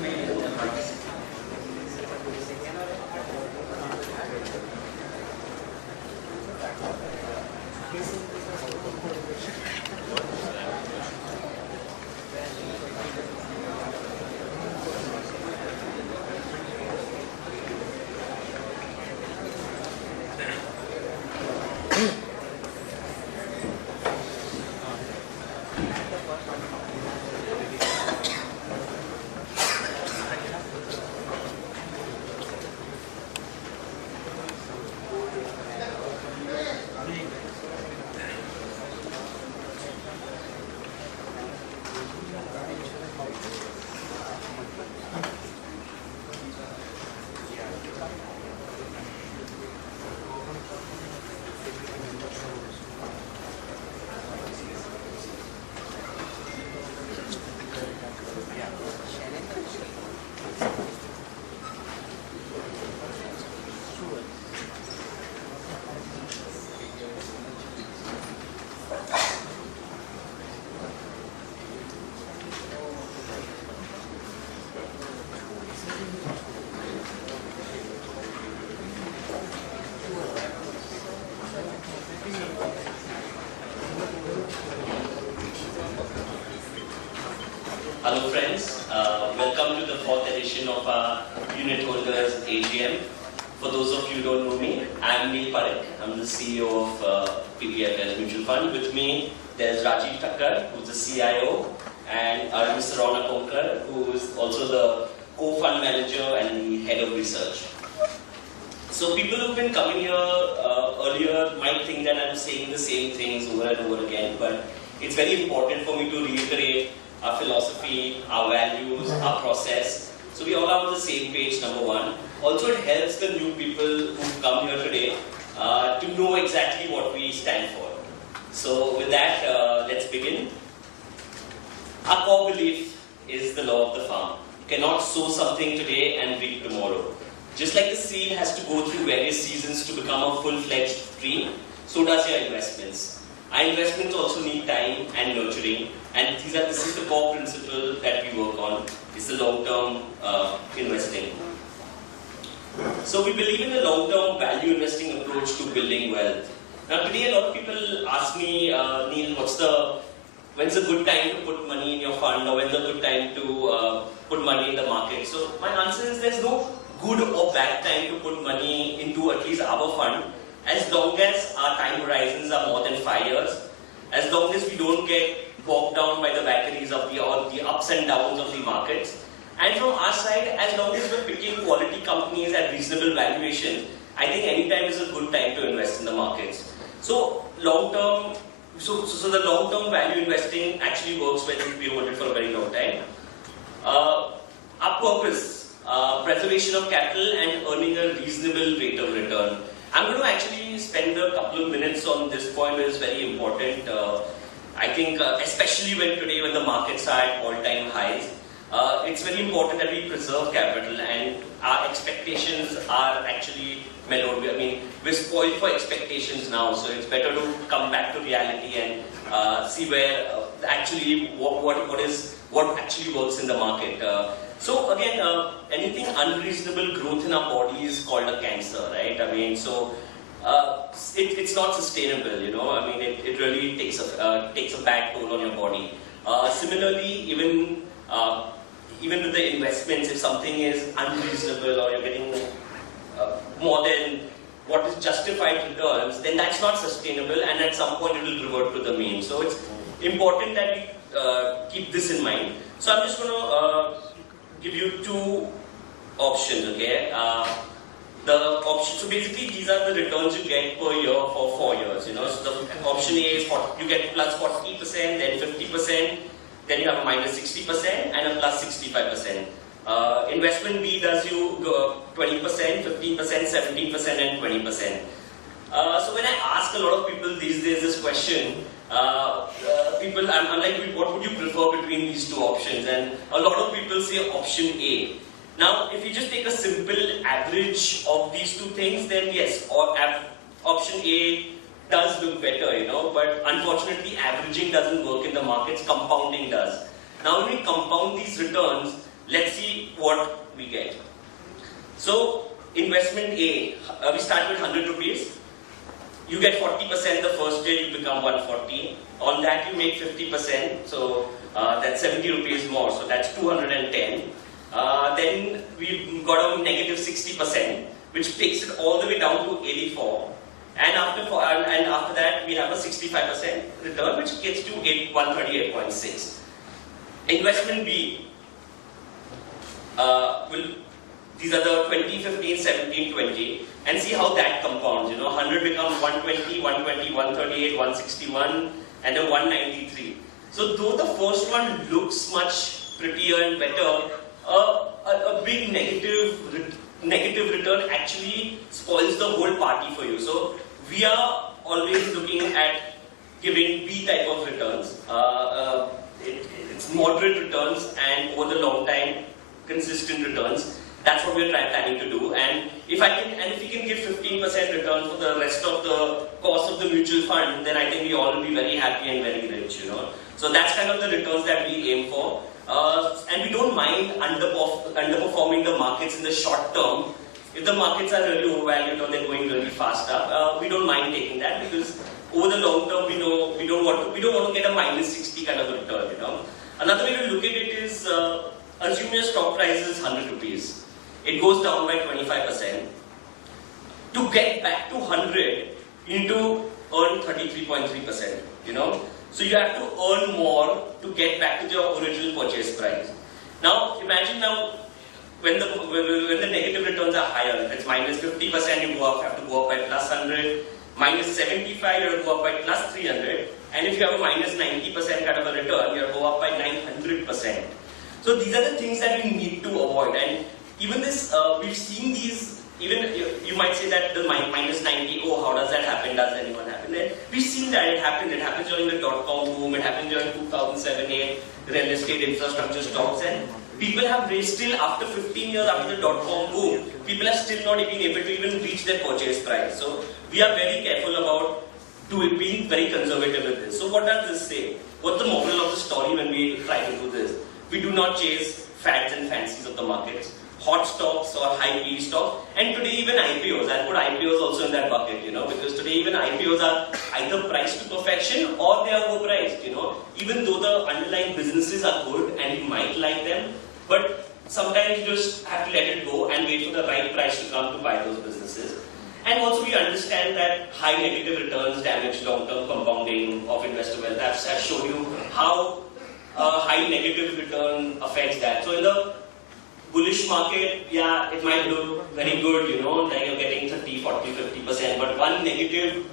Thank you. Hello friends, welcome to the 4th edition of our Unitholders AGM. For those of you who don't know me, I'm Neil Parekh. I'm the CEO of PPFAS Mutual Fund. With me, there's Rajiv Thakkar, who's the CIO, and Mr. Rona Konkar, who is also the co-fund manager and the head of research. So people who've been coming here earlier might think that I'm saying the same things over and over again, but it's very important for me to reiterate our philosophy, our values, our process. So we all are on the same page, number one. Also, it helps the new people who've come here today to know exactly what we stand for. So with that, let's begin. Our core belief is the law of the farm. You cannot sow something today and reap tomorrow. Just like the seed has to go through various seasons to become a full-fledged tree, so does your investments. Our investments also need time and nurturing, and this is the core principle that we work on. It's the long-term investing. So we believe in the long-term value investing approach to building wealth. Now today a lot of people ask me, Neil, when's a good time to put money in your fund, or when's a good time to put money in the market? So my answer is there's no good or bad time to put money into at least our fund, as long as our time horizons are more than 5 years, as long as we don't get bogged down by the vagaries of the ups and downs of the markets. And from our side, as long as we're picking quality companies at reasonable valuations, I think any time is a good time to invest in the markets. So long-term, so the long-term value investing actually works when we hold it for a very long time. Our purpose, preservation of capital and earning a reasonable rate of return. I'm going to actually spend a couple of minutes on this point. It's very important. I think especially when the markets are at all-time highs, it's very important that we preserve capital, and our expectations are actually mellowed. I mean, we're spoiled for expectations now, so it's better to come back to reality and see where actually what actually works in the market. So again, anything unreasonable growth in our body is called a cancer, right? I mean, so it's not sustainable, you know. I mean, it really takes a bad toll on your body. Similarly, even with the investments, if something is unreasonable or you're getting more than what is justified returns, then that's not sustainable, and at some point it will revert to the mean. So it's important that we keep this in mind. So I'm just going to give you two options, okay? So basically these are the returns you get per year for 4 years, you know. So the option A is you get plus 40%, then 50%, then you have a minus 60% and a plus 65%. Investment B does you 20%, 15%, 17% and 20%. So when I ask a lot of people these days this question, I'm like, what would you prefer between these two options? And a lot of people say option A. Now, if you just take a simple average of these two things, then yes, option A does look better, you know, but unfortunately averaging doesn't work in the markets, compounding does. Now when we compound these returns, let's see what we get. So, investment A, we start with 100 rupees. You get 40% the first year, you become 140. On that you make 50%, so that's 70 rupees more, so that's 210. Then we've got a negative 60%, which takes it all the way down to 84. And after that, we have a 65% return, which gets to 138.6. Investment B, these are the 20, 15, 17, 20, and see how that compounds. You know, 100 becomes 120, 120, 138, 161, and then 193. So though the first one looks much prettier and better, a big negative return actually spoils the whole party for you. So we are always looking at giving B type of returns. It's moderate returns and over the long time consistent returns. That's what we're planning to do. And if we can give 15% return for the rest of the cost of the mutual fund, then I think we all will be very happy and very rich, you know. So that's kind of the returns that we aim for. And we don't mind underperforming the markets in the short term. If the markets are really overvalued or they're going really fast up, we don't mind taking that, because over the long term we don't want to get a minus 60 kind of a return, you know. Another way to look at it is is, assume your stock price is 100 rupees. It goes down by 25%. To get back to 100, you need to earn 33.3%, you know. So you have to earn more to get back to your original purchase price. Now, imagine now, when the negative returns are higher, if it's minus 50%, you have to go up by plus 100, minus 75, you have to go up by plus 300, and if you have a minus 90% kind of a return, you have to go up by 900%. So these are the things that we need to avoid, and even this, we've seen these. Even you might say that the minus 90, oh, how does that happen? Does anyone happen? And we've seen that it happened. It happened during the dot-com boom. It happened during 2007-8 real estate infrastructure stocks. And people have raised still after 15 years after the dot-com boom. People are still not even able to even reach their purchase price. So we are very careful about being very conservative with this. So what does this say? What's the moral of the story when we try to do this? We do not chase fads and fancies of the markets. Hot stocks or high PE stocks, and today even IPOs. I'll put IPOs also in that bucket, you know, because today even IPOs are either priced to perfection or they are overpriced, you know. Even though the underlying businesses are good and you might like them, but sometimes you just have to let it go and wait for the right price to come to buy those businesses. And also we understand that high negative returns damage long-term compounding of investor wealth. I've shown you how high negative return affects that. So in the bullish market, yeah, it might look very good, you know, like you're getting 30, 40, 50%, but one negative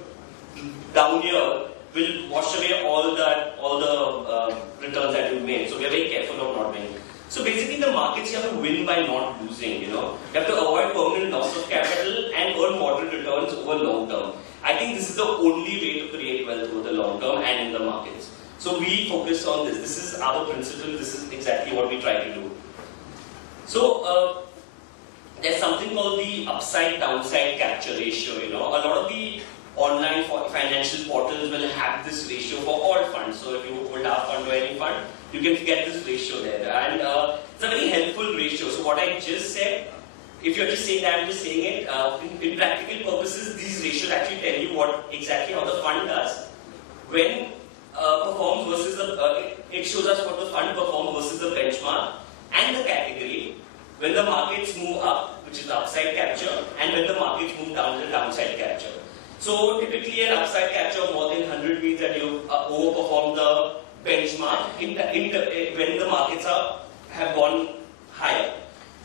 down year will wash away all the returns that you've made. So we are very careful of not winning. So basically the markets, you have to win by not losing, you know. You have to avoid permanent loss of capital and earn moderate returns over long term. I think this is the only way to create wealth over the long term and in the markets. So we focus on this. This is our principle. This is exactly what we try to do. So there's something called the upside downside capture ratio, you know. A lot of the online financial portals will have this ratio for all funds. So if you hold our fund or any fund, you can get this ratio there. And it's a very helpful ratio. So what I just said, if you're just saying that, I'm just saying it, in practical purposes, these ratios actually tell you what exactly how the fund does. When performs versus it shows us what the fund performs versus the benchmark and the category, when the markets move up, which is the upside capture, and when the markets move down, the downside capture. So typically an upside capture of more than 100 means that you overperform the benchmark when the markets have gone higher.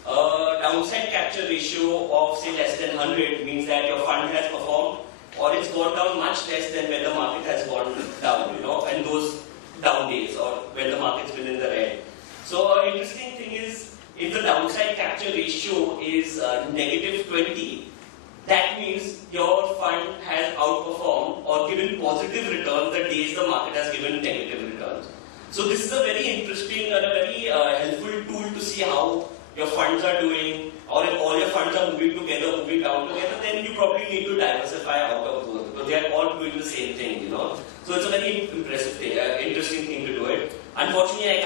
Downside capture ratio of say less than 100 means that your fund has performed or it's gone down much less than when the market has gone down, you know, and those down days or when the market's been in the red. So an interesting thing is, if the downside capture ratio is negative 20, that means your fund has outperformed or given positive returns the days the market has given negative returns. So this is a very interesting and a very helpful tool to see how your funds are doing, or if all your funds are moving together, moving down together, then you probably need to diversify out of those because they are all doing the same thing, you know. So it's a very impressive thing, interesting thing to do it. Unfortunately, I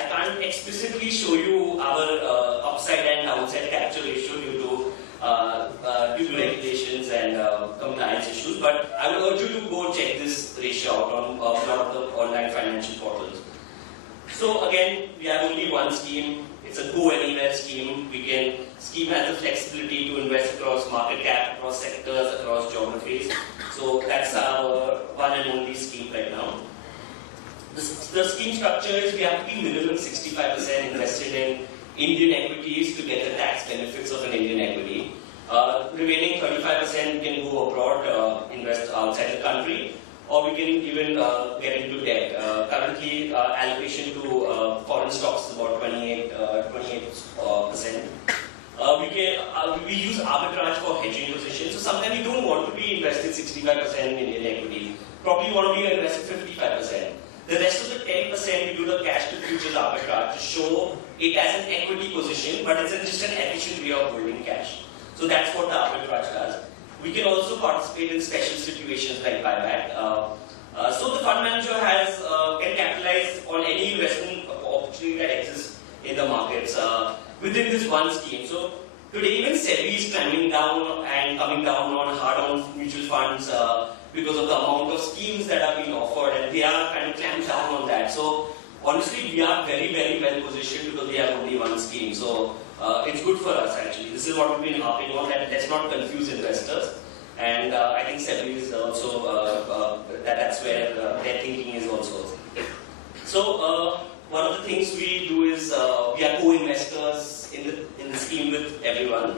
can't explicitly show you our upside and downside capture ratio due to regulations and compliance issues. But I would urge you to go check this ratio out on a lot of the online financial portals. So again, we have only one scheme. It's a go anywhere scheme. Scheme has the flexibility to invest across market cap, across sectors, across geographies. So that's our one and only scheme right now. The scheme structure is we have to be minimum 65% invested in Indian equities to get the tax benefits of an Indian equity. Remaining 35% we can go abroad, invest outside the country, or we can even get into debt. Currently, allocation to foreign stocks is about 28%. We use arbitrage for hedging positions. So sometimes we don't want to be invested 65% in Indian equity. Probably want to be invested 55%. The rest of the 10% we do the cash to futures arbitrage to show it as an equity position, but it's just an efficient way of holding cash. So that's what the arbitrage does. We can also participate in special situations like buyback. So the fund manager can capitalize on any investment opportunity that exists in the markets within this one scheme. So today even SEBI is climbing down and coming down hard on mutual funds because of the amount of schemes that are being offered, and they are kind of clamped down on that. So honestly, we are very, very well positioned because we have only one scheme. So it's good for us actually. This is what we've been harping on, that let's not confuse investors. And I think SEBI is also, that's where their thinking is also. So one of the things we do is we are co-investors in the scheme with everyone.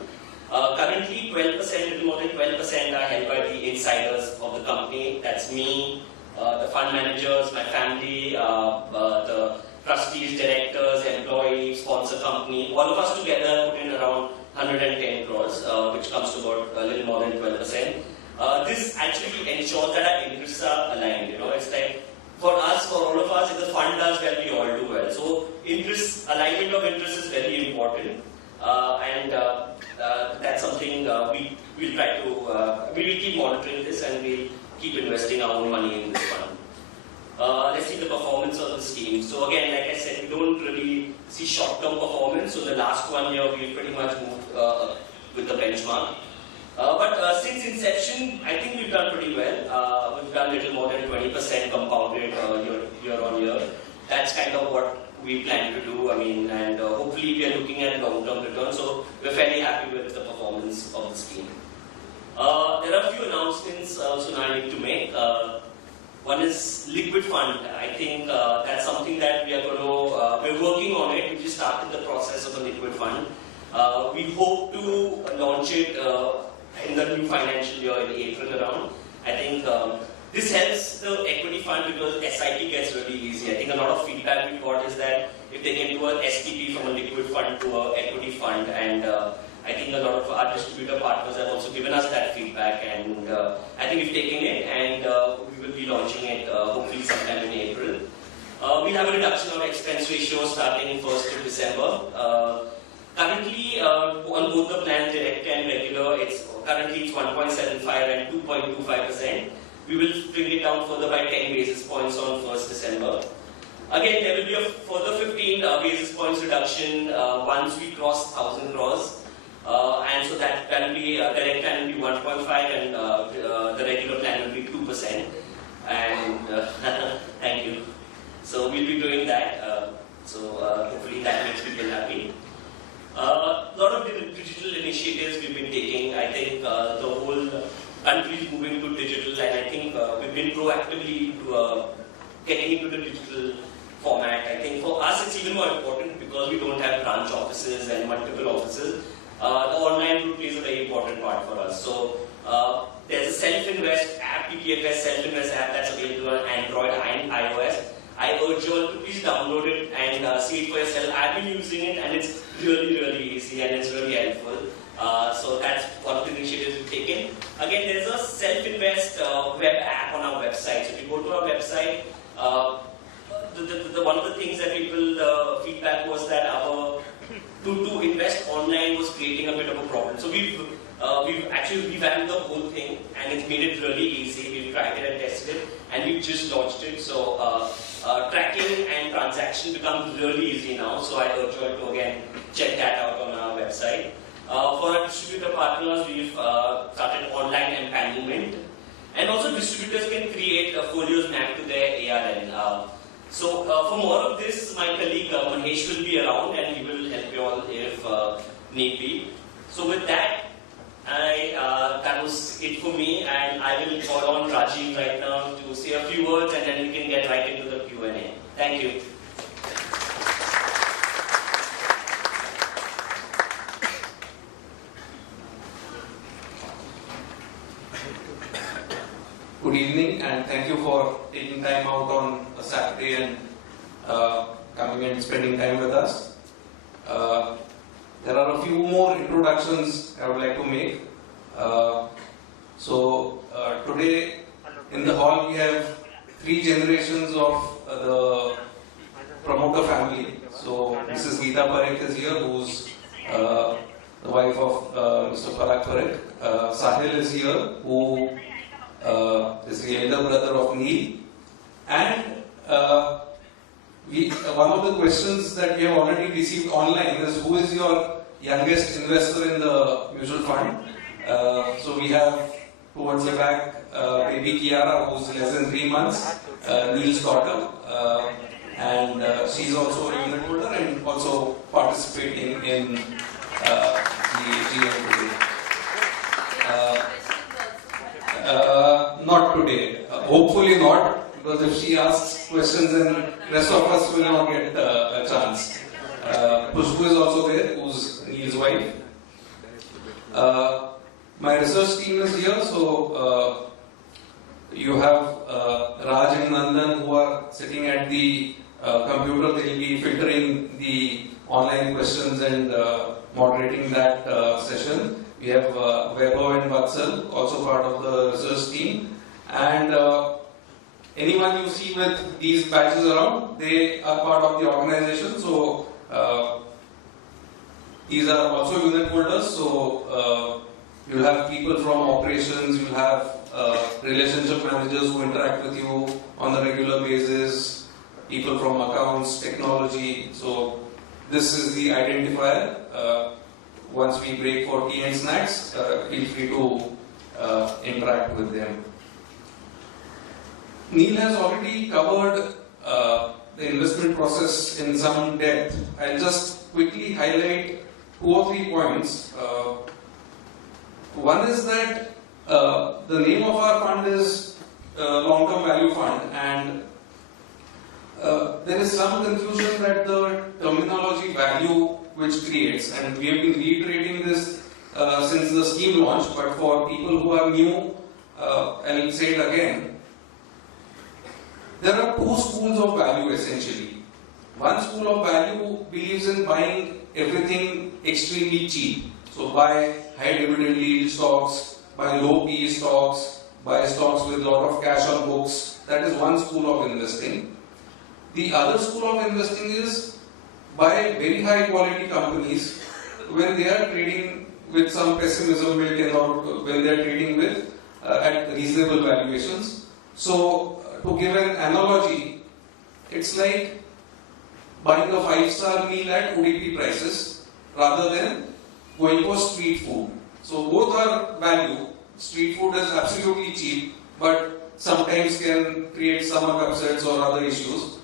Currently, 12%, little more than 12% are held by the insiders of the company. That's me, the fund managers, my family, the trustees, directors, employees, sponsor company. All of us together put in around 110 crores, which comes to about a little more than 12%. This actually ensures that our interests are aligned. You know, it's like for us, for all of us, if the fund does well, we all do well. So, alignment of interest is very important, and that's something we'll try to. We will keep monitoring this, and we'll keep investing our own money in this fund. Let's see the performance of the scheme. So again, like I said, we don't really see short-term performance. So the last 1 year, we've pretty much moved with the benchmark. But since inception, I think we've done pretty well. We've done a little more than 20% compounded year on year. That's kind of what we plan to do. I mean, and hopefully we are looking at long-term returns. So we're fairly happy with the performance of the scheme. There are a few announcements also now I need to make. One is liquid fund. I think that's something that we are going to, we're working on it. We just started the process of a liquid fund. We hope to launch it in the new financial year in April around. I think this helps the equity fund because SIP gets really easy. I think a lot of feedback we got is that if they can do an STP from a liquid fund to an equity fund, and I think a lot of our distributor partners have also given us that feedback, and I think we've taken it and we will be launching it hopefully sometime in April. We'll have a reduction of expense ratio starting 1st of December. Currently, on both the plans, direct and regular, currently it's 1.75 and 2.25%. We will bring it down further by 10 basis points on 1st December. Again, there will be a further 15 basis points reduction once we cross 1,000 crores. And so that can be, direct plan will be 1.5 and the regular plan will be 2%. And thank you. So we'll be doing that. Hopefully that makes people happy. A lot of digital initiatives we've been taking. I think the whole country is moving to digital, and I think we've been proactively getting into the digital format. I think for us it's even more important because we don't have branch offices and multiple offices. The online route plays a very important part for us. So there's a self-invest app, PPFAS self-invest app that's available on Android and iOS. I urge you all to please download it and see it for yourself. I've been using it and it's really, really easy and it's really helpful. So that's one of the initiatives we've taken. Again, there's a self-invest web app on our website. So if you go to our website, one of the things that the feedback was that to invest online was creating a bit of a problem. So we've actually revamped the whole thing and it's made it really easy. We've tried it and tested it and we've just launched it. So tracking and transaction become really easy now. So I urge you all to again check that out on our website. For our distributor partners, we've started online empanelment. And also distributors can create folios mapped to their ARN. So for more of this, my colleague Mahesh will be around and he will help you all if need be. So with that, that was it for me, and I will call on Rajiv right now to say a few words and then we can get right into the Q&A. Thank you. Good evening and thank you for taking time out on a Saturday and coming and spending time with us. There are a few more introductions I would like to make. Today in the hall we have 3 generations of the promoter family. So Mrs. Geeta Parekh is here, who's the wife of Mr. Parag Parekh. Sahil is here, who is the elder brother of Neil. And one of the questions that we have already received online is, who is your youngest investor in the mutual fund? So we have towards the back baby Kiara, who's less than 3 months, Neil's daughter. and she's also a unit holder and also participating in the AGM today. Not today. Hopefully not, because if she asks questions, then rest of us will not get a chance. Pushbu is also there, who's Neil's wife. My research team is here, so you have Raj and Nandan who are sitting at the computer. They will be filtering the online questions and moderating that session. We have Vaibhav and Vatsal, also part of the research team. And anyone you see with these badges around, they are part of the organization. So these are also unit holders. So you'll have people from operations, you'll have relationship managers who interact with you on a regular basis, people from accounts, technology. So this is the identifier. Once we break for tea and snacks, feel free to interact with them. Neil has already covered the investment process in some depth. I'll just quickly highlight 2 or 3 points. One is that the name of our fund is Long-Term Value Fund, and there is some confusion that the terminology value which creates, and we have been reiterating this since the scheme launch, but for people who are new, I'll say it again. There are 2 schools of value essentially. One school of value believes in buying everything extremely cheap. So buy high dividend yield stocks, buy low PE stocks, buy stocks with a lot of cash on books. That is one school of investing. The other school of investing is buy very high quality companies when they are trading with some pessimism built in, or when they are trading with at reasonable valuations. So to give an analogy, it's like buying a 5-star meal at UDP prices rather than going for street food. So both are value. Street food is absolutely cheap, but sometimes can create stomach upsets or other issues.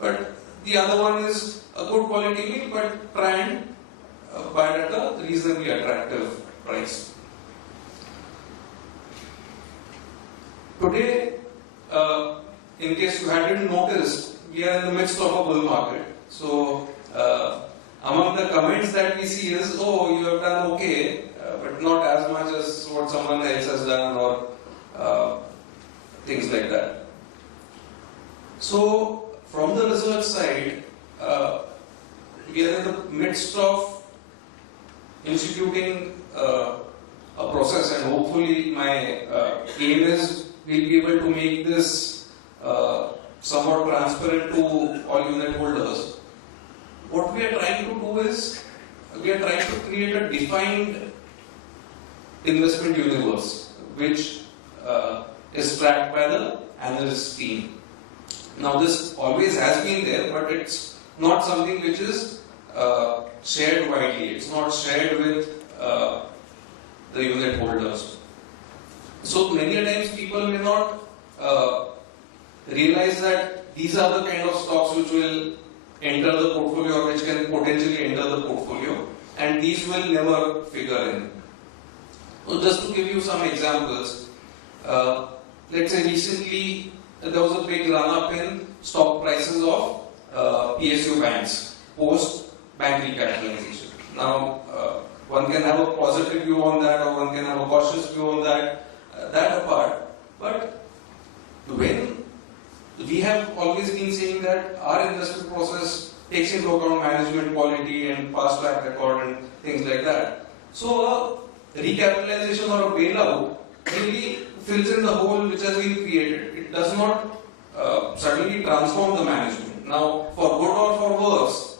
But the other one is a good quality meal, but try and buy it at a reasonably attractive price. Today, in case you hadn't noticed, we are in the midst of a bull market. So, among the comments that we see is, oh, you have done okay, but not as much as what someone else has done, or things like that. So, from the research side, we are in the midst of instituting a process, and hopefully my aim is we'll be able to make this somewhat transparent to all unit holders. What we are trying to do is, we are trying to create a defined investment universe, which is tracked by the analyst team. Now this always has been there, but it's not something which is shared widely. It's not shared with the unit holders. So many times people may not realize that these are the kind of stocks which will enter the portfolio, or which can potentially enter the portfolio, and these will never figure in. So just to give you some examples, let's say recently there was a big run-up in stock prices of PSU banks post bank recapitalization. Now, one can have a positive view on that, or one can have a cautious view on that, that apart. But when we have always been saying that our investment process takes into account management quality and past track record and things like that. So a recapitalization or a bailout really fills in the hole which has been created. It does not suddenly transform the management. Now, for good or for worse,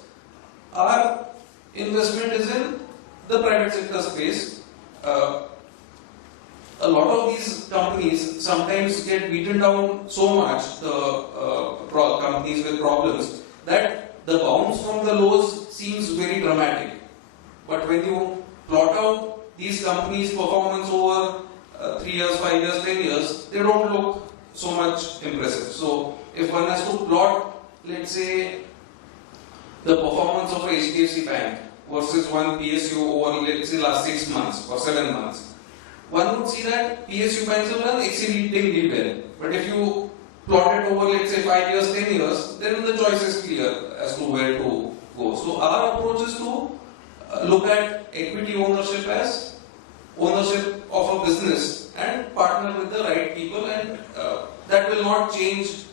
our investment is in the private sector space. A lot of these companies sometimes get beaten down so much, the companies with problems, that the bounce from the lows seems very dramatic. But when you plot out these companies' performance over 3 years, 5 years, 10 years, they don't look so much impressive. So if one has to plot let's say, the performance of a HDFC Bank versus one PSU over, let's say, last 6 months or 7 months, one would see that PSU banks have done exceedingly well. But if you plot it over, let's say, 5 years, 10 years, then the choice is clear as to where to go. So our approach is to look at equity ownership as ownership of a business and partner with the right people, and that will not change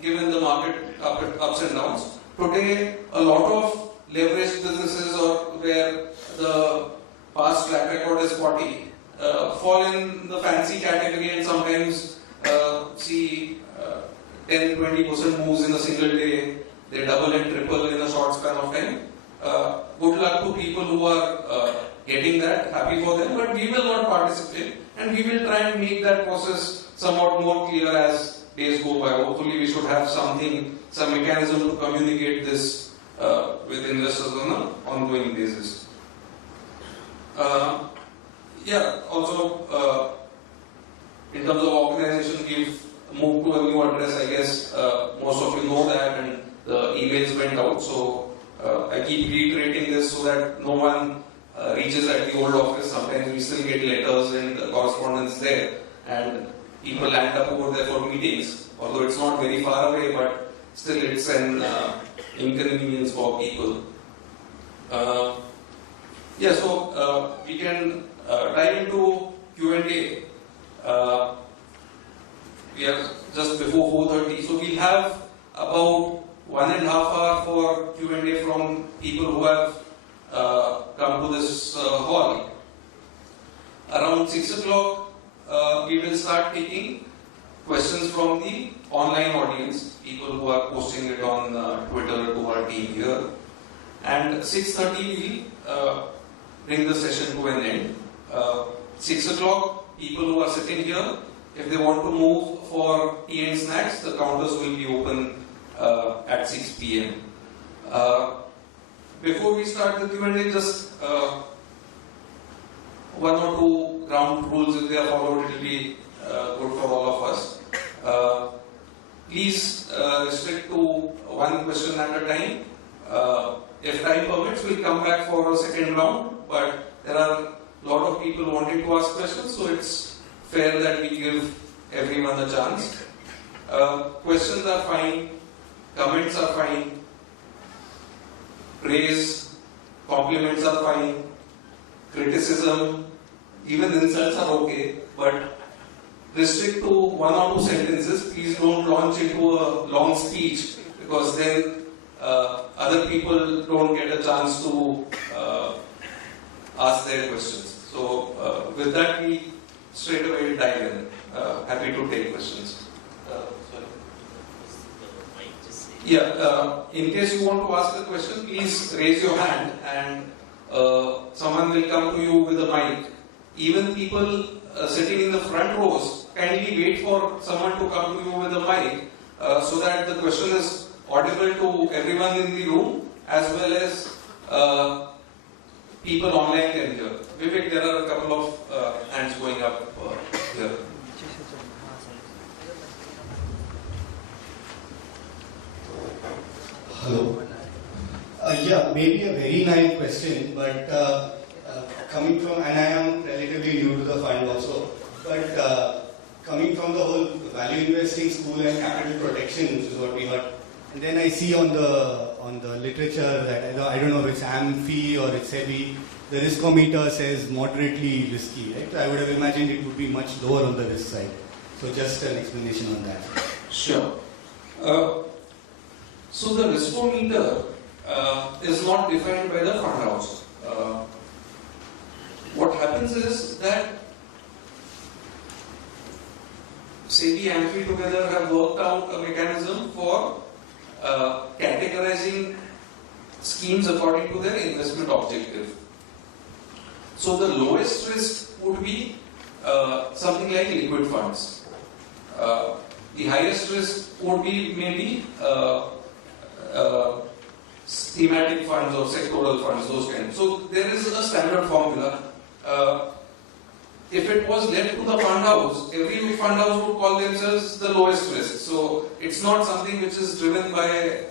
given the market ups and downs. Today, a lot of leveraged businesses or where the past track record is spotty fall in the fancy category and sometimes see 10-20% moves in a single day. They double and triple in a short span of time. Good luck to people who are getting that, happy for them, but we will not participate and we will try and make that process somewhat more clear as days go by. Hopefully we should have something, some mechanism to communicate this with investors on an ongoing basis. Also in terms of organization, we've moved to a new address. I guess most of you know that, and the emails went out, so I keep reiterating this so that no one reaches at the old office. Sometimes we still get letters and correspondence there, and people land up over there for meetings, although it's not very far away, but still it's an inconvenience for people. So we can dive into Q&A. We are just before 4:30, so we'll have about 1.5 hours for Q&A from people who have come to this hall. Around 6 o'clock, we will start taking questions from the online audience, people who are posting it on Twitter to our team here. And 6:30, we'll bring the session to an end. 6 o'clock, people who are sitting here, if they want to move for tea and snacks, the counters will be open at 6 p.m. Before we start the Q&A, just one or two ground rules. If they are followed, it will be good for all of us. Please restrict to one question at a time. If time permits, we'll come back for a second round, but there are a lot of people wanting to ask questions, so it's fair that we give everyone a chance. Questions are fine, comments are fine, praise, compliments are fine, criticism, even insults are okay, but restrict to 1 or 2 sentences. Please don't launch into a long speech, because then other people don't get a chance to ask their questions. So with that, we straight away dive in. Happy to take questions. In case you want to ask a question, please raise your hand and someone will come to you with a mic. Even people sitting in the front rows, kindly wait for someone to come to you with a mic so that the question is audible to everyone in the room as well as people online can hear. Vivek, there are a couple of hands going up here. Hello. Maybe a very naive question, but coming from, and I am relatively new to the fund also, but coming from the whole value investing school and capital protection, which is what we heard, and then I see on the literature that I don't know if it's AMFI or it's SEBI, the riskometer says moderately risky, right? I would have imagined it would be much lower on the risk side. So just an explanation on that. Sure. So the riskometer is not defined by the fund house. What happens is that SEBI and AMFI together have worked out a mechanism for categorizing schemes according to their investment objective. So the lowest risk would be something like liquid funds. The highest risk would be maybe thematic funds or sectoral funds, those kinds. So there is a standard formula. if it was left to the fund house, every fund house would call themselves the lowest risk. So it's not something which is driven by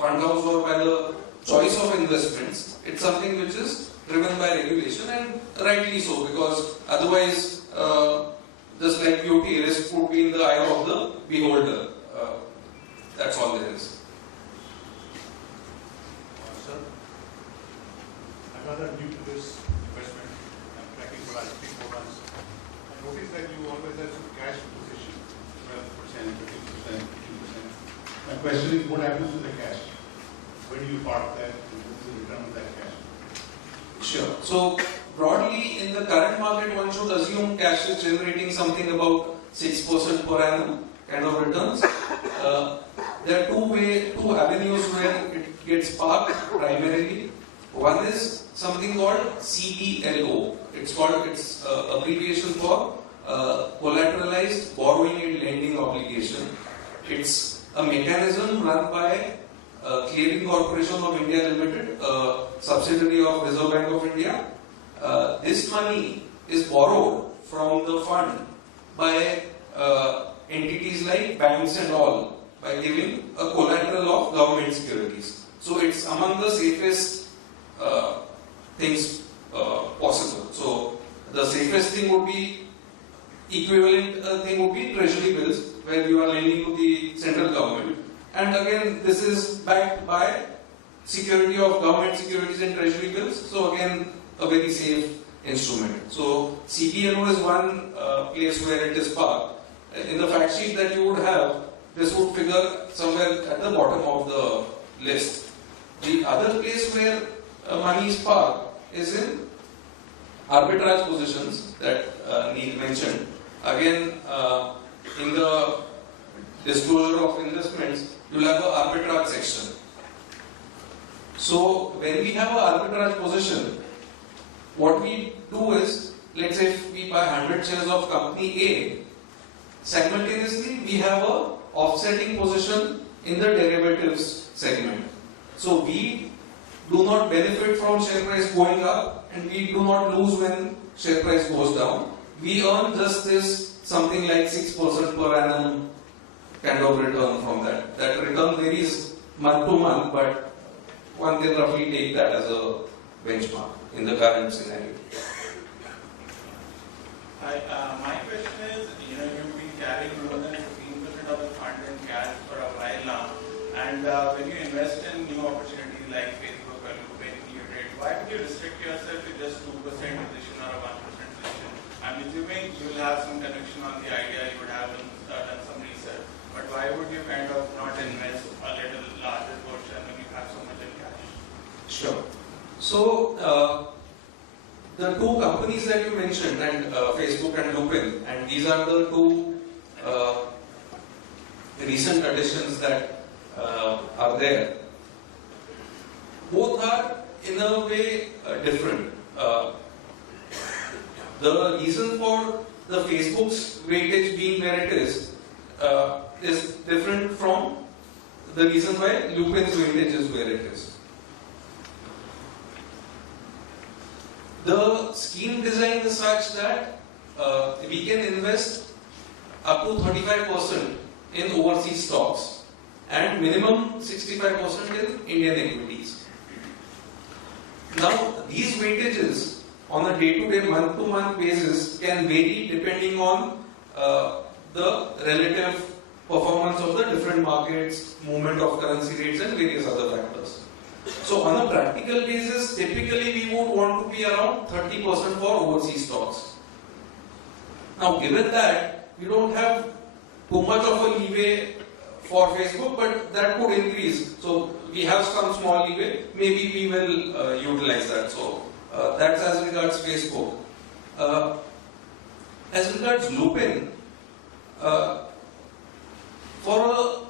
fund house or by the choice of investments. It's something which is driven by regulation, and rightly so, because otherwise, just like beauty, risk would be in the eye of the beholder. That's all there is. Sir, I'm rather new to this investment. I'm tracking for last 3-4 months. I noticed that you always have some cash position, 12%, 15%, 15%. My question is, what happens to the cash? Where do you park that? What's the return of that cash? Sure. So broadly, in the current market, one should assume cash is generating something about 6% per annum kind of returns. There are two avenues where it gets parked primarily. One is something called CBLO. It's abbreviation for collateralized borrowing and lending obligation. It's a mechanism run by Clearing Corporation of India Limited, a subsidiary of Reserve Bank of India. This money is borrowed from the fund by entities like banks and all, by giving a collateral of government securities. So it's among the safest things possible. So the safest thing would be, equivalent thing would be treasury bills, where you are lending to the central government. And again, this is backed by security of government securities and treasury bills. So again, a very safe instrument. So CBLO is one place where it is parked. In the fact sheet that you would have, this would figure somewhere at the bottom of the list. The other place where money is parked is in arbitrage positions that Neil mentioned. Again, in the disclosure of investments, you'll have an arbitrage section. So when we have an arbitrage position, what we do is, let's say if we buy 100 shares of company A, simultaneously we have a offsetting position in the derivatives segment. So we do not benefit from share price going up, and we do not lose when share price goes down. We earn just this something like 6% per annum kind of return from that. That return varies month to month, but one can roughly take that as a benchmark in the current scenario. Hi, my question is, you've been carrying more than 15% of the fund in cash for a while now, and when you invest in new opportunities like Facebook or Lupin, why would you restrict yourself to just 2% position or a 1% position? I'm assuming you'll have some connection on the idea, you would have done some research, but why would you kind of not invest a little larger portion when you have so much in cash? Sure. So, the two companies that you mentioned, and Facebook and Lupin, and these are the two recent additions that are there. Both are in a way different. The reason for the Facebook's weightage being where it is different from the reason why Lupin's weightage is where it is. The scheme design is such that we can invest up to 35% in overseas stocks and minimum 65% in Indian equities. Now, these weightages on a day-to-day, month-to-month basis can vary depending on the relative performance of the different markets, movement of currency rates, and various other factors. So on a practical basis, typically we would want to be around 30% for overseas stocks. Now, given that we don't have too much of a leeway for Facebook, but that could increase. So we have some small leeway, maybe we will utilize that. So that's as regards Facebook. As regards Lupin, for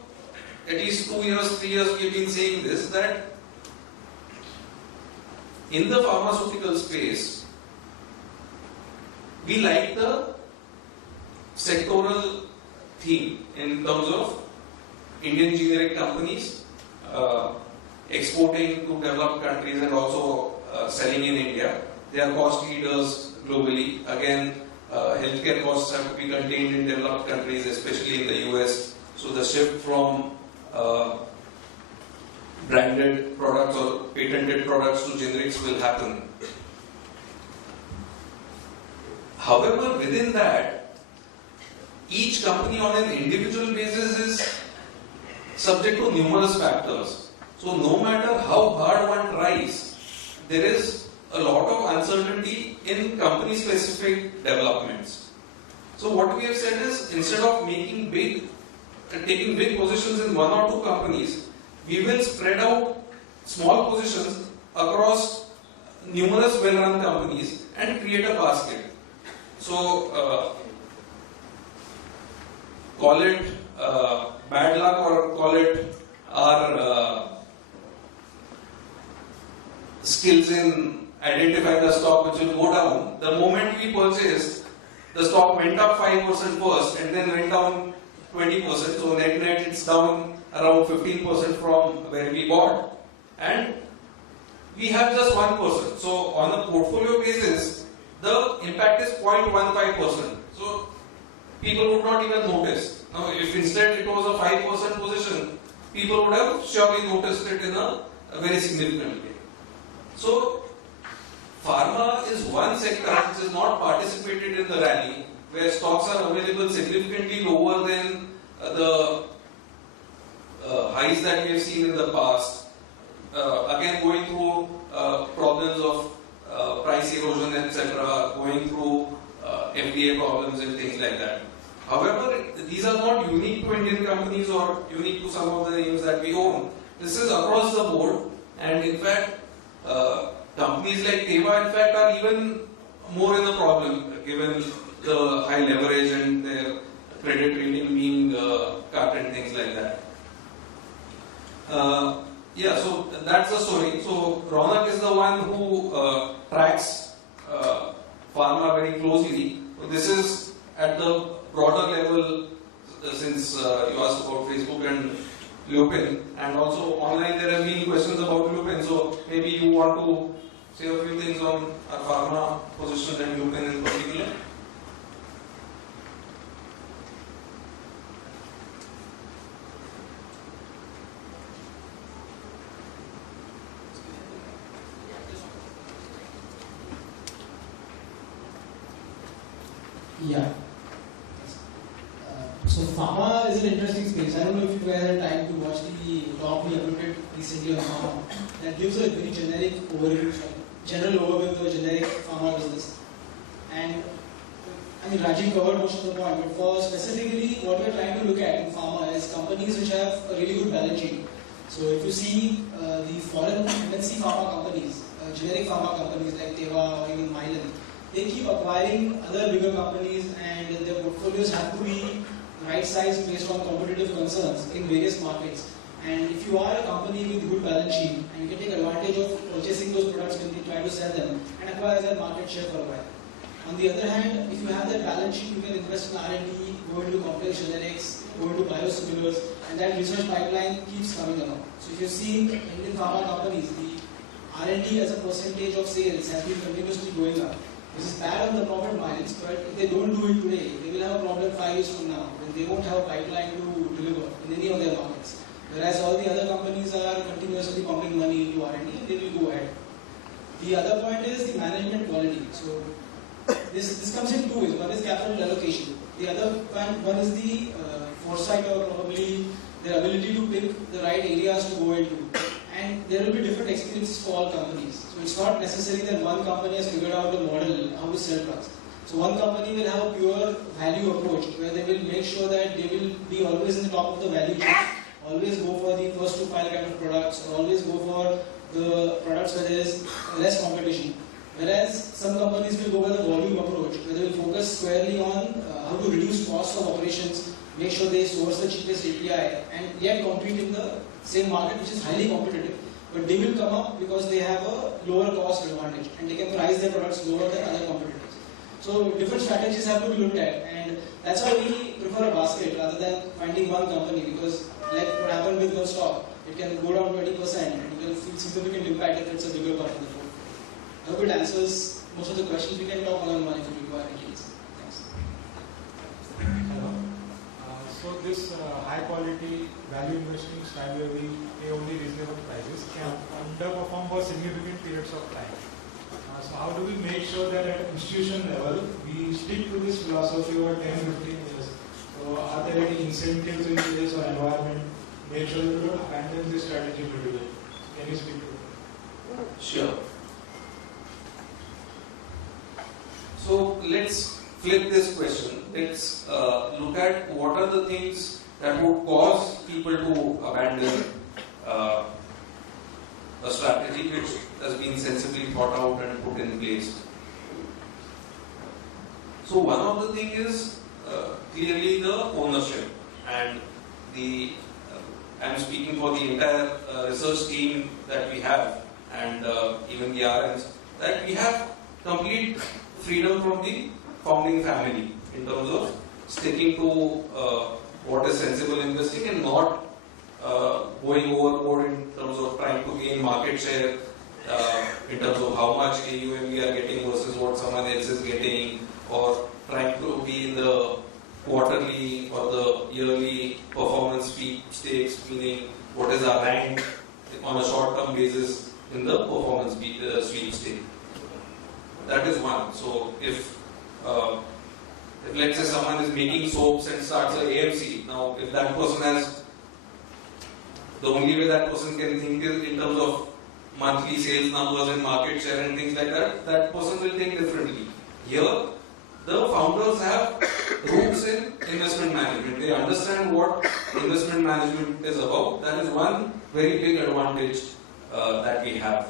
at least 2 years, 3 years, we've been saying this, that in the pharmaceutical space, we like the sectoral theme in terms of Indian generic companies exporting to developed countries and also selling in India. They are cost leaders globally. Again, healthcare costs have to be contained in developed countries, especially in the US. So the shift from branded products or patented products to generics will happen. However, within that, each company on an individual basis is subject to numerous factors. So no matter how hard one tries, there is a lot of uncertainty in company-specific developments. So what we have said is, instead of taking big positions in one or two companies, we will spread out small positions across numerous well-run companies and create a basket. So call it bad luck or call it our skills in identifying the stock which will go down. The moment we purchased, the stock went up 5% first and then went down 20%. So net it's down around 15% from where we bought. And we have just 1%. So on a portfolio basis, the impact is 0.15%. So people would not even notice. Now, if instead it was a 5% position, people would have surely noticed it in a very significant way. So, pharma is one sector which has not participated in the rally, where stocks are available significantly lower than the highs that we have seen in the past. Again, going through problems of price erosion, etc., going through FDA problems and things like that. However, these are not unique to Indian companies or unique to some of the names that we own. This is across the board, and in fact, companies like Teva, in fact, are even more in a problem given the high leverage and their credit rating being cut and things like that. Yeah, so that's the story. So Ronak is the one who tracks pharma very closely. So this is at the broader level, since you asked about Facebook and Lupin, and also online there have been questions about Lupin. So maybe you want to say a few things on our pharma position and Lupin in particular. Yeah. So pharma is an interesting space. I don't know if you guys had time to watch the talk we uploaded recently on pharma. That gives a very generic overview, general overview of the generic pharma business. And I mean, Rajiv covered most of the point, but for specifically what we're trying to look at in pharma is companies which have a really good balance sheet. So if you see the foreign MNC pharma companies, generic pharma companies like Teva or even Mylan, they keep acquiring other bigger companies and their portfolios have to be right sized based on competitive concerns in various markets. And if you are a company with good balance sheet and you can take advantage of purchasing those products when they try to sell them and acquire their market share for a while. On the other hand, if you have that balance sheet, you can invest in R&D, go into complex generics, go into biosimilars, and that research pipeline keeps coming along. So if you see Indian pharma companies, the R&D as a percentage of sales has been continuously going up. This is bad on the profit margins, but if they don't do it today, they will have a problem 5 years from now when they won't have a pipeline to deliver in any of their markets. Whereas all the other companies are continuously pumping money into R&D and they will go ahead. The other point is the management quality. So this comes in two ways. One is capital allocation. The other one is the foresight or probably their ability to pick the right areas to go into. And there will be different experiences for all companies. So it's not necessary that one company has figured out a model how to sell drugs. So one company will have a pure value approach where they will make sure that they will be always in the top of the value chain, always go for the first to file kind of products, or always go for the products where there is less competition. Whereas some companies will go with a volume approach where they will focus squarely on how to reduce costs of operations, make sure they source the cheapest API and yet compete in the same market which is highly competitive, but they will come up because they have a lower cost advantage and they can price their products lower than other competitors. So different strategies have to be looked at, and that's why we prefer a basket rather than finding one company, because like what happened with no stock, it can go down 20% and you can feel significant impact if it's a bigger part of the portfolio. I hope it answers most of the questions. We can talk one-on-one if you require any. Thanks. So this high quality value investing style where we pay only reasonable prices can underperform for significant periods of time. So how do we make sure that at institution level we stick to this philosophy over 10-15 years? So are there any incentives in place or environment? Make sure we don't abandon this strategy today. Can you speak to that? Sure. So let's flip this question. Let's look at what are the things that would cause people to abandon a strategy which has been sensibly thought out and put in place. So one of the things is clearly the ownership, and I'm speaking for the entire research team that we have, and even the RNs, that we have complete freedom from the founding family in terms of sticking to what is sensible investing and not going overboard in terms of trying to gain market share, in terms of how much AUM we are getting versus what someone else is getting, or trying to be in the quarterly or the yearly performance stakes, meaning what is our rank on a short-term basis in the performance sweepstake. That is one. So if let's say someone is making soaps and starts an AMC, now if that person has, the only way that person can think is in terms of monthly sales numbers and market share and things like that, that person will think differently. Here, the founders have roots in investment management. They understand what investment management is about. That is one very big advantage that we have.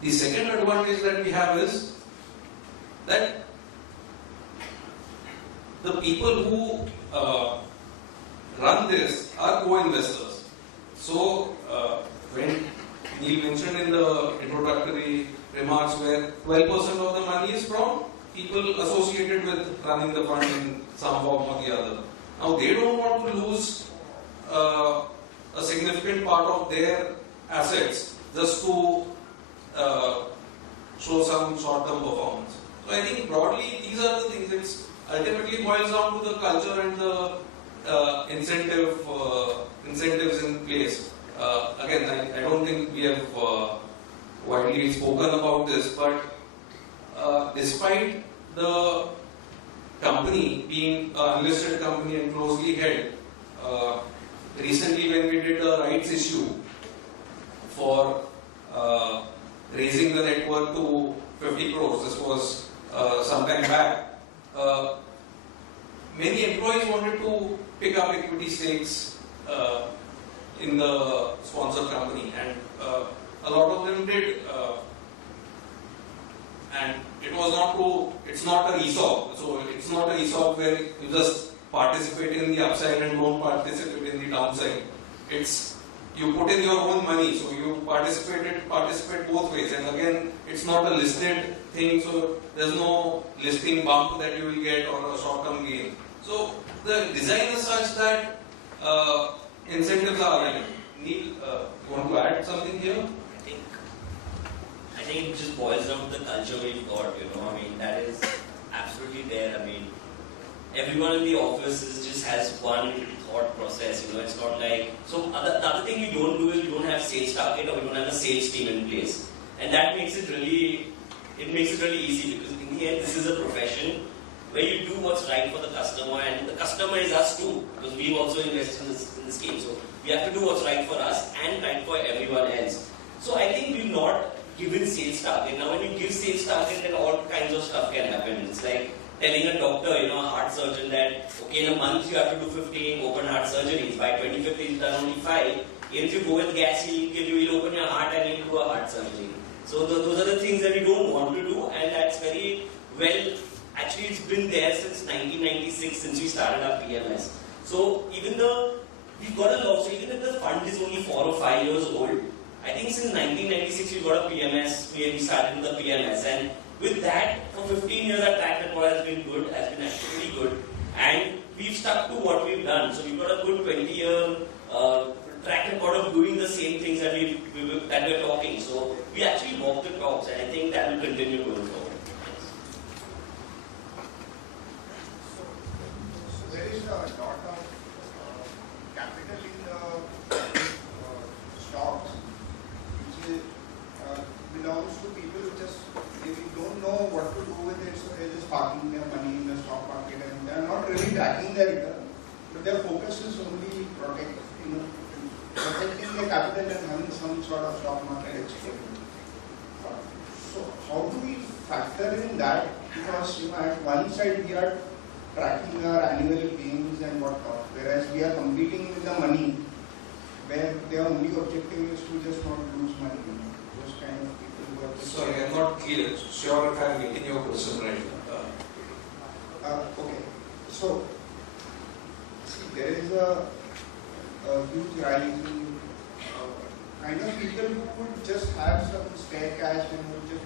The second advantage that we have is that the people who run this are co-investors. So when Neil mentioned in the introductory remarks where 12% of the money is from people associated with running the fund in some form or the other. Now they don't want to lose a significant part of their assets just to show some short-term performance. So I think broadly these are the things. It ultimately boils down to the culture and the incentives in place. Again, I don't think we have widely spoken about this, but despite the company being an unlisted company and closely held, recently when we did a rights issue for raising the net worth to 50 crores, this was some time back, many employees wanted to pick up equity stakes in the sponsor company, and a lot of them did. And it's not a ESOP. So it's not an ESOP where you just participate in the upside and don't participate in the downside. It's you put in your own money, so you participate both ways. And again, it's not a listed thing, so there's no listing bump that you will get or a short-term gain. So the design is such that incentives are aligned. Neil, you want to add something here? I think it just boils down to the culture we've got, I mean, that is absolutely there. I mean, everyone in the office just has one thought process, it's not like, so the other thing we don't do is we don't have sales target or we don't have a sales team in place. And that makes it really easy, because in the end, this is a profession where you do what's right for the customer, and the customer is us too, because we also invest in this game. So we have to do what's right for us and right for everyone else. So I think we've not given sales target. Now when you give sales target, then all kinds of stuff can happen. It's like telling a doctor, a heart surgeon that, okay, in a month you have to do 15 open heart surgeries. By 2050 you've done only 5. Even if you go with gas, he'll open your heart and he'll do a heart surgery. So those are the things that we don't want to do, and that's very well, actually it's been there since 1996, since we started our PMS. So even we've got a lot, so even if the fund is only 4 or 5 years old, I think since 1996 we got a PMS, we started with the PMS, and with that, for 15 years our track record has been good, has been actually good, and we've stuck to what we've done. So we've got a good 20-year track record of doing the same things that we're talking. So we actually walk the talks, and I think that will continue going forward. So there is a lot belongs to people who just they don't know what to do with it, so they're just parking their money in the stock market and they're not really tracking their return, but their focus is only protecting their capital and having some sort of stock market exposure. So how do we factor in that? Because at one side we are tracking our annual gains and whatnot, whereas we are competing with the money, where their only objective is to just not lose money. Those kind of people who are just... Sorry, I'm not clear. Sure if I'm getting your question right. Okay. So, see, there is a huge rise in kind of people who would just have some spare cash and would just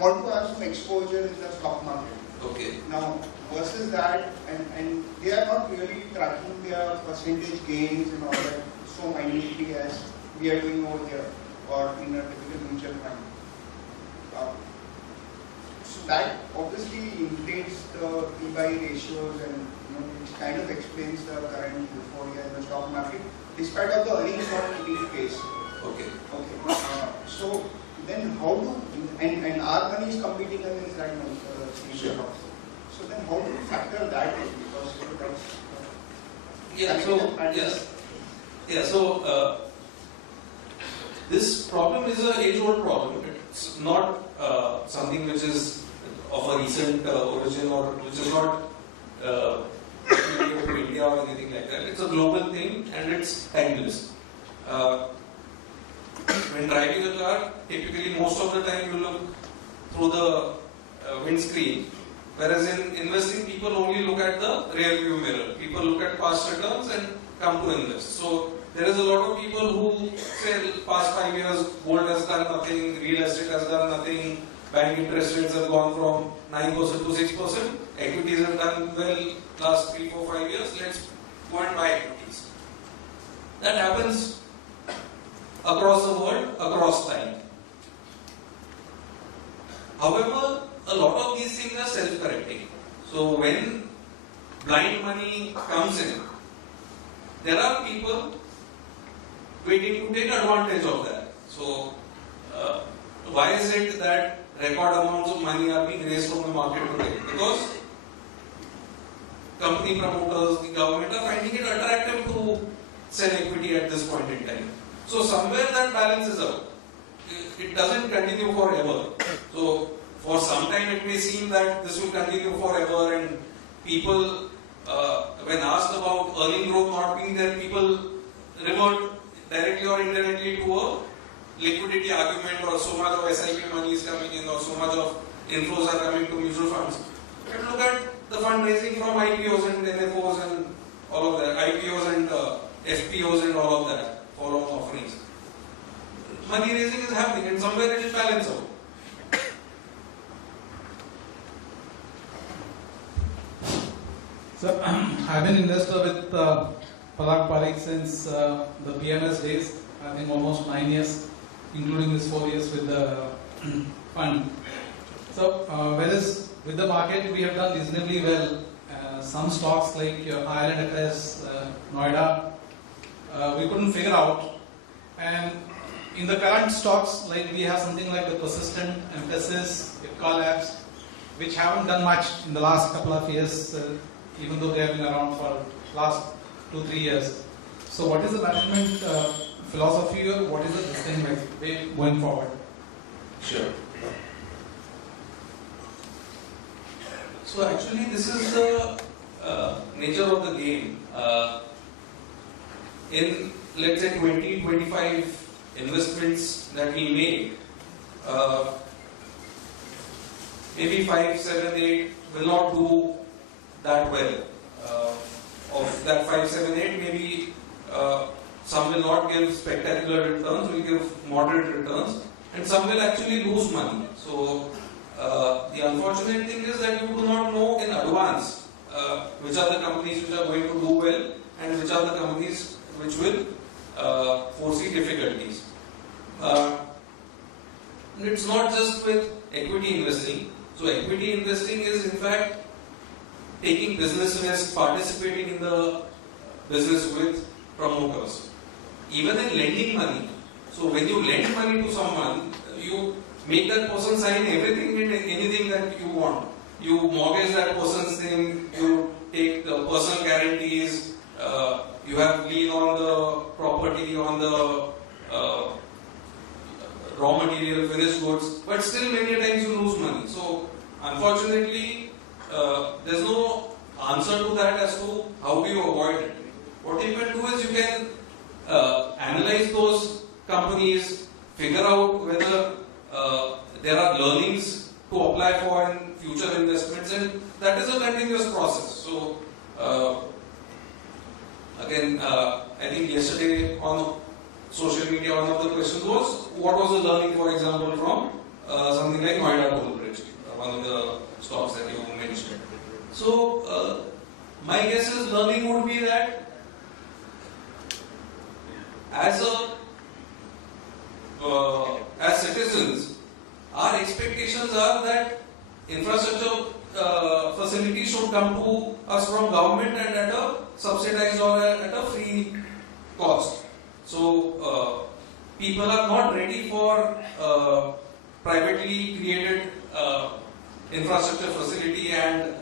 want to have some exposure in the stock market. Okay. Now, versus that, and they are not really tracking their percentage gains and all that so minutely as we are doing over here or in a typical mutual fund. So that obviously inflates the P/by ratios and it kind of explains the current euphoria in the stock market, despite of the earnings not keeping pace. Okay. Okay. So then how do and our money is competing against that money for the same Sure. stocks. So then how do we factor that in? Because that's this problem is an age-old problem. It's not something which is of a recent origin or which is not peculiar to India or anything like that. It's a global thing and it's timeless. When driving a car, typically most of the time you look through the windscreen, whereas in investing people only look at the rear view mirror. People look at past returns and come to invest. So there is a lot of people who say past 5 years gold has done nothing, real estate has done nothing, bank interest rates have gone from 9% to 6%, equities have done well last 3, 4, 5 years, let's go and buy equities. That happens across the world, across time. However, a lot of these things are self-correcting. So when blind money comes in, there are people waiting to take advantage of that. So why is it that record amounts of money are being raised from the market today? Because company promoters, the government are finding it attractive to sell equity at this point in time. So somewhere that balances out. It doesn't continue forever. So for some time it may seem that this will continue forever and people, when asked about earning growth not being there, people revert directly or indirectly to a liquidity argument or so much of SIP money is coming in or so much of inflows are coming to mutual funds. But look at the fundraising from IPOs and NFOs and all of that, IPOs and FPOs and all of that, follow-on offerings. Money raising is happening and somewhere it will balance out. So, I've been investor with Palak Parikh since the PMS days, I think almost 9 years, including this 4 years with the fund. So, whereas with the market we have done reasonably well. Some stocks like Ireland Affairs, Noida, we couldn't figure out. And in the current stocks, like we have something like the Persistent, Emphasis, Ipca Labs, which haven't done much in the last couple of years, even though they have been around for last 2-3 years. So what is the management philosophy or what is the distinct way going forward? Sure. So actually this is the nature of the game. In let's say 20-25 investments that we make, maybe 5, 7, 8 will not do that well. Of that 5, 7, 8, maybe some will not give spectacular returns, will give moderate returns, and some will actually lose money. So the unfortunate thing is that you do not know in advance which are the companies which are going to do well and which are the companies which will foresee difficulties. It's not just with equity investing. So equity investing is in fact taking business risk, participating in the business with promoters. Even in lending money. So when you lend money to someone, you make that person sign everything and anything that you want. You mortgage that person's name, you take the personal guarantees, you have lien on the property, on the raw material, finished goods, but still many times you lose money. So unfortunately, there's no answer to that as to how do you avoid it. What you can do is you can analyze those companies, figure out whether there are learnings to apply for in future investments, and that is a continuous process. So again, I think yesterday on social media, one of the questions was, what was the learning, for example, from something like Unitholders, one of the stocks that you mentioned. So my guess is learning would be that as citizens, our expectations are that infrastructure facilities should come to us from government and at a subsidized or at a free cost. So people are not ready for privately created infrastructure facility and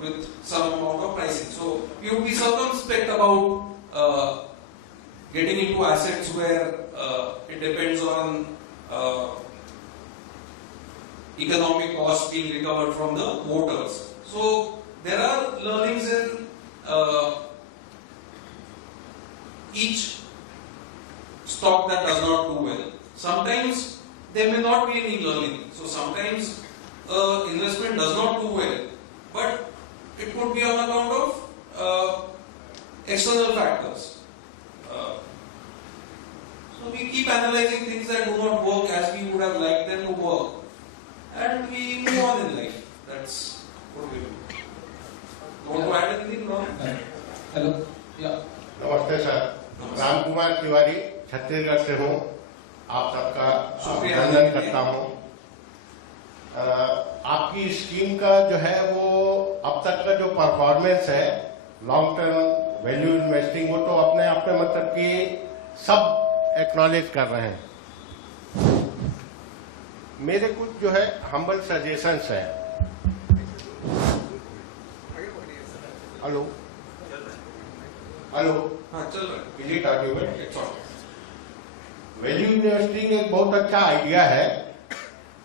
with some amount of pricing. So you would be circumspect about getting into assets where it depends on economic cost being recovered from the voters. So there are learnings in each stock that does not do well. Sometimes there may not be any learning. So sometimes investment does not do well, but it could be on account of external factors. So we keep analyzing things that do not work as we would have liked them to work, and we move on in life. That's what we do. You want to add anything, Ron? Hello. Yeah. नमस्ते sir, Ram Kumar Tiwari Chhattisgarh से हूँ। आप सबका अभिनंदन करता हूँ। आपकी scheme का जो है वो अब तक का जो परफॉर्मेंस है लॉन्ग टर्म वैल्यू इन्वेस्टिंग, वो तो अपने आप में मतलब कि सब एक्नॉलेज कर रहे हैं। मेरे कुछ जो है हम्बल सजेशंस हैं। हेलो हेलो, हाँ चल रहा है। Busy document. वैल्यू इन्वेस्टिंग एक बहुत अच्छा आइडिया है।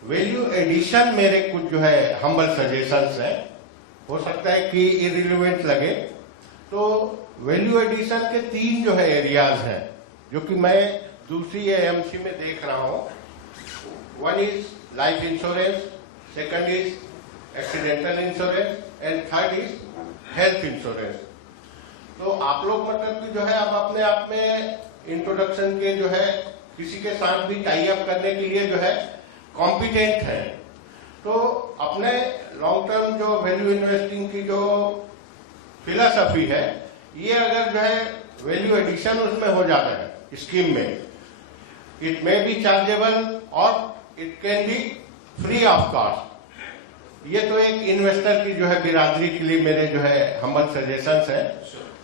वैल्यू एडिशन मेरे कुछ जो है हम्बल सजेशंस हैं। हो सकता है कि इरिलेवेंट लगे, तो वैल्यू एडिशन के 3 जो है एरियाज हैं जो कि मैं दूसरी एएमसी में देख रहा हूं। One is life insurance, second is accidental insurance and third is health insurance. तो आप लोग मतलब कि जो है अब अपने आप में इंट्रोडक्शन के जो है किसी के साथ भी टाई अप करने के लिए जो है कॉम्पिटेंट है। तो अपने लॉन्ग टर्म जो वैल्यू इन्वेस्टिंग की जो फिलॉसफी है, ये अगर जो है वैल्यू एडिशन उसमें हो जाता है स्कीम में, इट मे बी चार्जेबल और it can be free of cost. ये तो एक इन्वेस्टर की जो है बिरादरी के लिए मेरे जो है हम्बल सजेशंस है।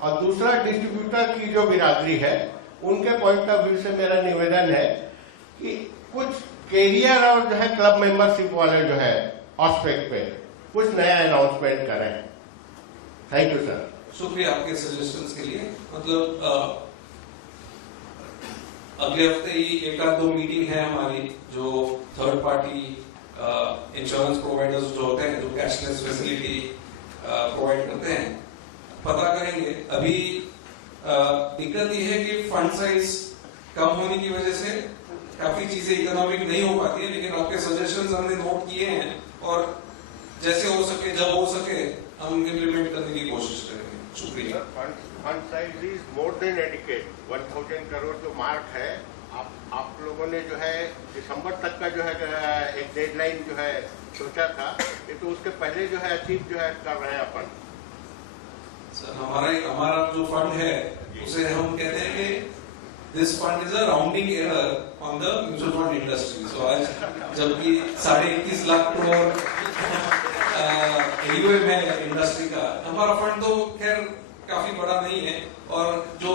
और दूसरा डिस्ट्रीब्यूटर की जो बिरादरी है उनके पॉइंट ऑफ व्यू से मेरा निवेदन है कि कुछ कैरियर और जो है क्लब मेंबरशिप वाले जो है एस्पेक्ट पे कुछ नया अनाउंसमेंट करें। Thank you sir. शुक्रिया आपके सजेशंस के लिए। मतलब अगले हफ्ते ही 1-2 मीटिंग है हमारी, जो थर्ड पार्टी इंश्योरेंस प्रोवाइडर्स जो होते हैं, जो कैशलेस फैसिलिटी प्रोवाइड करते हैं, पता करेंगे। अभी दिक्कत ये है कि फंड साइज कम होने की वजह से काफी चीजें इकोनॉमिक नहीं हो पाती है, लेकिन आपके सजेशंस हमने नोट किए हैं और जैसे हो सके, जब हो सके, हम इम्प्लीमेंट करने की कोशिश करेंगे। शुक्रिया। Fund size is more than adequate. 1000 crore जो मार्क है, आप लोगों ने जो है दिसंबर तक का जो है एक डेडलाइन जो है सोचा था, ये तो उसके पहले जो है अचीव जो है कर रहे हैं अपन। सर हमारा जो फंड है उसे हम कहते हैं कि this fund is a rounding error on the mutual fund industry. So आज जबकि 21.5 लाख करोड़ AUM है इंडस्ट्री का, हमारा फंड तो खैर काफी बड़ा नहीं है। और जो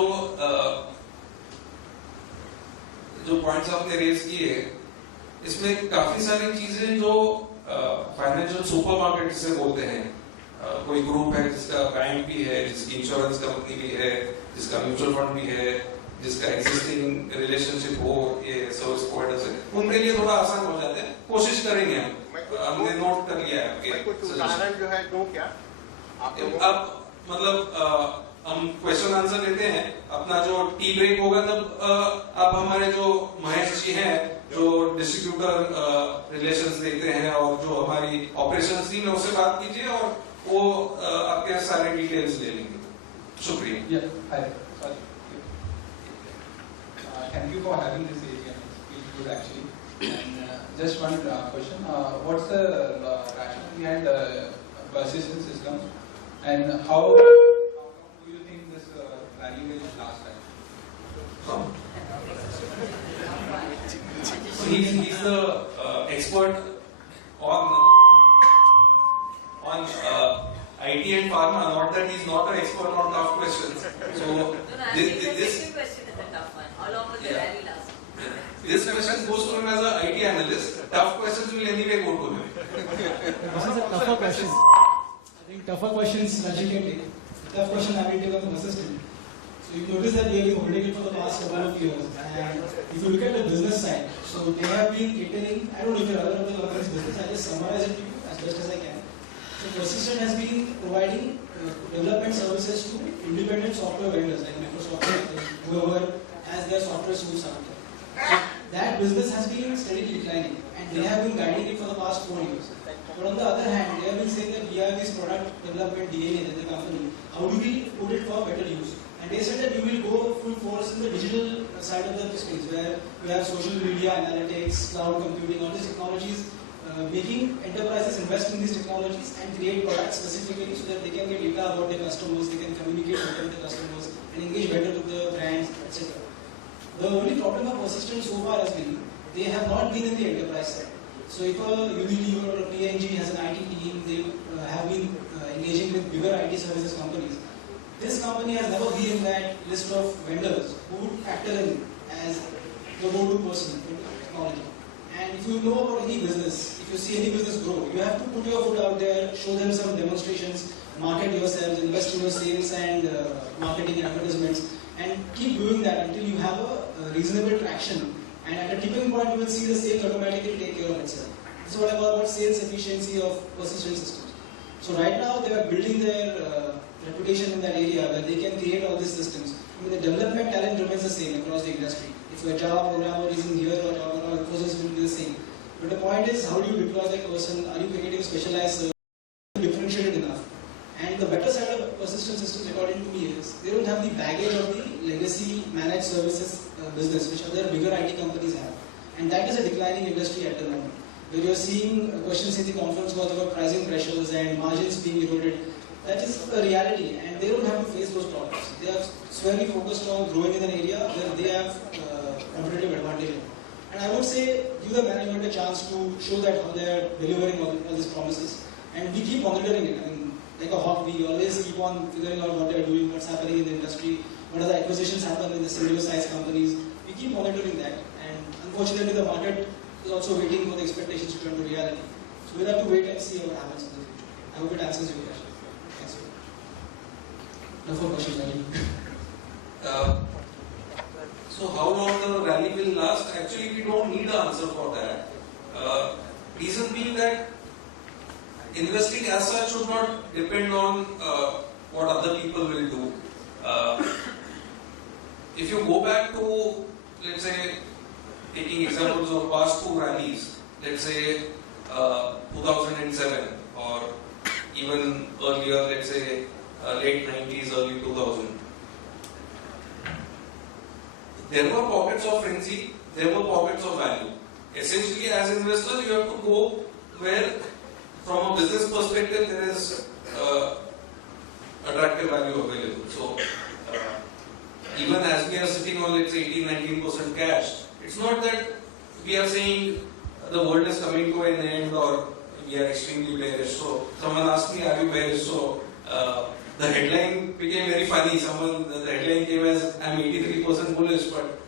पॉइंट्स आपने रेज किए इसमें काफी सारी चीजें जो फाइनेंशियल सुपरमार्केट से बोलते हैं, कोई ग्रुप है जिसका बैंक भी है, जिसकी इंश्योरेंस कंपनी भी है, जिसका म्यूचुअल फंड भी है, जिसका एग्जिस्टिंग रिलेशनशिप हो ये सर्विस प्रोवाइडर से, उनके लिए थोड़ा आसान हो जाता है। कोशिश करेंगे हमने नोट कर लिया है आपके कुछ उदाहरण जो है दो क्या अब मतलब हम क्वेश्चन आंसर लेते हैं, अपना जो टी ब्रेक होगा तब अब हमारे जो महेश जी हैं जो डिस्ट्रीब्यूटर रिलेशंस देखते हैं और जो हमारी ऑपरेशंस टीम है उससे बात कीजिए और वो आपके सारे डिटेल्स ले लेंगे। शुक्रिया। Thank you for having this AGM. It's good actually. And just one question: what's the rationale behind the persistent systems, and how long do you think this rally will last? So he's the expert on IT and pharma. Not that he's not an expert on tough questions. So this question is a tough one. How long will the rally last? This question goes to him as an IT analyst. Tough questions will anyway go to him. This is a tougher question. I think tougher questions Rajiv can take. Tough question I will take on the assistant. So you notice that we have been holding it for the past couple of years. And if you look at the business side, so they have been catering, I don't know if you're aware of the company's business, I'll just summarize it to you as best as I can. So Persistent has been providing development services to independent software vendors like Microsoft, whoever has their software suites out there. So that business has been steadily declining and they have been guiding it for the past 4 years. But on the other hand, they have been saying that we have this product development DNA in the company. How do we put it for better use? And they said that we will go full force in the digital side of the space where we have social media, analytics, cloud computing, all these technologies, making enterprises invest in these technologies and create products specifically so that they can get data about their customers, they can communicate better with the customers and engage better with the brands, etc. The only problem of Persistent so far has been they have not been in the enterprise side. So if a Unilever or a P&G has an IT team, they have been engaging with bigger IT services companies. This company has never been in that list of vendors who would factor in as the go-to person for technology. And if you know about any business, if you see any business grow, you have to put your foot out there, show them some demonstrations, market yourselves, invest in your sales and marketing and advertisements, and keep doing that until you have a reasonable traction. And at a tipping point, you will see the sales automatically take care of itself. This is what I call about sales efficiency of Persistent systems. So right now, they are building their reputation in that area where they can create all these systems. I mean, the development talent remains the same across the industry. If a Java programmer is in here or Java or Infosys will be the same. But the point is, how do you deploy that person? Are you creating specialized service? Differentiated enough? And the better side of Persistent systems, according to me, is they don't have the baggage of the legacy managed services business, which other bigger IT companies have. And that is a declining industry at the moment. Where you're seeing questions in the conference calls about pricing pressures and margins being eroded. That is a reality, and they don't have to face those problems. They are squarely focused on growing in an area where they have competitive advantage. And I would say, give the management a chance to show that how they are delivering all these promises. And we keep monitoring it. I mean, like a hawk, we always keep on figuring out what they are doing, what's happening in the industry, what are the acquisitions happen in the similar size companies. We keep monitoring that. And unfortunately, the market is also waiting for the expectations to turn to reality. So we'll have to wait and see what happens in the future. I hope it answers your question. No further questions. So how long the rally will last? Actually, we don't need an answer for that. Reason being that investing as such should not depend on what other people will do. If you go back to, let's say, taking examples of past 2 rallies, let's say 2007 or even earlier, let's say late 90s, early 2000. There were pockets of frenzy, there were pockets of value. Essentially, as investors, you have to go where, from a business perspective, there is attractive value available. So, even as we are sitting on, let's say, 18-19% cash, it's not that we are saying the world is coming to an end or we are extremely bearish. So, someone asked me, are you bearish? So, the headline became very funny. The headline came as, I'm 83% bullish, but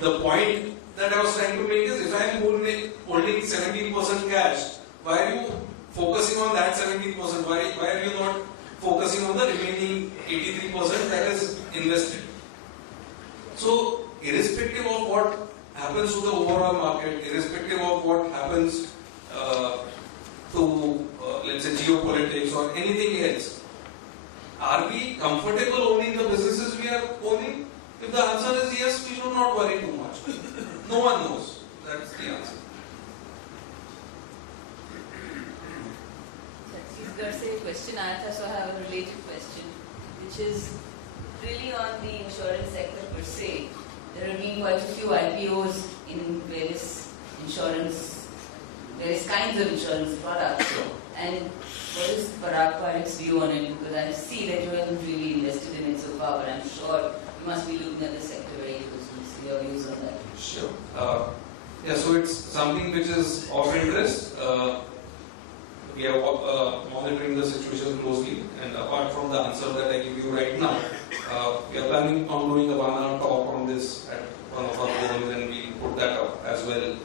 the point that I was trying to make is, if I am bullish, 17% cash, why are you focusing on that 17%? Why are you not focusing on the remaining 83% that is invested? So, irrespective of what happens to the overall market, irrespective of what happens to, let's say, geopolitics or anything else, are we comfortable owning the businesses we are owning? If the answer is yes, we should not worry too much. No one knows. That's the answer. That's a question I also have a related question, which is really on the insurance sector per se. There have been quite a few IPOs in various kinds of insurance products. And what is Parag Parikh's view on it? Because I see that you haven't really invested in it so far, but I'm sure you must be looking at the sector very closely. So your views on that? Sure. Yeah, so it's something which is of interest. We are monitoring the situation closely, and apart from the answer that I give you right now, we are planning on doing a one-hour talk on this at one of our forums, and we put that up as well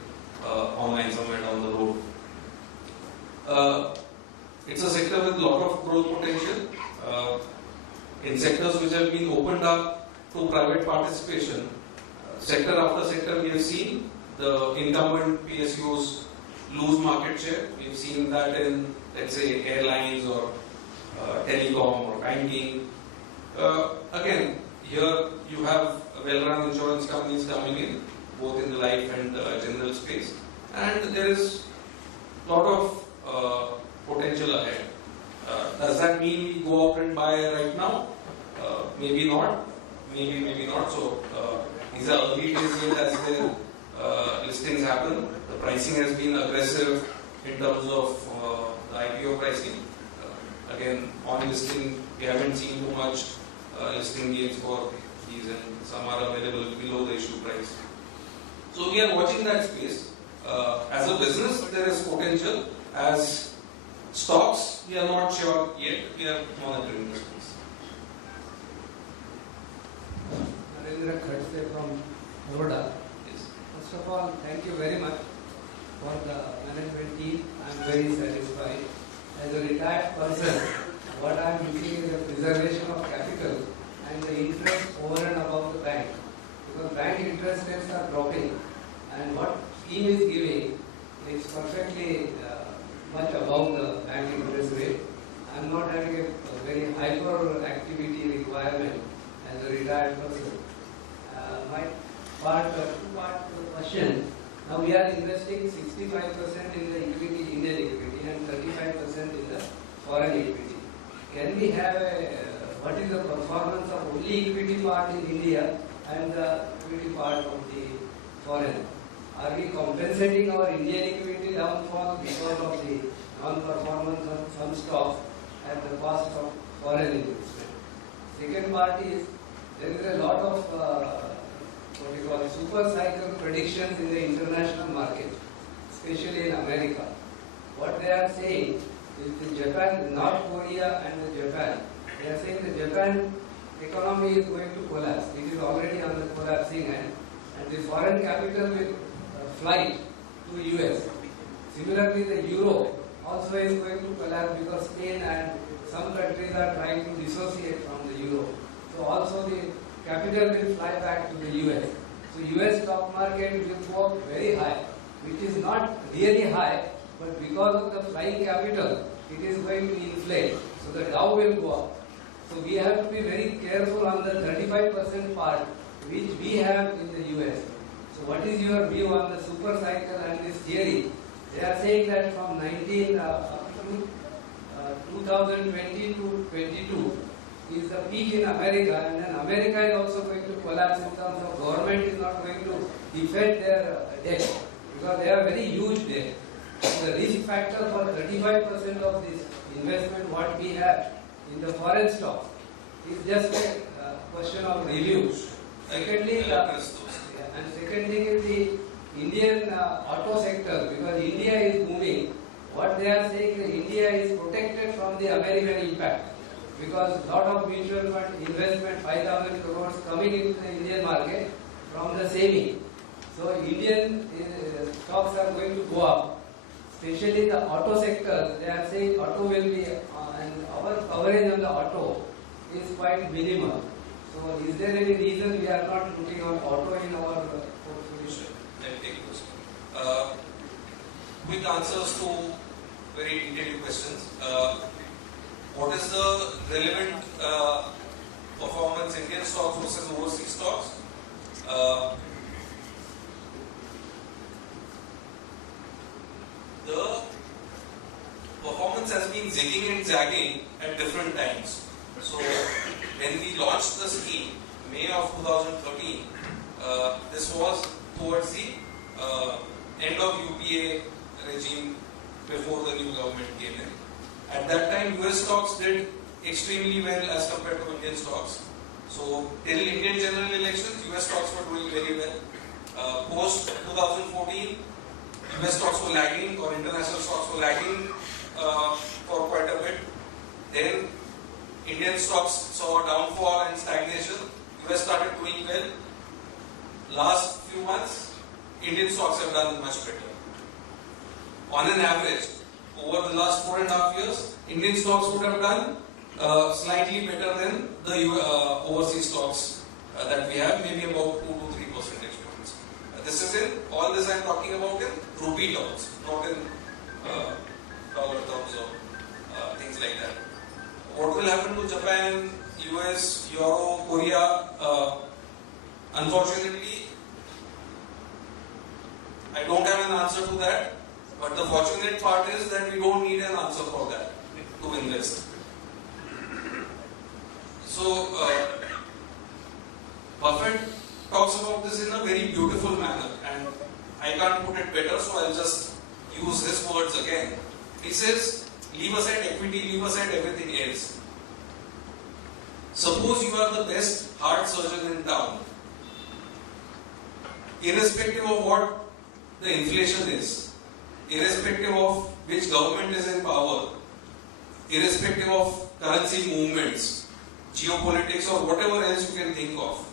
online somewhere down the road. It's a sector with a lot of growth potential. In sectors which have been opened up to private participation, sector after sector, we have seen the incumbent PSUs lose market share. We've seen that in, let's say, airlines or telecom or banking. Again, here you have well-run insurance companies coming in, both in the life and general space, and there is a lot of potential ahead. Does that mean we go out and buy right now? Maybe not. Maybe not. So these are early days yet as the listings happen. The pricing has been aggressive in terms of the IPO pricing. Again, on listing, we haven't seen too much listing gains for these, and some are available below the issue price. So we are watching that space. As a business, there is potential. As stocks, we are not sure yet. We are monitoring the space. Narendra Khadse from Baroda. Yes. First of all, thank you very much for the management team. I am very satisfied. As a retired person, what I am looking is the preservation of capital and the interest over and above the bank. Because bank interest rates are dropping, and what scheme is giving is perfectly much above the bank interest rate. I am not having a very hyper activity requirement as a retired person. My two-part question. Now we are investing 65% in the equity, Indian equity, and 35% in the foreign equity. Can we have what is the performance of only equity part in India and the equity part of the foreign? Are we compensating our Indian equity downfall because of the non-performance of some stocks at the cost of foreign investment? Second part is, there is a lot of what we call super cycle predictions in the international market, especially in America. What they are saying is the Japan, North Korea and the Japan, they are saying the Japan economy is going to collapse. It is already on the collapsing end, and the foreign capital will flight to US. Similarly, the euro also is going to collapse because Spain and some countries are trying to dissociate from the euro. So also the capital will fly back to the US. So US stock market will go up very high, which is not really high, but because of the flying capital, it is going to inflate. So the Dow will go up. So we have to be very careful on the 35% part which we have in the US. So what is your view on the super cycle and this theory? They are saying that from 2020 to 22 is the peak in America, and then America is also going to collapse in terms of government is not going to defend their debt because they are very huge debt. So the risk factor for 35% of this investment what we have in the foreign stocks is just a question of review. Secondly, and second thing is the Indian auto sector, because India is moving. What they are saying is India is protected from the American impact because a lot of mutual fund investment, 5,000 crores coming into the Indian market from the saving. So Indian stocks are going to go up. especially the auto sector, they are saying auto will be, and our coverage on the auto is quite minimal. So is there any reason we are not looking on auto in our portfolio? Let me take this. Quick answers to very detailed questions. What is the relevant performance Indian stocks versus overseas stocks? The performance has been zigging and zagging at different times. So when we launched the scheme, May of 2013, this was towards the end of UPA regime before the new government came in. At that time, US stocks did extremely well as compared to Indian stocks. So till Indian general elections, US stocks were doing very well. Post 2014, US stocks were lagging or international stocks were lagging for quite a bit. Then Indian stocks saw a downfall and stagnation. US started doing well. Last few months, Indian stocks have done much better. On an average, over the last 4.5 years, Indian stocks would have done slightly better than the overseas stocks that we have, maybe about 2 to 3 percentage points. This is in, all this I am talking about in rupee terms, not in dollar terms or things like that. What will happen to Japan, US, Euro, Korea? Unfortunately, I don't have an answer to that, but the fortunate part is that we don't need an answer for that to invest. So, Buffett talks about this in a very beautiful manner, and I can't put it better, so I'll just use his words again. He says, leave aside equity, leave aside everything else. Suppose you are the best heart surgeon in town. Irrespective of what the inflation is, irrespective of which government is in power, irrespective of currency movements, geopolitics or whatever else you can think of,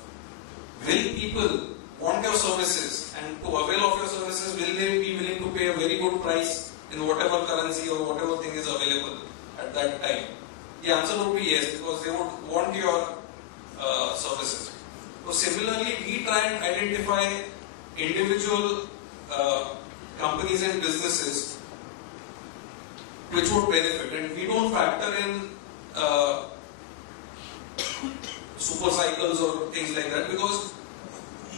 will people want your services, and to avail of your services, will they be willing to pay a very good price in whatever currency or whatever thing is available at that time? The answer would be yes, because they would want your services. So similarly, we try and identify individual companies and businesses which would benefit, and we don't factor in super cycles or things like that, because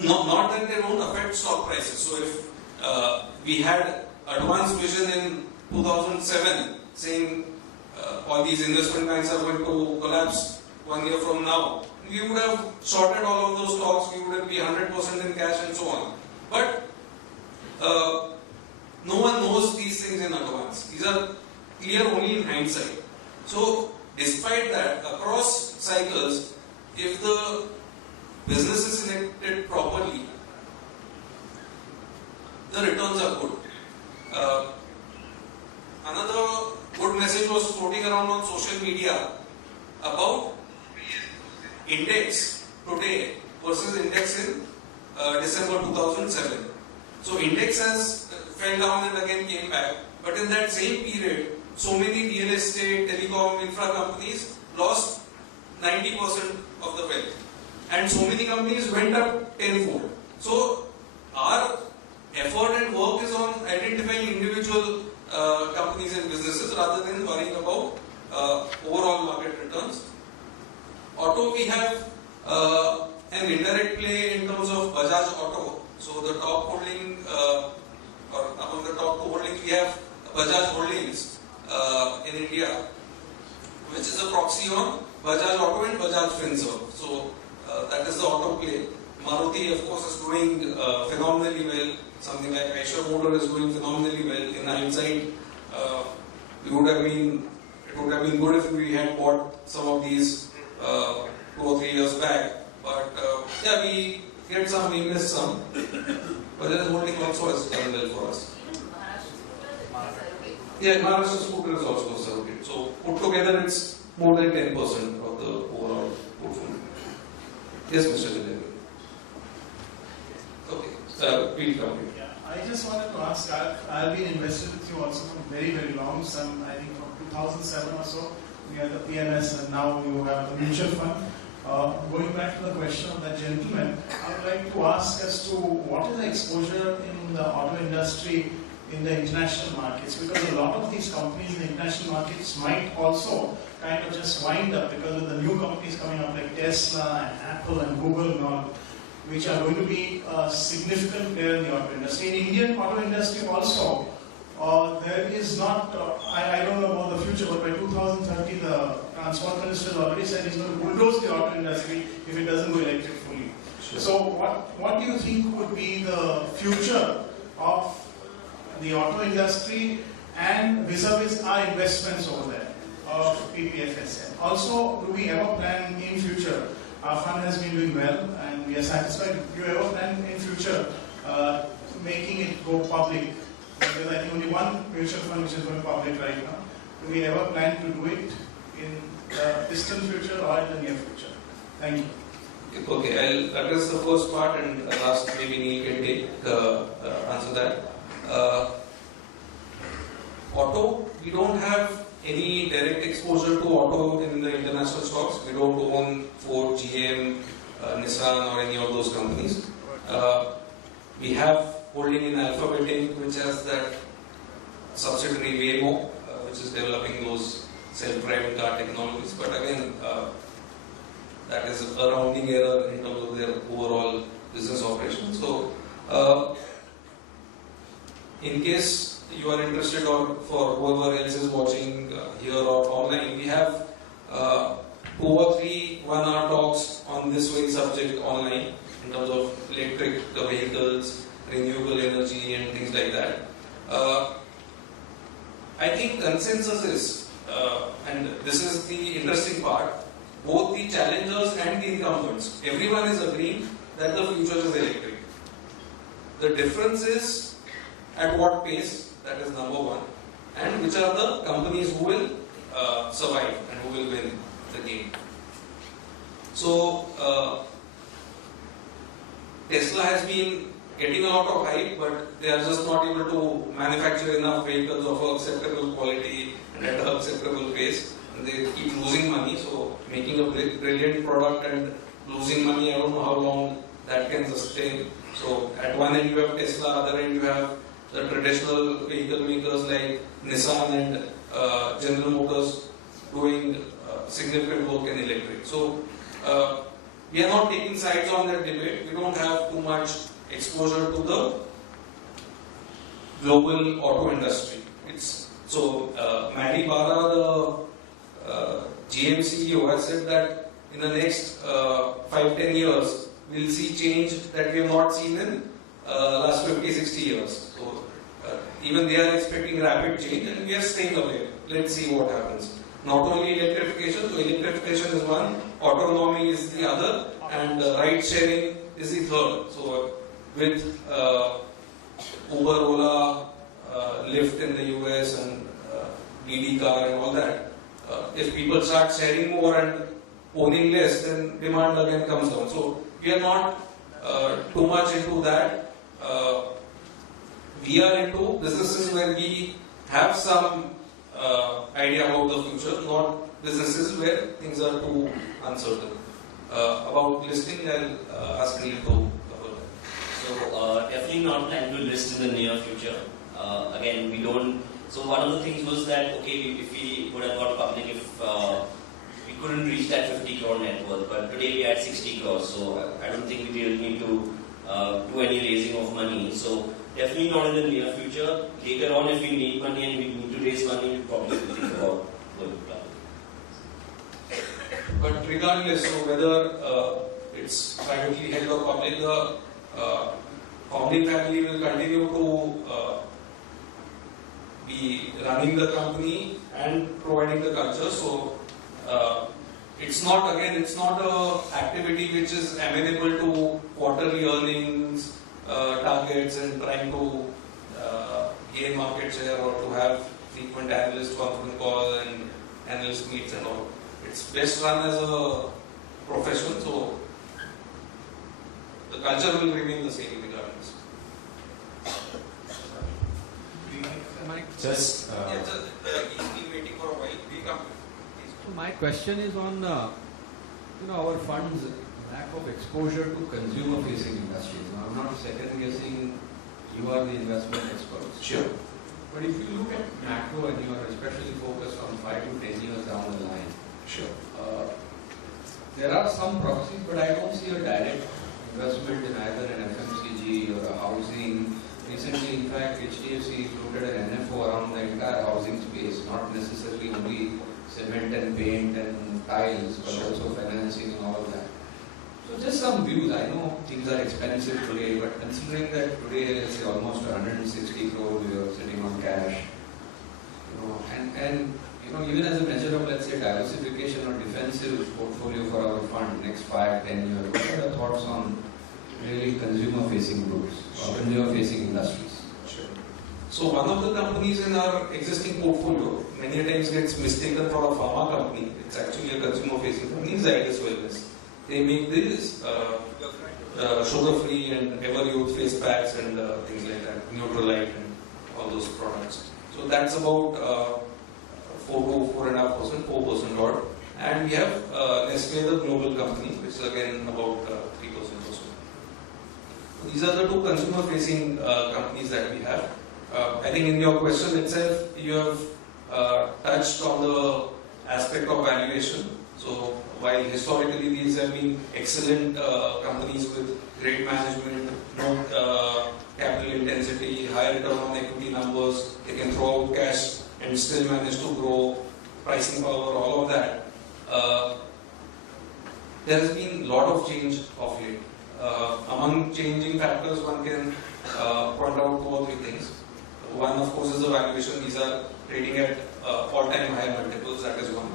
not that they don't affect stock prices. So if we had advanced vision in 2007 saying all these investment banks are going to collapse 1 year from now, we would have sorted all of those stocks, we would have been 100% in cash and so on. But no one knows these things in advance. These are clear only in hindsight. So despite that, across cycles, if the business is selected properly, the returns are good. Another good message was floating around on social media about index today versus index in December 2007. So index has fell down and again came back, but in that same period, so many real estate, telecom, infra companies lost 90% of the wealth, and so many companies went up tenfold. So our effort and work is on identifying individual companies and businesses rather than worrying about overall market returns. Auto, we have an indirect play in terms of Bajaj Auto. So the top holding, or among the top two holdings, we have Bajaj Holdings in India, which is a proxy on Bajaj Auto and Bajaj Finserv. So that is the auto play. Maruti, of course, is doing phenomenally well. Something like Eicher Motor is doing phenomenally well. In hindsight, it would have been good if we had bought some of these 2 or 3 years back. But yeah, we get some, we miss some. Bajaj Holding also has done well for us. Yeah, Maharashtra Scooter is also surrogate. So put together, it's more than 10% of the overall portfolio. Yes, Mr. Jindal. Okay, please come here. I just wanted to ask, I've been invested with you also for very, very long, I think from 2007 or so. We had the PMS and now you have the mutual fund. Going back to the question of that gentleman, I would like to ask as to what is the exposure in the auto industry in the international markets, because a lot of these companies in the international markets might also kind of just wind up because of the new companies coming up like Tesla and Apple and Google and all, which are going to be a significant player in the auto industry. In Indian auto industry also, there is not, I don't know about the future, but by 2030 the transport minister has already said he's going to bulldoze the auto industry if it doesn't go electric fully. Sure. So what do you think would be the future of the auto industry and vis-a-vis our investments over there of PPFAS? Also, do we ever plan in future? Our fund has been doing well and we are satisfied. Do you ever plan in future making it go public? Because I think only one mutual fund which is going public right now. Do we ever plan to do it in the distant future or in the near future? Thank you. Okay, I'll address the first part and last maybe Neil can take answer that. Auto, we don't have any direct exposure to auto in the international stocks. We don't own Ford, GM, Nissan or any of those companies. We have holding in Alphabet Inc., which has that subsidiary Waymo, which is developing those self-driving car technologies. But again, that is a rounding error in terms of their overall business operation. So, in case you are interested, or for whoever else is watching here or online, we have 2 or 3 one-hour talks on this very subject online in terms of electric vehicles, renewable energy and things like that. I think consensus is, and this is the interesting part, both the challengers and the incumbents, everyone is agreeing that the future is electric. The difference is at what pace, that is number one, and which are the companies who will survive and who will win the game. So, Tesla has been getting a lot of hype, but they are just not able to manufacture enough vehicles of acceptable quality and at an acceptable pace. And they keep losing money, so making a brilliant product and losing money, I don't know how long that can sustain. So at one end you have Tesla, other end you have the traditional vehicle makers like Nissan and General Motors doing significant work in electric. So we are not taking sides on that debate. We don't have too much exposure to the global auto industry. Maddie Barra, the GM CEO, has said that in the next 5-10 years, we'll see change that we have not seen in last 50-60 years. So even they are expecting rapid change and we are staying away. Let's see what happens. Not only electrification, so electrification is one, autonomy is the other, and ride sharing is the third. So with Uber, Ola, Lyft in the US and DD car and all that, if people start sharing more and owning less, then demand again comes down. So we are not too much into that. We are into businesses where we have some idea about the future, not businesses where things are too uncertain. About listing, I'll ask Neil to cover that. So definitely not plan to list in the near future. Again, we don't. So one of the things was that if we would have got public, if we couldn't reach that 50 crore net worth, but today we are at 60 crores. So I don't think we really need to do any raising of money. So definitely not in the near future. Later on, if we need money and we need to raise money, we probably will think about going public. But regardless of whether it's privately held or public, the founding family will continue to be running the company and providing the culture. So it's not a activity which is amenable to quarterly earnings targets and trying to gain market share or to have frequent analyst conference call and analyst meets and all. It's best run as a profession, so the culture will remain the same regardless. Just. He's been waiting for a while. We come. So my question is on our funds lack of exposure to consumer-facing industries. Now, I'm not second guessing. You are the investment experts. Sure. But if you look at macro and you are especially focused on 5 to 10 years down the line, Sure. there are some proxies, but I don't see a direct investment in either an FMCG or a housing. Recently, in fact, HDFC floated an NFO around the entire housing space, not necessarily only cement and paint and tiles, but also financing and all of that. So just some views. I know things are expensive today, but considering that today, let's say almost 160 crores we are sitting on cash, and even as a measure of, let's say, diversification or defensive portfolio for our fund next 5, 10 years, what are your thoughts on really consumer-facing groups or consumer-facing industries? Sure. So one of the companies in our existing portfolio many times gets mistaken for a pharma company. It's actually a consumer-facing company. It's Zydus Wellness. They make these sugar-free and ever-youth face packs and things like that, Neutralite and all those products. So that's about 4 to 4.5%, 4% odd. And we have Nestle, the global company, which is again about 3% or so. These are the two consumer-facing companies that we have. I think in your question itself, you have touched on the aspect of valuation. So while historically these have been excellent companies with great management, no capital intensity, high return on equity numbers, they can throw out cash and still manage to grow, pricing power, all of that. There has been a lot of change of late. Among changing factors, one can point out 2 or 3 things. One, of course, is the valuation. These are trading at all-time high multiples, that is one.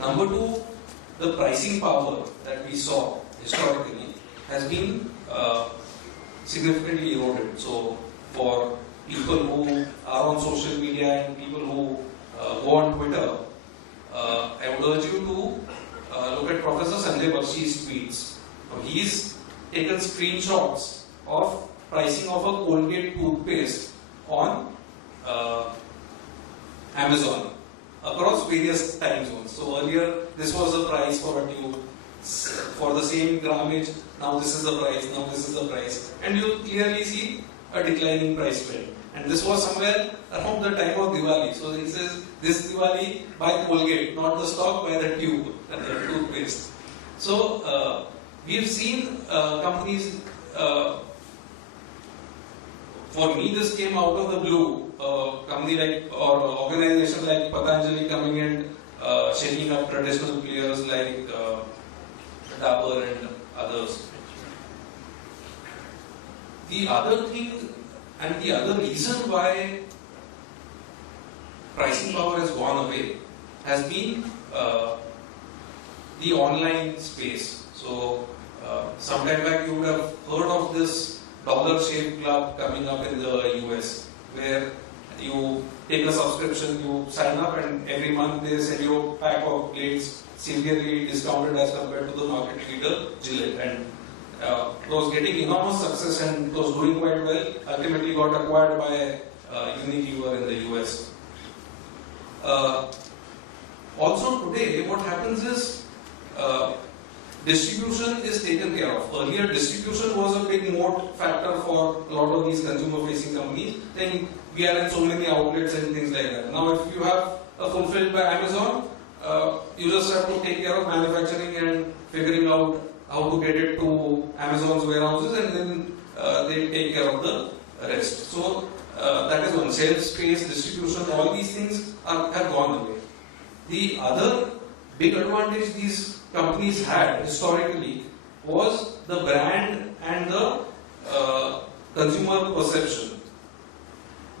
Number 2, the pricing power that we saw historically has been significantly eroded. So, for people who are on social media and people who go on Twitter, I would urge you to look at Professor Sanjay Bakshi's tweets. Now, he's taken screenshots of pricing of a Colgate toothpaste on Amazon across various time zones. So earlier this was the price for a tube for the same grammage. Now this is the price. Now this is the price, and you clearly see a declining price trend. And this was somewhere around the time of Diwali. So he says this Diwali buy Colgate, not the stock, buy the tube and the toothpaste. So we've seen companies. For me, this came out of the blue. Company like or organization like Patanjali coming and shaking up traditional players like Dabur and others. The other thing and the other reason why pricing power has gone away has been the online space. So sometime back you would have heard of this Dollar Shave Club coming up in the US, where you take a subscription, you sign up, and every month they send you a pack of blades severely discounted as compared to the market leader, Gillette. And it was getting enormous success and it was doing quite well. Ultimately got acquired by Unilever in the US. Also today, what happens is distribution is taken care of. Earlier, distribution was a big moat factor for a lot of these consumer-facing companies. Then we are in so many outlets and things like that. Now, if you have a fulfilled by Amazon, you just have to take care of manufacturing and figuring out how to get it to Amazon's warehouses, and then they take care of the rest. So that is one. Shelf space, distribution, all these things have gone away. The other big advantage these companies had historically was the brand and the consumer perception.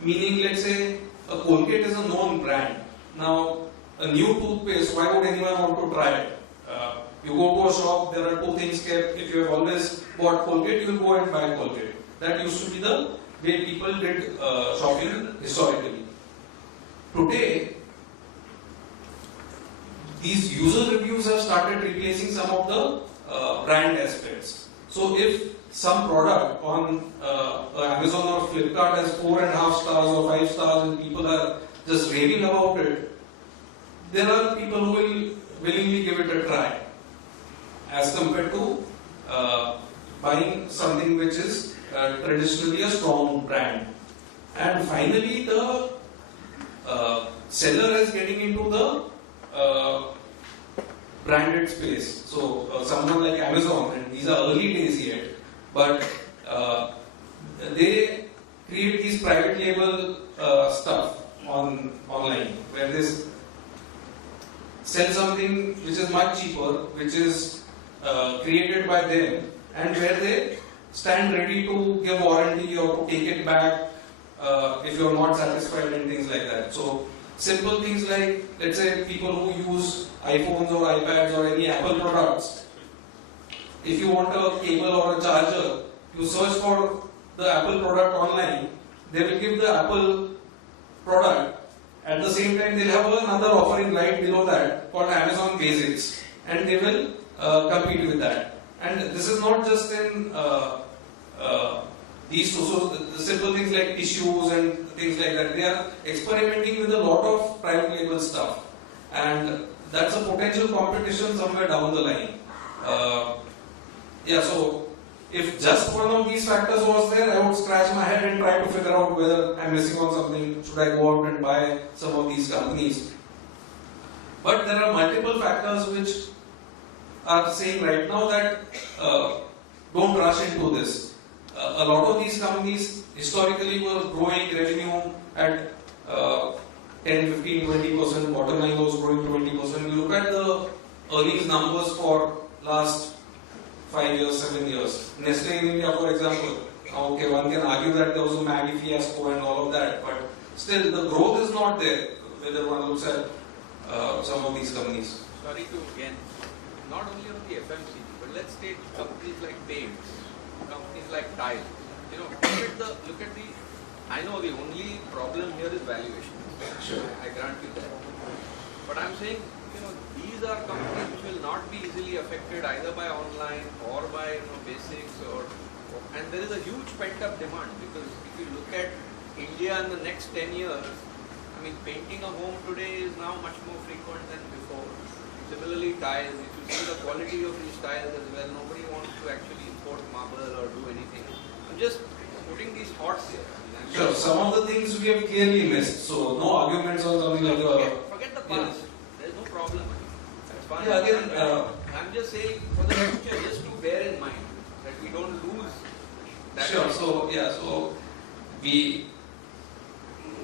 Meaning, let's say, a Colgate is a known brand. Now, a new toothpaste, why would anyone want to try it? You go to a shop, there are 2 things kept. If you have always bought Colgate, you will go and buy Colgate. That used to be the way people did shopping historically. Today, these user reviews have started replacing some of the brand aspects. So if some product on Amazon or Flipkart has 4.5 stars or 5 stars and people are just raving about it, there are people who will willingly give it a try as compared to buying something which is traditionally a strong brand. And finally, the seller is getting into the branded space. So someone like Amazon, and these are early days yet, but they create these private label stuff online where they sell something which is much cheaper, which is created by them, and where they stand ready to give warranty or to take it back if you are not satisfied and things like that. So simple things like, let's say people who use iPhones or iPads or any Apple products, if you want a cable or a charger, you search for the Apple product online, they will give the Apple product. At the same time, they'll have another offering right below that called Amazon Basics, and they will compete with that. And this is not just in these two, so the simple things like tissues and things like that. They are experimenting with a lot of private label stuff, and that's a potential competition somewhere down the line. So if just one of these factors was there, I would scratch my head and try to figure out whether I'm missing on something. Should I go out and buy some of these companies? But there are multiple factors which are saying right now that don't rush into this. A lot of these companies historically were growing revenue at 10, 15, 20%, bottom line was growing 20%. You look at the earnings numbers for last 5 years, 7 years. Nestle in India, for example, okay, one can argue that there was a Maggi fiasco and all of that, but still the growth is not there, whether one looks at some of these companies. Sorry to again, not only on the FMCG, but let's take companies like paints, companies like tile. You know, look at the. I know the only problem here is valuation. Sure. I grant you that. But I'm saying, you know, these are companies which will not be easily affected either by online or by basics and there is a huge pent-up demand because if you look at India in the next 10 years, I mean, painting a home today is now much more frequent than before. Similarly, tiles, if you see the quality of these tiles as well, nobody wants to actually import marble or do anything. I'm just putting these thoughts here. Sure, some of the things we have clearly missed, so no arguments on something like forget the past. There's no problem. That's fine. Yeah, again, I'm just saying for the future, just to bear in mind that we don't lose that. Sure, so we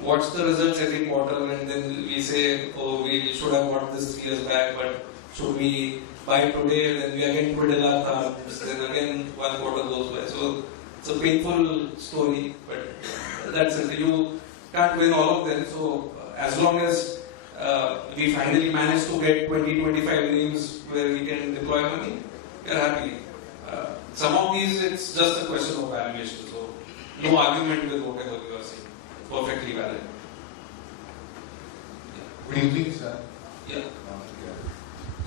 watch the results every quarter and then we say, oh, we should have bought this 3 years back, but should we buy today? Then we again twiddle our thumbs, then again 1 quarter goes by. So it's a painful story, but that's it. You can't win all of them. So as long as we finally manage to get 20-25 names where we can deploy money, we're happy. Some of these, it's just a question of valuation. So no argument with whatever you are saying. Perfectly valid. Good evening, sir. Yeah.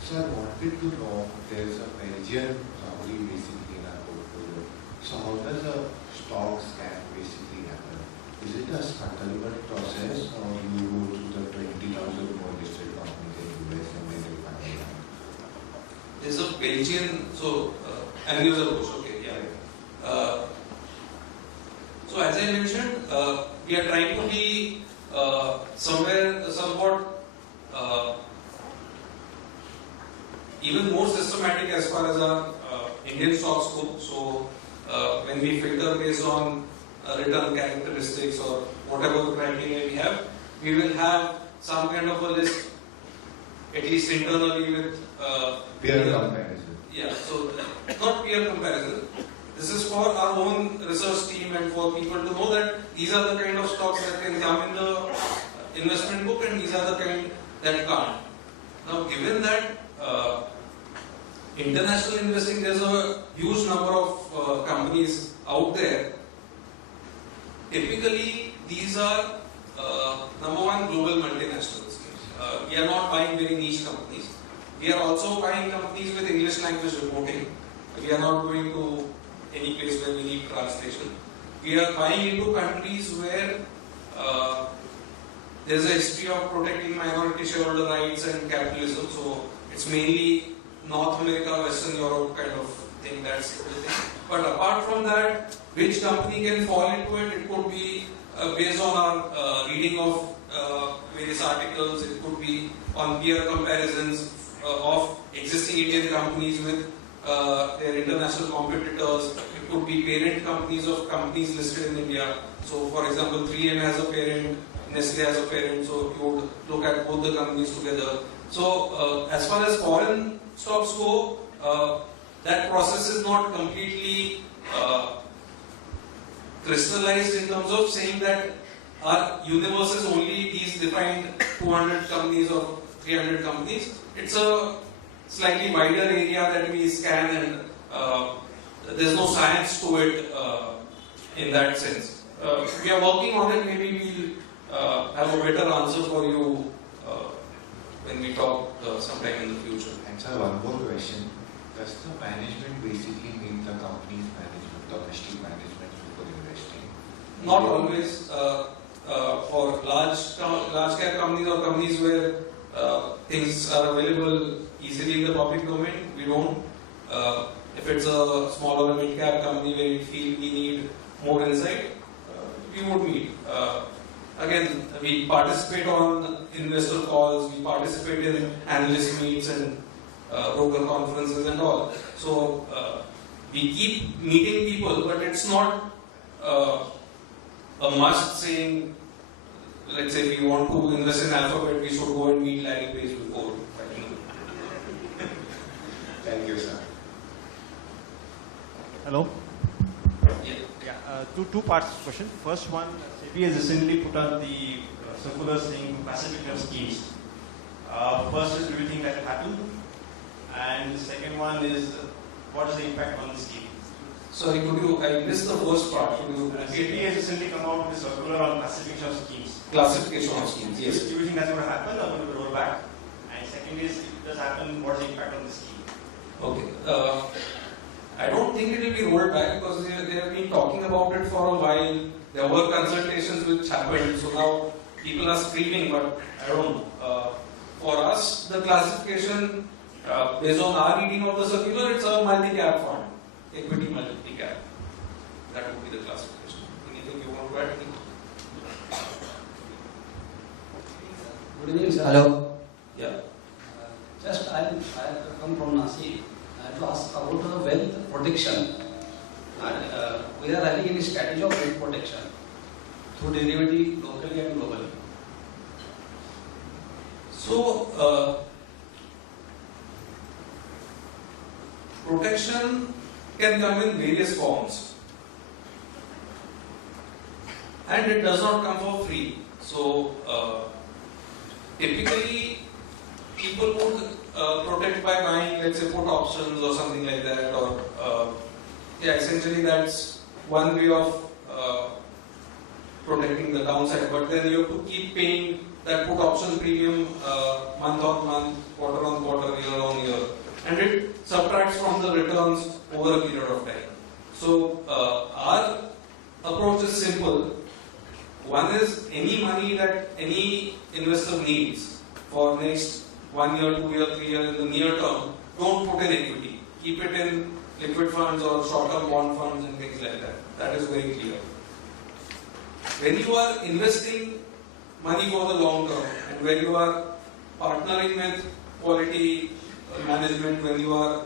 Sir, wanted to know, there is a Belgian family basically in our portfolio. So how does a stock scan basically happen? Is it a scuttlebutt process or you go to the 20,000 more listed companies in US and then you find it? There's a Belgian, end-user approach, okay, yeah. So as I mentioned, we are trying to be somewhat even more systematic as far as our Indian stocks go. So when we filter based on return characteristics or whatever criteria we have, we will have some kind of a list, at least internally with peer comparison. Yeah, so not peer comparison. This is for our own research team and for people to know that these are the kind of stocks that can come in the investment book and these are the kind that can't. Now, given that international investing, there's a huge number of companies out there. Typically, these are number one, global multinationals. We are not buying very niche companies. We are also buying companies with English language reporting. We are not going to any place where we need translation. We are buying into countries where there's a history of protecting minority shareholder rights and capitalism. So it's mainly North America, Western Europe kind of thing. That's the thing. But apart from that, which company can fall into it? It could be based on our reading of various articles. It could be on peer comparisons of existing Indian companies with their international competitors. It could be parent companies of companies listed in India. So, for example, 3M has a parent, Nestle has a parent. So, you would look at both the companies together. So, as far as foreign stocks go, that process is not completely crystallized in terms of saying that our universe is only these defined 200 companies or 300 companies. It's a slightly wider area that we scan, and there's no science to it in that sense. We are working on it. Maybe we'll have a better answer for you when we talk sometime in the future. And sir, one more question. Does the management basically mean the company's management, domestic management before investing? Not always. For large cap companies or companies where things are available easily in the public domain, we don't. If it's a smaller mid cap company where we feel we need more insight, we would meet. Again, we participate on investor calls, we participate in analyst meets and broker conferences and all. So we keep meeting people, but it's not a must saying, let's say we want to invest in Alphabet, we should go and meet Larry Page before. Thank you, sir. Hello? Yeah. Two parts to the question. First one, SEBI has recently put out the circular saying classification of schemes. First is, do you think that will happen? And the second one is, what is the impact on the scheme? Sorry, I missed the first part. SEBI has recently come out with a circular on classification of schemes. Classification of schemes, yes. Do you think that's going to happen or going to roll back? And second is, if it does happen, what is the impact on the scheme? Okay. I don't think it will be rolled back because they have been talking about it for a while. There were consultations which happened, so now people are screaming, but I don't know. For us, the classification, based on our reading of the circular, it's a multi-cap fund, equity multi-cap. That would be the classification. Anything you want to add? Good evening, sir. Hello. Yeah. Just I come from Nasi to ask about wealth protection. And we are having any strategy of wealth protection through derivative locally and globally. So, protection can come in various forms, and it does not come for free. So, typically, people would protect by buying, let's say, put options or something like that, or essentially that's one way of protecting the downside. But then you have to keep paying that put option premium month on month, quarter on quarter, year on year, and it subtracts from the returns over a period of time. So our approach is simple. One is any money that any investor needs for next 1 year, 2 year, 3 years in the near term, don't put in equity. Keep it in liquid funds or short-term bond funds and things like that. That is very clear. When you are investing money for the long term and when you are partnering with quality management, when you are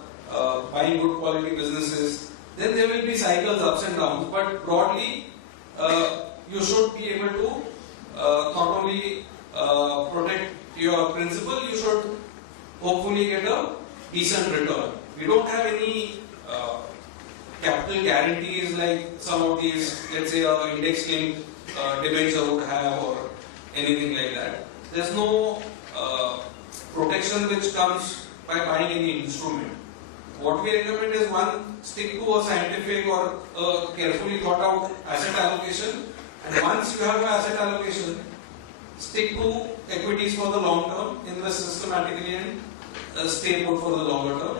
buying good quality businesses, then there will be cycles, ups and downs. But broadly, you should be able to not only protect your principal, you should hopefully get a decent return. We don't have any capital guarantees like some of these, let's say, index-linked debenture would have or anything like that. There's no protection which comes by buying any instrument. What we recommend is one, stick to a scientific or a carefully thought out asset allocation, and once you have an asset allocation, stick to equities for the long term, invest systematically and stay put for the longer term.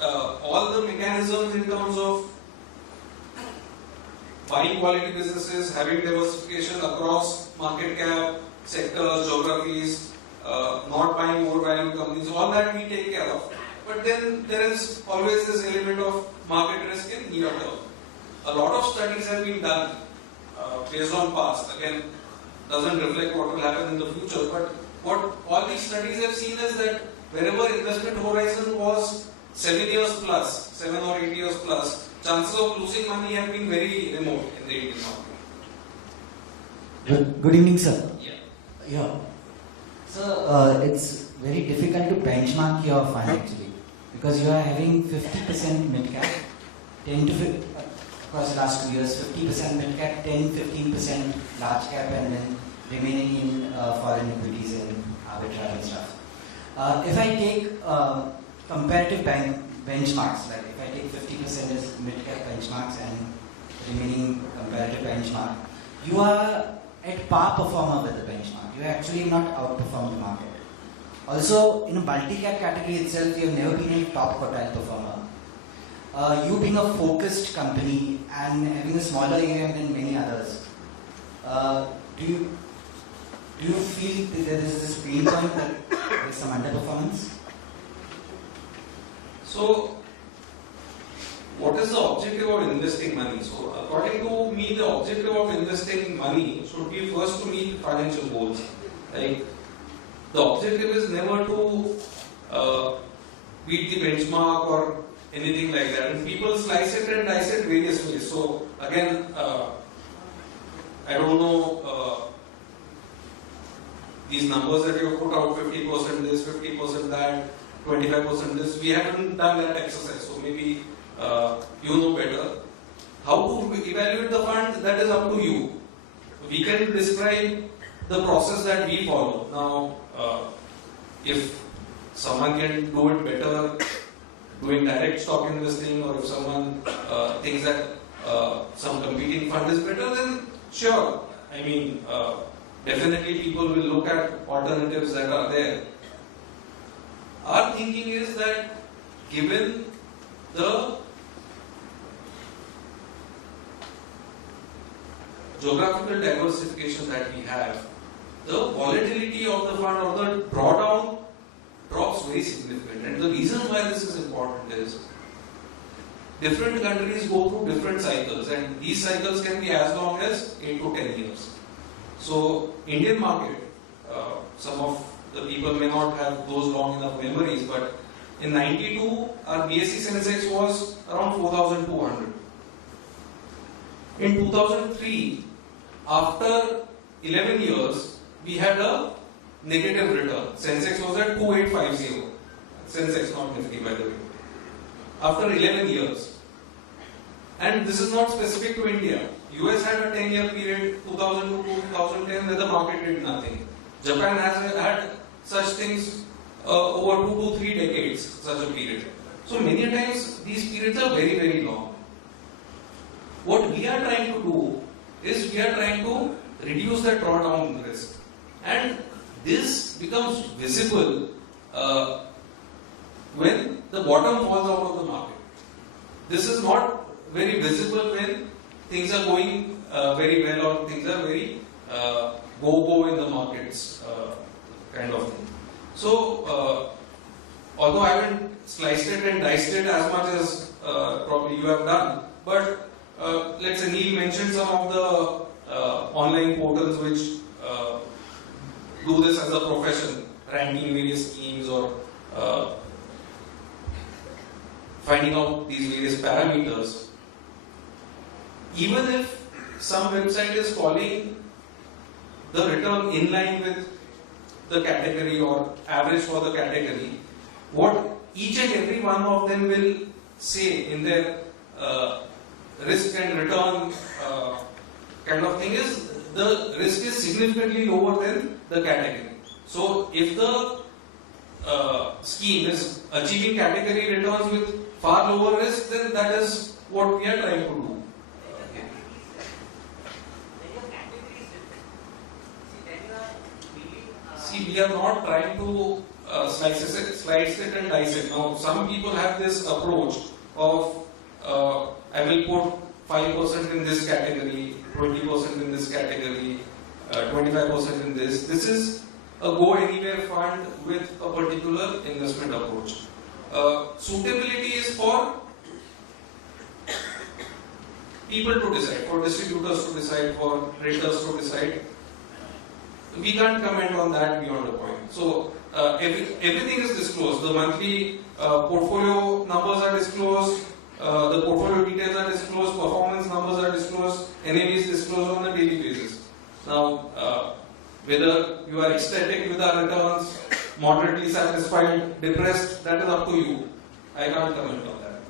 All the mechanisms in terms of buying quality businesses, having diversification across market cap, sectors, geographies, not buying overvalued companies, all that we take care of. But then there is always this element of market risk in near term. A lot of studies have been done based on past. Again, doesn't reflect what will happen in the future. But what all these studies have seen is that wherever investment horizon was 7 years plus, 7 or 8 years plus, chances of losing money have been very remote in the Indian market. Good evening, sir. Yeah. So it's very difficult to benchmark your fund actually, because you are having 50% mid cap, 10 to 50, across the last 2 years, 50% mid cap, 10-15% large cap, and then remaining in foreign equities and arbitrage and stuff. If I take comparative benchmarks, like if I take 50% as mid cap benchmarks and remaining comparative benchmark, you are at par performer with the benchmark. You actually not outperformed the market. Also, in a multi-cap category itself, you have never been a top quartile performer. You being a focused company and having a smaller AUM than many others, do you feel that there is this pain point that there is some underperformance? So, what is the objective of investing money? So, according to me, the objective of investing money should be first to meet financial goals. Like, the objective is never to beat the benchmark or anything like that. And people slice it and dice it various ways. So, again, I don't know these numbers that you have put out, 50% this, 50% that, 25% this. We haven't done that exercise. So, maybe you know better. How to evaluate the fund, that is up to you. We can describe the process that we follow. Now, if someone can do it better doing direct stock investing, or if someone thinks that some competing fund is better, then sure. I mean, definitely people will look at alternatives that are there. Our thinking is that given the geographical diversification that we have, the volatility of the fund or the drawdown drops very significant. And the reason why this is important is different countries go through different cycles, and these cycles can be as long as 8 to 10 years. So, Indian market, some of the people may not have those long enough memories, but in 92, our BSE Sensex was around 4,200. In 2003, after 11 years, we had a negative return. Sensex was at 2850. Sensex, not Nifty, by the way. After 11 years. And this is not specific to India. US had a 10-year period, 2002 to 2010, where the market did nothing. Japan has had such things over 2 to 3 decades, such a period. So many times these periods are very, very long. What we are trying to do is we are trying to reduce that drawdown risk. And this becomes visible when the bottom falls out of the market. This is not very visible when things are going very well or things are very go-go in the markets, kind of thing. So, although I haven't sliced it and diced it as much as probably you have done, but let's say Neil mentioned some of the online portals which do this as a profession, ranking various schemes or finding out these various parameters. Even if some website is calling the return in line with the category or average for the category, what each and every one of them will say in their risk and return kind of thing is the risk is significantly lower than the category. So if the scheme is achieving category returns with far lower risk, then that is what we are trying to do. See, we are not trying to slice it and dice it. Now, some people have this approach of I will put 5% in this category, 20% in this category, 25% in this. This is a go anywhere fund with a particular investment approach. Suitability is for people to decide, for distributors to decide, for traders to decide. We can't comment on that beyond a point. So everything is disclosed. The monthly portfolio numbers are disclosed, the portfolio details are disclosed, performance numbers are disclosed, NAV is disclosed on a daily basis. Now, whether you are ecstatic with our returns, moderately satisfied, depressed, that is up to you. I can't comment on that.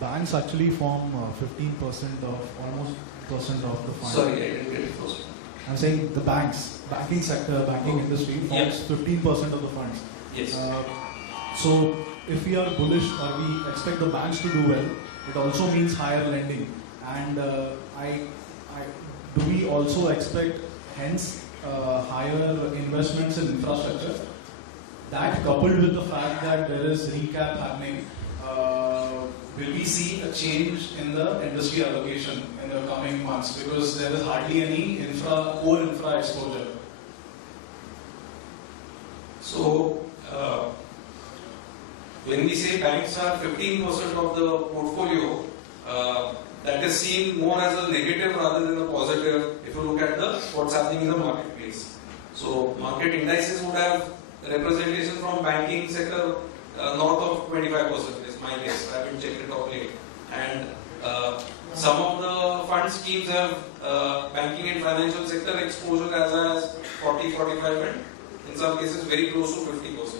Banks actually form 15% of almost percent of the fund. Sorry, I didn't get it first. I'm saying the banking sector, banking industry forms 15% of the funds. Yes. So if we are bullish or we expect the banks to do well, it also means higher lending. And do we also expect hence higher investments in infrastructure? That coupled with the fact that there is recap happening, will we see a change in the industry allocation in the coming months? Because there is hardly any core infra exposure. So, when we say banks are 15% of the portfolio, that is seen more as a negative rather than a positive if you look at what's happening in the marketplace. So, market indices would have representation from banking sector north of 25% is my guess. I haven't checked it of late. And some of the fund schemes have banking and financial sector exposure as high as 40-45%, and in some cases very close to 50%.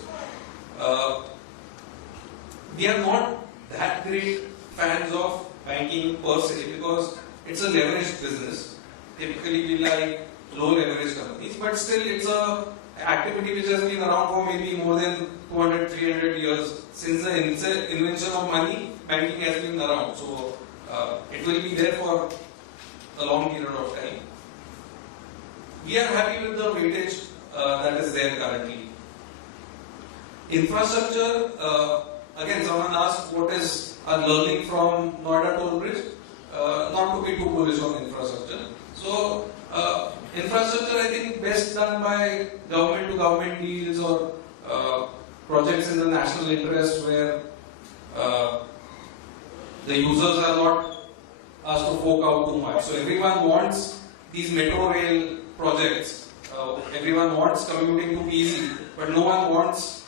We are not that great fans of banking per se because it's a leveraged business. Typically we like low leverage companies, but still it's a activity which has been around for maybe more than 200-300 years. Since the invention of money, banking has been around. So it will be there for a long period of time. We are happy with the weightage that is there currently. Infrastructure, again someone asked what is our learning from Noida Toll Bridge. Not to be too bullish on infrastructure. So infrastructure I think best done by government to government deals or projects in the national interest where the users are not asked to fork out too much. So everyone wants these metro rail projects. Everyone wants commuting to be easy, but no one wants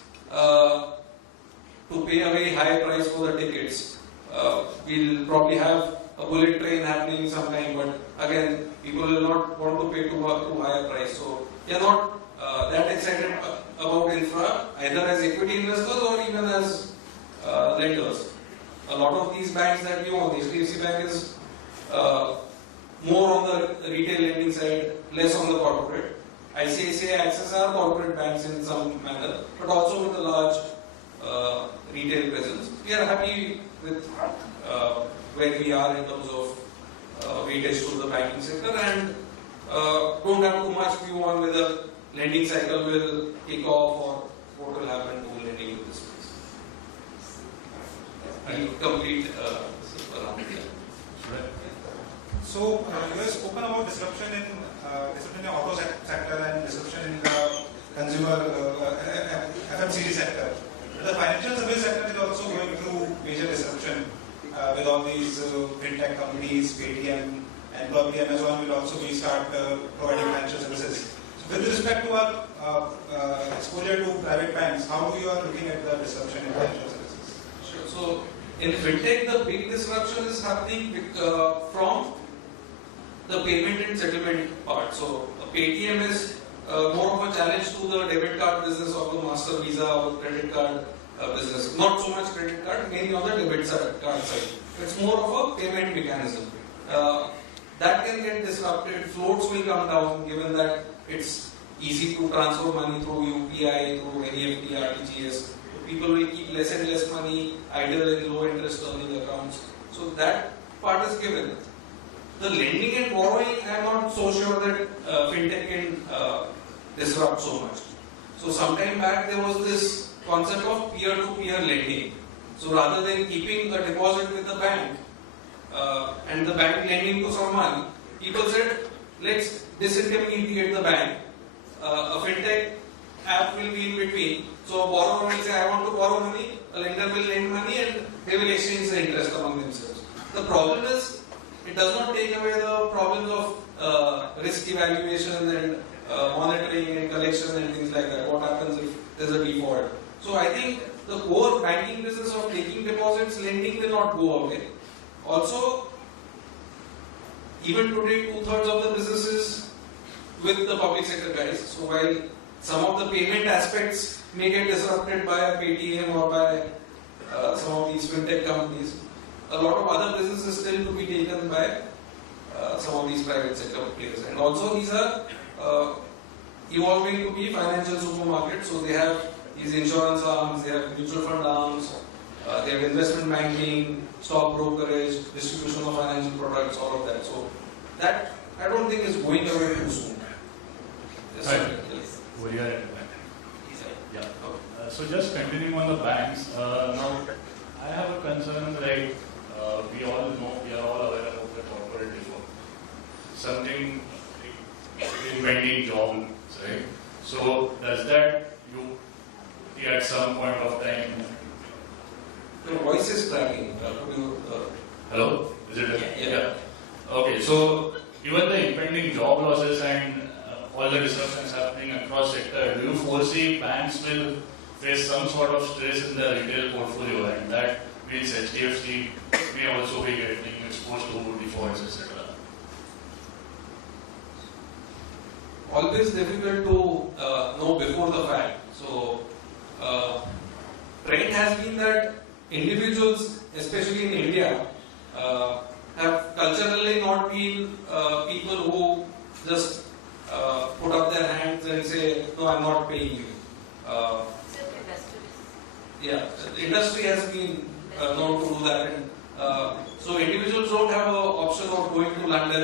to pay a very high price for the tickets. We'll probably have a bullet train happening sometime, but again, people will not want to pay too high a price. So we are not that excited about infra, either as equity investors or even as lenders. A lot of these banks that we own, HDFC Bank is more on the retail lending side, less on the corporate. ICICI, Axis are corporate banks in some manner, but also with a large retail presence. We are happy with where we are in terms of weightage to the banking sector and don't have too much view on whether lending cycle will kick off or what will happen to lending in this space. I'll complete around here. So you have spoken about disruption in the auto sector and disruption in the consumer FMCG sector. The financial service sector is also going through major disruption with all these fintech companies, Paytm, and probably Amazon will also start providing financial services. So with respect to our exposure to private banks, how you are looking at the disruption in financial services? Sure. So in fintech, the big disruption is happening from the payment and settlement part. So Paytm is more of a challenge to the debit card business of the Master Visa or credit card business. Not so much credit card, mainly on the debit card side. It's more of a payment mechanism. That can get disrupted. Floats will come down given that it's easy to transfer money through UPI, through NEFT, RTGS. People will keep less and less money idle in low interest earning accounts. So that part is given. The lending and borrowing, I'm not so sure that fintech can disrupt so much. So some time back there was this concept of peer-to-peer lending, So rather than keeping a deposit with the bank and the bank lending to someone, people said, let's disintermediate the bank. A fintech app will be in between. So a borrower will say, I want to borrow money, a lender will lend money, and they will exchange the interest among themselves. The problem is, it does not take away the problems of risk evaluation and monitoring and collection and things like that. What happens if there's a default? So I think the core banking business of taking deposits, lending will not go away. Also, even today, 2/3 of the business is with the public sector guys. So while some of the payment aspects may get disrupted by a Paytm or by some of these fintech companies, a lot of other businesses still to be taken by some of these private sector players. And also these are evolving to be financial supermarkets. So they have these insurance arms, they have mutual fund arms, they have investment banking, stock brokerage, distribution of financial products, all of that. So that I don't think is going away too soon. Yes, Hi. yes. Yeah. So just continuing on the banks, now I have a concern like we all know, we are all aware of the corporate reform. Something impending jobs, right? So does that you at some point of time? Your voice is cracking. Hello? Is it? Yeah. Okay, so even the impending job losses and all the disruptions happening across sector, do you foresee banks will face some sort of stress in the retail portfolio, and that means HDFC may also be getting exposed to defaults, etc.? Always difficult to know before the fact. So, trend has been that individuals, especially in India, have culturally not been people who just put up their hands and say, no, I'm not paying you. Yeah, the industry has been known to do that. And, so individuals don't have an option of going to London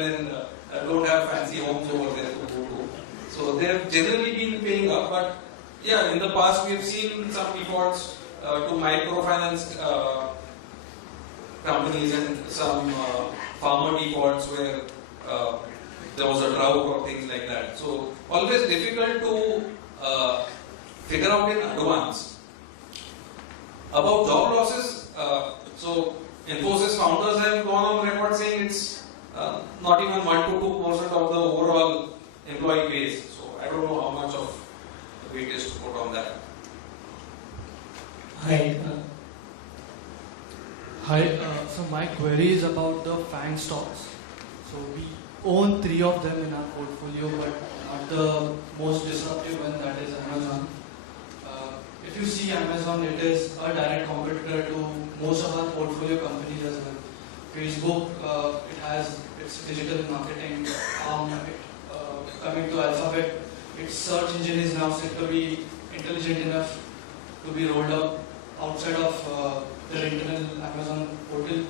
and don't have fancy homes over there to go to. So they have generally been paying up, but yeah, in the past we have seen some defaults to microfinance companies and some farmer defaults where there was a drought or things like that. So always difficult to figure out in advance. About job losses, so Infosys founders have gone on record saying it's not even 1 to 2% of the overall employee base. So I don't know how much of weight is to put on that. Hi. So my query is about the FANG stocks. So we own 3 of them in our portfolio, but not the most disruptive one, that is Amazon. If you see Amazon, it is a direct competitor to most of our portfolio companies as well. Facebook, it has its digital marketing arm. Coming to Alphabet, its search engine is now said to be intelligent enough to be rolled out outside of their internal Amazon portal.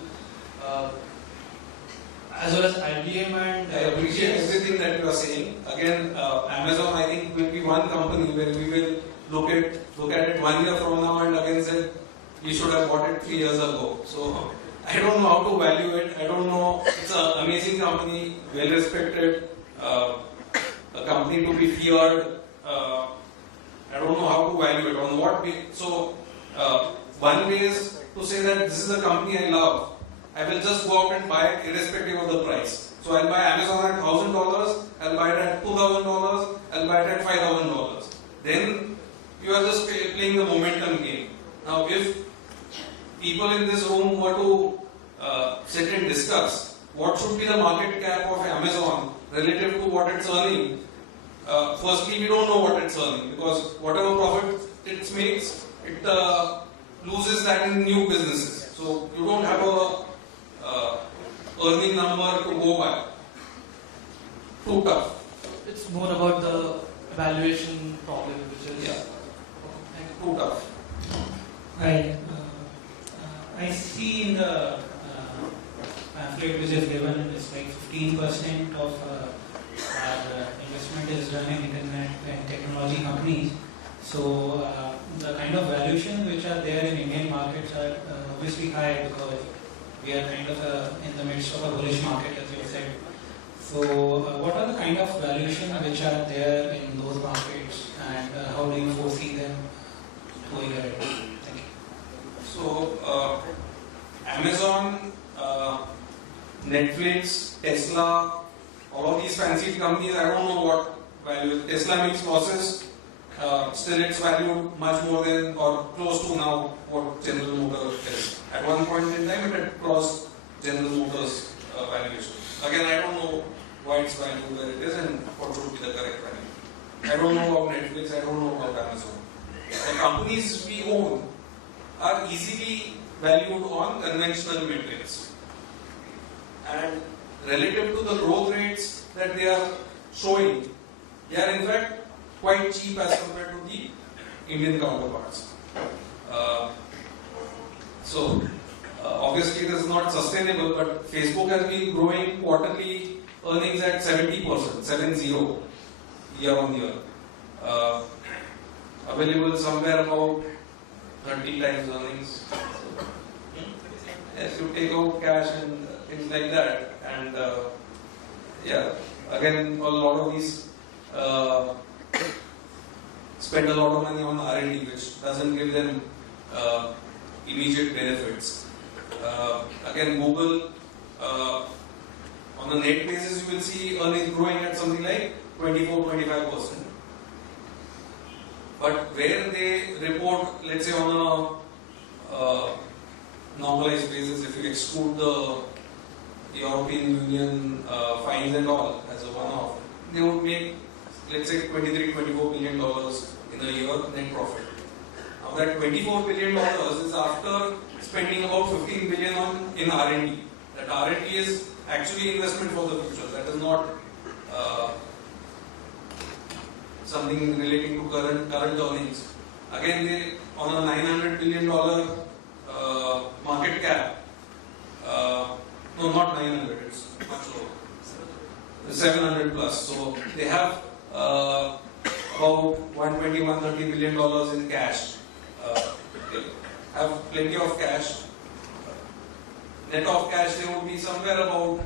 As well as IBM and... I appreciate everything that you are saying. Again, Amazon, I think, will be one company where we will look at it 1 year from now and again say, we should have bought it 3 years ago. So, I don't know how to value it. I don't know. It's an amazing company, well respected, a company to be feared. I don't know how to value it. On what basis? So, one way is to say that this is a company I love. I will just go out and buy it irrespective of the price. So I'll buy Amazon at $1,000, I'll buy it at $2,000, I'll buy it at $5,000. Then you are just playing the momentum game. Now if people in this room were to sit and discuss what should be the market cap of Amazon relative to what it's earning, firstly we don't know what it's earning because whatever profit it makes, it loses that in new businesses. So you don't have a earning number to go by. Too tough. It's more about the valuation problem, which is too tough. I see in the pamphlet which is given, it's like 15% of our investment is done in internet and technology companies. So the kind of valuations which are there in Indian markets are obviously high because we are kind of in the midst of a bullish market, as you said. So what are the kind of valuations which are there in those markets, and how do you foresee them going ahead? Thank you. So Amazon, Netflix, Tesla, all of these fancy companies, I don't know what value. Tesla makes losses. Still it's valued much more than or close to now what General Motors is. At one point in time it had crossed General Motors valuation. Again, I don't know why it's valued where it is and what should be the correct value. I don't know about Netflix, I don't know about Amazon. The companies we own are easily valued on conventional metrics. And relative to the growth rates that they are showing, they are in fact quite cheap as compared to the Indian counterparts. Obviously it is not sustainable, but Facebook has been growing quarterly earnings at 70%, 70 year on year. Available somewhere about 30 times earnings. Yes, you take out cash and things like that, and again a lot of these spend a lot of money on R&D, which doesn't give them immediate benefits. Again, Google, on a net basis, you will see earnings growing at something like 24-25%. But where they report, let's say on a normalized basis, if you exclude the European Union fines and all as a one-off, they would make, let's say, $23-24 billion in a year net profit. Now that $24 billion is after spending about $15 billion in R&D. That R&D is actually investment for the future. That is not something relating to current earnings. Again, they on a $900 billion market cap. No, not 900. It's much lower. 700 plus. So they have about $120-130 billion in cash. They have plenty of cash. Net of cash, they would be somewhere about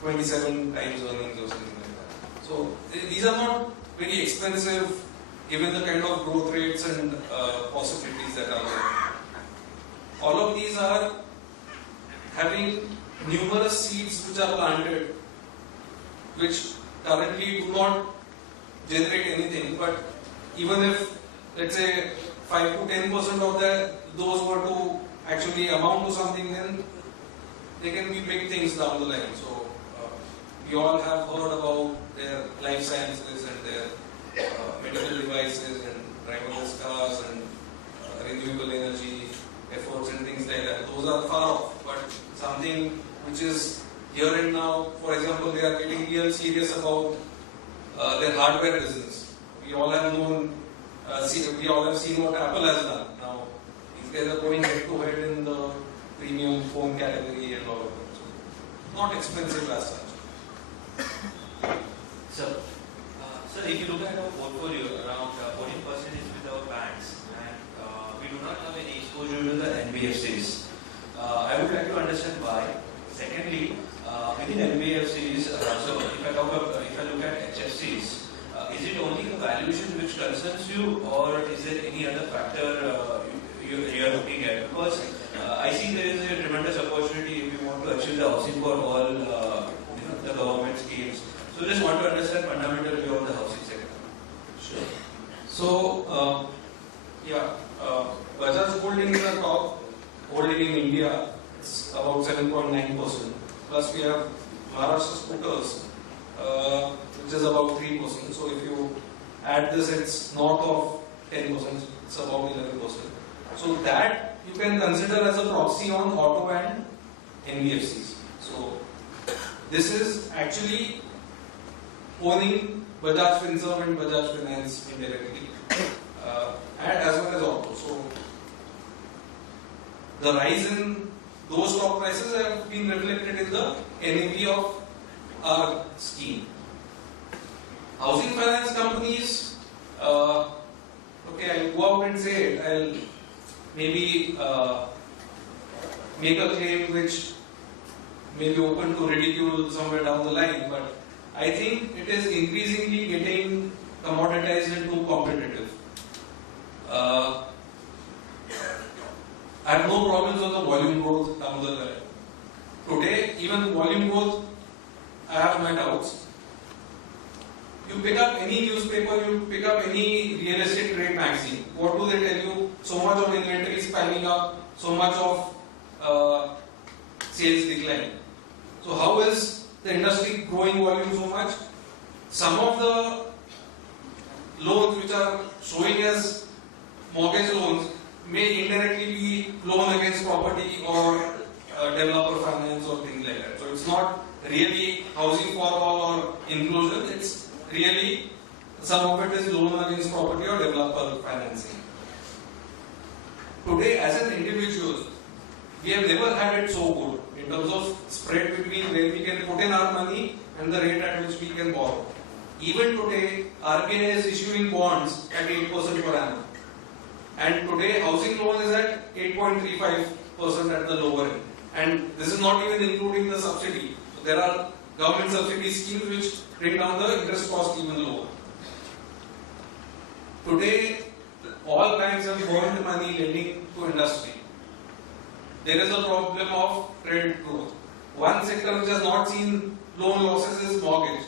27 times earnings or something like that. So these are not very expensive given the kind of growth rates and possibilities that are there. All of these are having numerous seeds which are planted, which currently do not generate anything, but even if, let's say, 5 to 10% of those were to actually amount to something, then they can be big things down the line. So we all have heard about their life sciences and their medical devices and driverless cars and renewable energy efforts and things like that. Those are far off, but something which is here and now. For example, they are getting real serious about their hardware business. We all have known, we all have seen what Apple has done. Now, these guys are going head to head in the premium phone category and all of that. So, not expensive as such. Sir, if you look at our portfolio, around 14% is with our banks, and we do not have any exposure to the NBFCs. I would like to understand why. Secondly, within NBFCs, so if I look at HFCs, is it only the valuation which concerns you, or is there any other factor you are looking at? Because I see there is a tremendous opportunity if you want to achieve the housing for all the government schemes. So just want to understand fundamental view of the housing sector. Sure. So, Bajaj Holding is the top holding in India. It's about 7.9%. Plus we have Maharashtra Scooters, which is about 3%. So if you add this, it's north of 10%. It's about 11%. So that you can consider as a proxy on auto and NBFCs. So this is actually owning Bajaj Finserv and Bajaj Finance indirectly, and as well as auto. So the rise in those stock prices have been reflected in the NAV of our scheme. Housing finance companies, okay, I'll go out and say it, I'll maybe make a claim which may be open to ridicule somewhere down the line, but I think it is increasingly getting commoditized and too competitive. I have no problems on the volume growth down the line. Today, even volume growth, I have my doubts. You pick up any newspaper, you pick up any real estate trade magazine. What do they tell you? So much of inventory is piling up, so much of sales decline. So how is the industry growing volume so much? Some of the loans which are showing as mortgage loans may indirectly be loan against property or developer finance or things like that. So it's not really housing for all or inclusion, it's really some of it is loan against property or developer financing. Today, as an individual, we have never had it so good in terms of spread between where we can put in our money and the rate at which we can borrow. Even today, RBI is issuing bonds at 8% per annum. And today, housing loan is at 8.35% at the lower end. And this is not even including the subsidy. So there are government subsidy schemes which bring down the interest cost even lower. Today, all banks have borrowed money lending to industry. There is a problem of credit growth. One sector which has not seen loan losses is mortgage.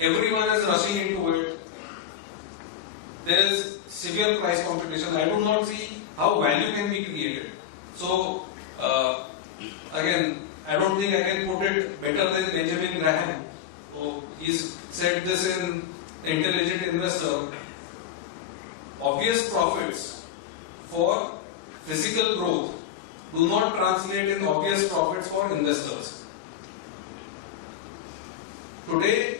Everyone is rushing into it. There is severe price competition. I do not see how value can be created. So, again, I don't think I can put it better than Benjamin Graham. So, he's said this in Intelligent Investor. Obvious profits for physical growth do not translate in obvious profits for investors. Today,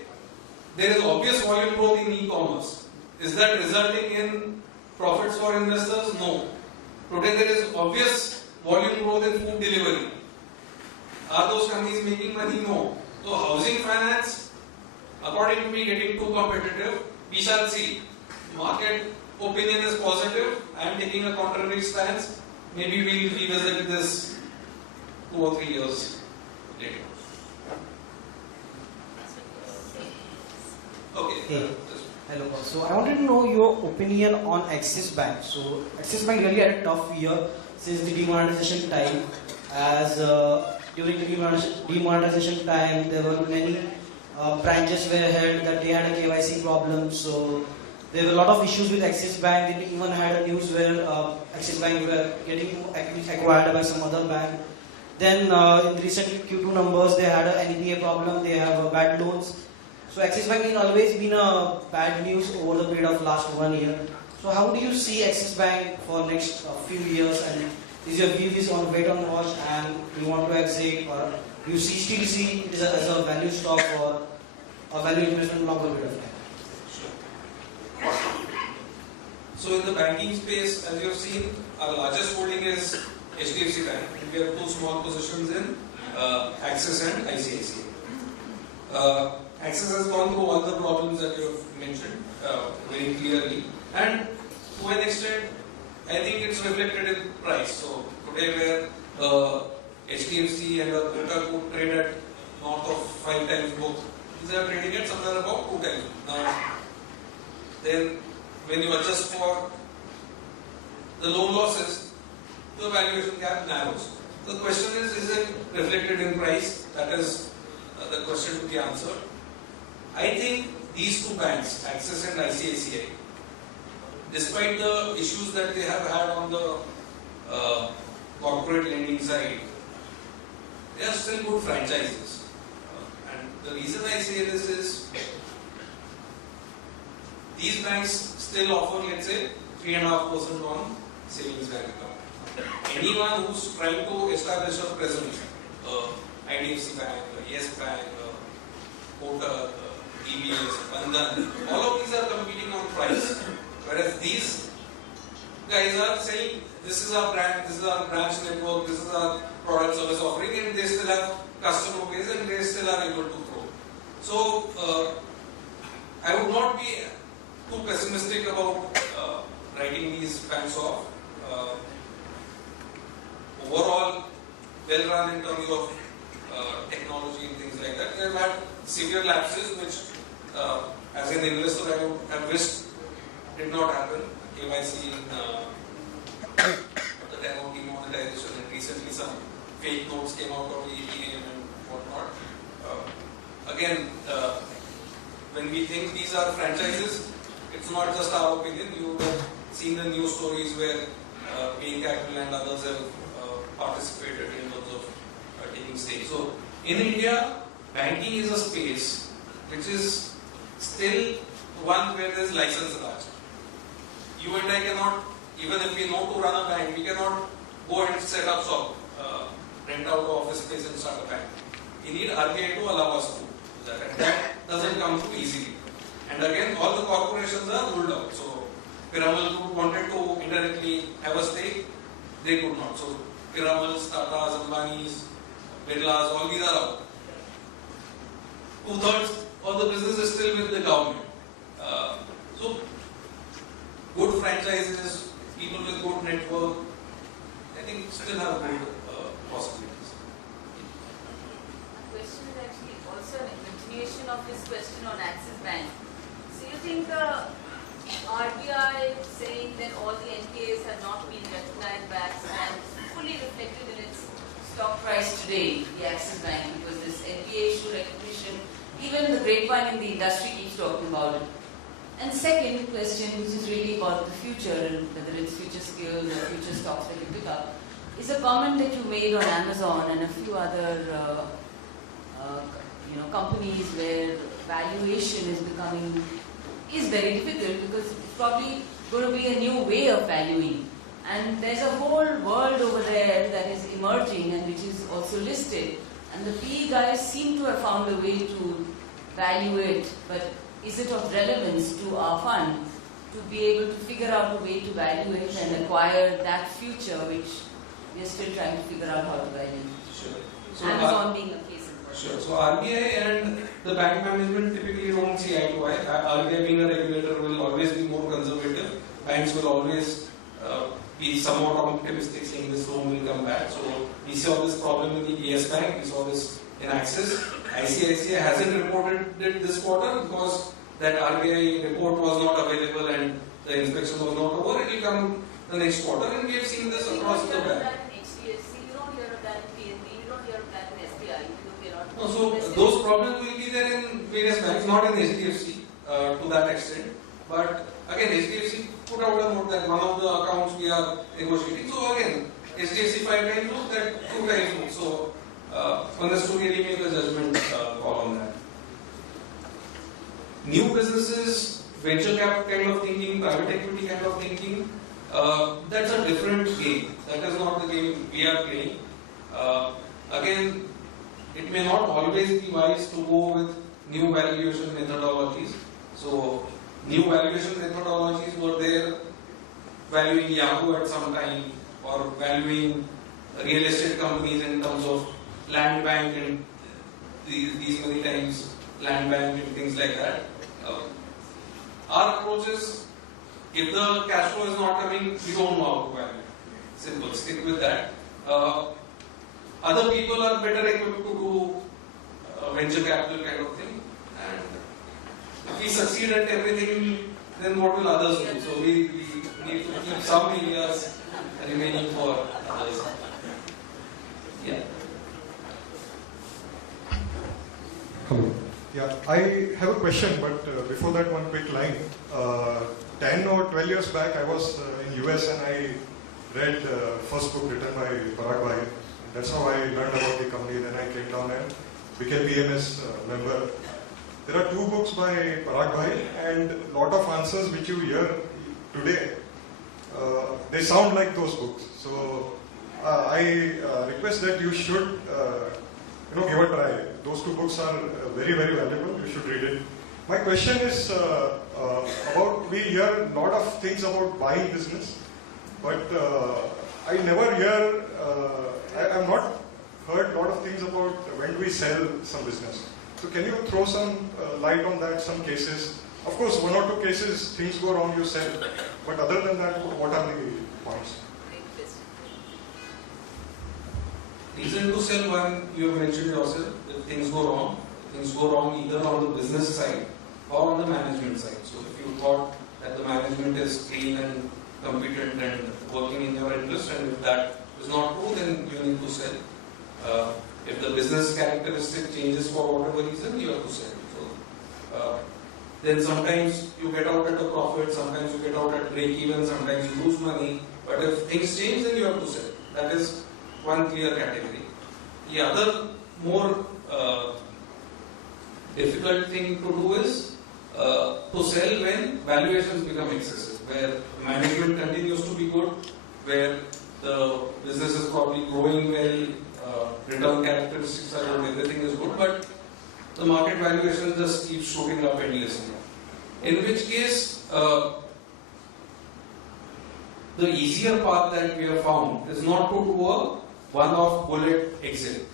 there is obvious volume growth in e-commerce. Is that resulting in profits for investors? No. Today, there is obvious volume growth in food delivery. Are those companies making money? No. So, housing finance, according to me, getting too competitive. We shall see. Market opinion is positive. I am taking a contrary stance. Maybe we will revisit this 2 or 3 years later. Okay. Hey. Hello. So I wanted to know your opinion on Axis Bank. So Axis Bank really had a tough year since the demonetization time. As during the demonetization time, there were many branches were held that they had a KYC problem. So there were a lot of issues with Axis Bank. They even had a news where Axis Bank were getting acquired by some other bank. Then in the recent Q2 numbers, they had an NPA problem. They have bad loans. So Axis Bank has always been a bad news over the period of last 1 year. So how do you see Axis Bank for next few years? And is your view is on wait and watch and you want to exit, or do you still see it as a value stock or a value investment longer period of time? So in the banking space, as you have seen, our largest holding is HDFC Bank. We have 2 small positions in Axis and ICICI. Axis has gone through all the problems that you have mentioned very clearly, and to an extent, I think it's reflected in price. So today, where HDFC and Kotak would trade at north of 5 times book, these are trading at somewhere about 2 times. Now, then when you adjust for the loan losses, the valuation gap narrows. The question is it reflected in price? That is the question to be answered. I think these 2 banks, Axis and ICICI, despite the issues that they have had on the corporate lending side, they are still good franchises. And the reason I say this is, these banks still offer, let's say, 3.5% on savings bank account. Anyone who's trying to establish a presence, IDFC Bank, Yes Bank, Kotak, DBS, Bandhan, all of these are competing on price. Whereas these guys are saying, this is our brand, this is our branch network, this is our product service offering, and they still have customer base and they still are able to grow. So, I would not be too pessimistic about writing these banks off. Overall, well run in terms of technology and things like that. They've had severe lapses, which as an investor I would have wished did not happen. KYC in the demo demonetization, and recently some fake notes came out of ATM and whatnot. Again, when we think these are franchises, it's not just our opinion. You have seen the news stories where Bain Capital and others have participated in terms of taking stakes. So in India, banking is a space which is still one where there is license Raj. You and I cannot, even if we know to run a bank, we cannot go and set up shop, rent out the office space and start a bank. We need RBI to allow us to do that, and that doesn't come too easily. And again, all the corporations are ruled out. So Piramal Group wanted to indirectly have a stake, they could not. So Piramal's, Tata's, Ambani's, Birla's, all these are out. 2/3 of the business is still with the government. So good franchises, people with good network, I think still have good possibilities. The question is actually also a continuation of his question on Axis Bank. So you think the RBI saying that all the NPAs have not been recognized back and fully reflected in its stock price today, the Axis Bank, because this NPA issue recognition, even the great one in the industry keeps talking about it. And second question, which is really about the future, and whether it's future skills or future stocks that you pick up, is a comment that you made on Amazon and a few other companies where valuation is very difficult because it's probably going to be a new way of valuing. And there's a whole world over there that is emerging and which is also listed. And the PE guys seem to have found a way to value it, but is it of relevance to our fund to be able to figure out a way to value it and acquire that future which we are still trying to figure out how to value? Sure. So Amazon being a case in point. Sure. So RBI and the bank management typically don't see eye to eye. RBI being a regulator will always be more conservative. Banks will always be somewhat optimistic saying this loan will come back. So we saw this problem in the ES Bank, we saw this in Axis. ICICI hasn't reported it this quarter because that RBI report was not available and the inspection was not over. It will come the next quarter, and we have seen this across the bank. So those problems will be there in various banks, not in HDFC to that extent. But again, HDFC put out a note that one of the accounts we are negotiating. So again, HDFC 5 times look, that 2 times look. So one has to really make a judgment call on that. New businesses, venture cap kind of thinking, private equity kind of thinking, that's a different game. That is not the game we are playing. Again, it may not always be wise to go with new valuation methodologies. So, new valuation methodologies were there valuing Yahoo at some time or valuing real estate companies in terms of land bank and these many times land bank and things like that. Our approach is, if the cash flow is not coming, we don't know how to value. Simple, stick with that. Other people are better equipped to do venture capital kind of thing. And if we succeed at everything, then what will others do? So we need to keep some areas remaining for others. Yeah. Hello. Yeah, I have a question, but before that, one quick line. 10 or 12 years back, I was in US and I read the first book written by Parag Bhai. That's how I learned about the company. Then I came down and became BMS member. There are 2 books by Parag Bhai and a lot of answers which you hear today, they sound like those books. So I request that you should give a try. Those 2 books are very, very valuable. You should read it. My question is about, we hear a lot of things about buying business, but I never hear, I've not heard a lot of things about when do we sell some business. So can you throw some light on that, some cases? Of course, 1 or 2 cases, things go wrong, you sell. But other than that, what are the points? Reason to sell, one, you have mentioned yourself, if things go wrong either on the business side or on the management side. So if you thought that the management is clean and competent and working in your interest, and if that is not true, then you need to sell. If the business characteristic changes for whatever reason, you have to sell. So then sometimes you get out at a profit, sometimes you get out at break even, sometimes you lose money. But if things change, then you have to sell. That is one clear category. The other more difficult thing to do is to sell when valuations become excessive, where management continues to be good, where the business is probably growing well, return characteristics are good, everything is good, but the market valuation just keeps shooting up endlessly. In which case, the easier path that we have found is not to do a one-off bullet exit.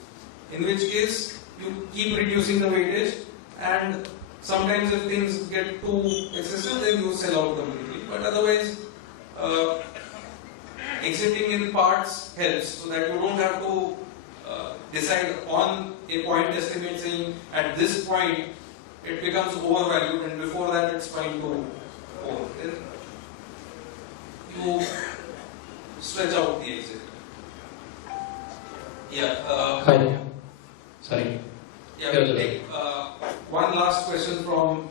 In which case, you keep reducing the weightage, and sometimes if things get too excessive, then you sell out completely. But otherwise, exiting in parts helps, so that you don't have to decide on a point estimate saying at this point it becomes overvalued and before that it's fine to own. Then you stretch out the exit. Hi. Sorry. One last question from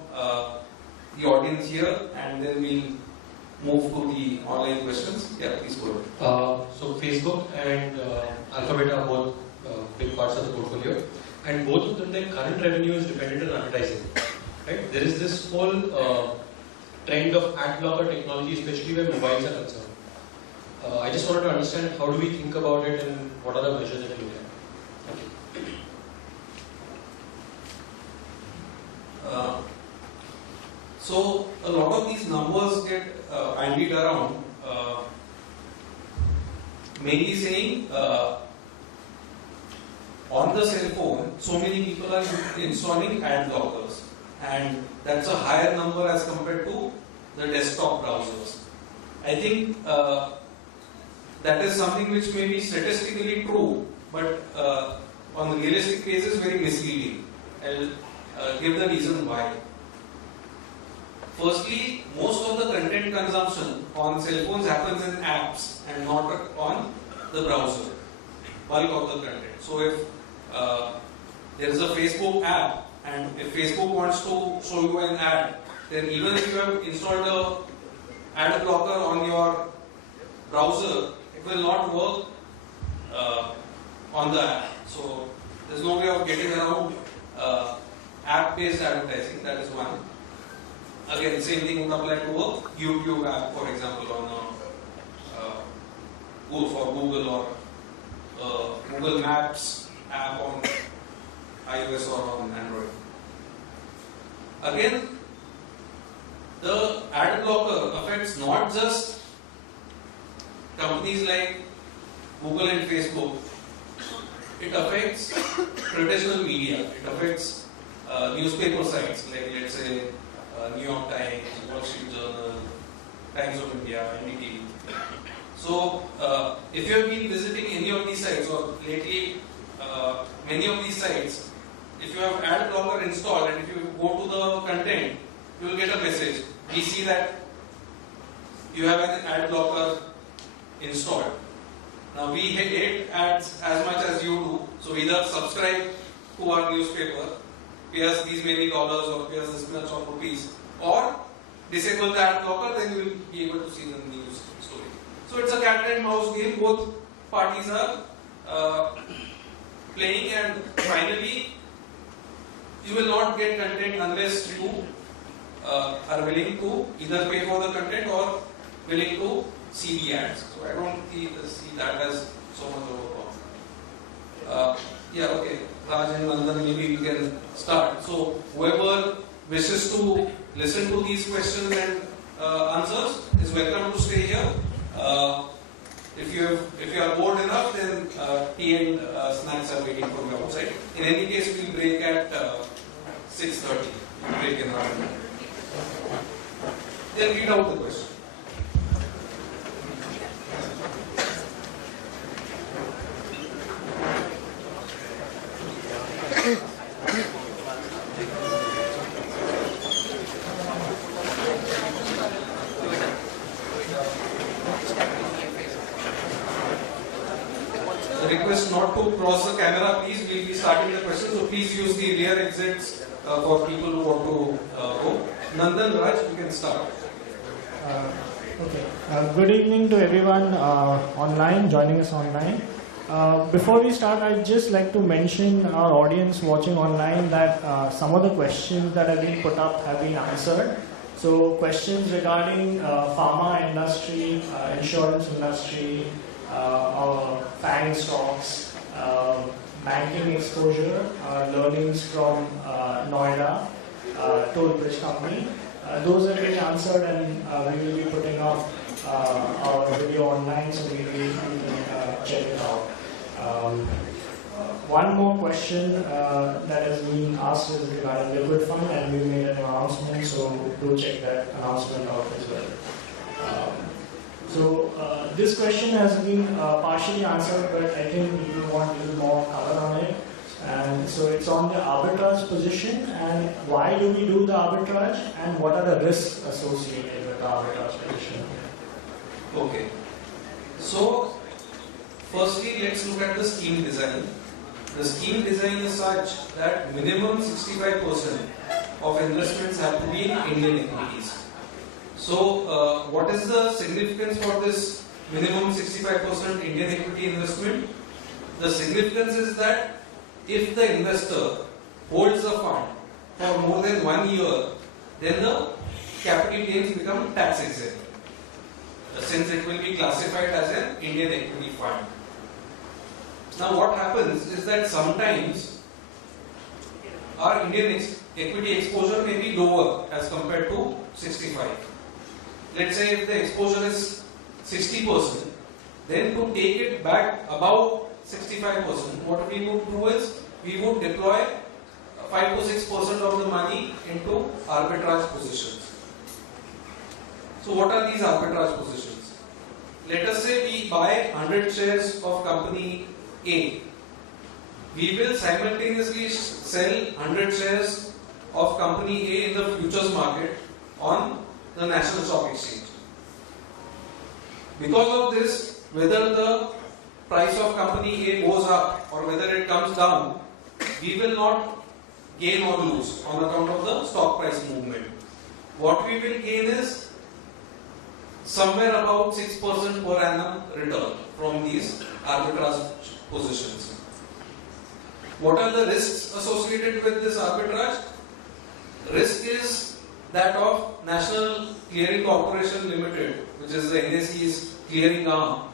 the audience here, and then we'll move to the online questions. Yeah, please go ahead. So Facebook and Alphabet are both big parts of the portfolio, and both of them, their current revenue is dependent on advertising. Right? There is this whole trend of ad blocker technology, especially where mobiles are concerned. I just wanted to understand how do we think about it and what are the measures that we look at. Thank you. So a lot of these numbers get bandied around, mainly saying on the cell phone, so many people are installing ad blockers, and that's a higher number as compared to the desktop browsers. I think that is something which may be statistically true, but on the realistic basis, very misleading. I'll give the reason why. Firstly, most of the content consumption on cell phones happens in apps and not on the browser. Bulk of the content. So if there is a Facebook app, and if Facebook wants to show you an ad, then even if you have installed a ad blocker on your browser, it will not work on the app. So there's no way of getting around app-based advertising. That is one. Again, same thing would apply to a YouTube app, for example, on Google or Google Maps app on iOS or on Android. Again, the ad blocker affects not just companies like Google and Facebook. It affects traditional media. It affects newspaper sites like, let's say, New York Times, Wall Street Journal, Times of India, NDTV. So, if you have been visiting any of these sites, or lately many of these sites, if you have ad blocker installed and if you go to the content, you will get a message. We see that you have an ad blocker installed. Now, we hate ads as much as you do, so either subscribe to our newspaper, pay us these many dollars or pay us this much of rupees, or disable the ad blocker, then you will be able to see the news story. So it's a cat and mouse game. Both parties are playing, and finally you will not get content unless you are willing to either pay for the content or willing to see the ads. So I don't see that as so much of a problem. Okay. Raj and Nandan, maybe we can start. So whoever wishes to listen to these questions and answers is welcome to stay here. If you are bored enough, then tea and snacks are waiting for you outside. In any case, we'll break at 6:30. Break in our. Then read out the question. request not to cross the camera, please. We'll be starting the question, so please use the rear exits for people who want to go. Nandan, Raj, you can start. Good evening to everyone online, joining us online. Before we start, I'd just like to mention our audience watching online that some of the questions that have been put up have been answered. So questions regarding pharma industry, insurance industry, FANG stocks, banking exposure, learnings from Noida, Toll Bridge Company. Those have been answered, and we will be putting up our video online, so we can check it out. One more question that has been asked is regarding liquid fund, and we made an announcement, so do check that announcement out as well. This question has been partially answered, but I think you want a little more color on it. And so it's on the arbitrage position, and why do we do the arbitrage, and what are the risks associated with the arbitrage position? Okay. So, firstly, let's look at the scheme design. The scheme design is such that minimum 65% of investments have to be in Indian equities. So, what is the significance for this minimum 65% Indian equity investment? The significance is that if the investor holds a fund for more than 1 year, then the capital gains become tax exempt, since it will be classified as an Indian equity fund. Now what happens is that sometimes our Indian equity exposure may be lower as compared to 65. Let's say if the exposure is 60%, then to take it back above 65%, what we would do is we would deploy 5 to 6% of the money into arbitrage positions. So what are these arbitrage positions? Let us say we buy 100 shares of company A. We will simultaneously sell 100 shares of company A in the futures market on the National Stock Exchange. Because of this, whether the price of company A goes up or whether it comes down, we will not gain or lose on account of the stock price movement. What we will gain is somewhere about 6% per annum return from these arbitrage positions. What are the risks associated with this arbitrage? Risk is that of National Clearing Corporation Limited, which is the NSE's clearing arm,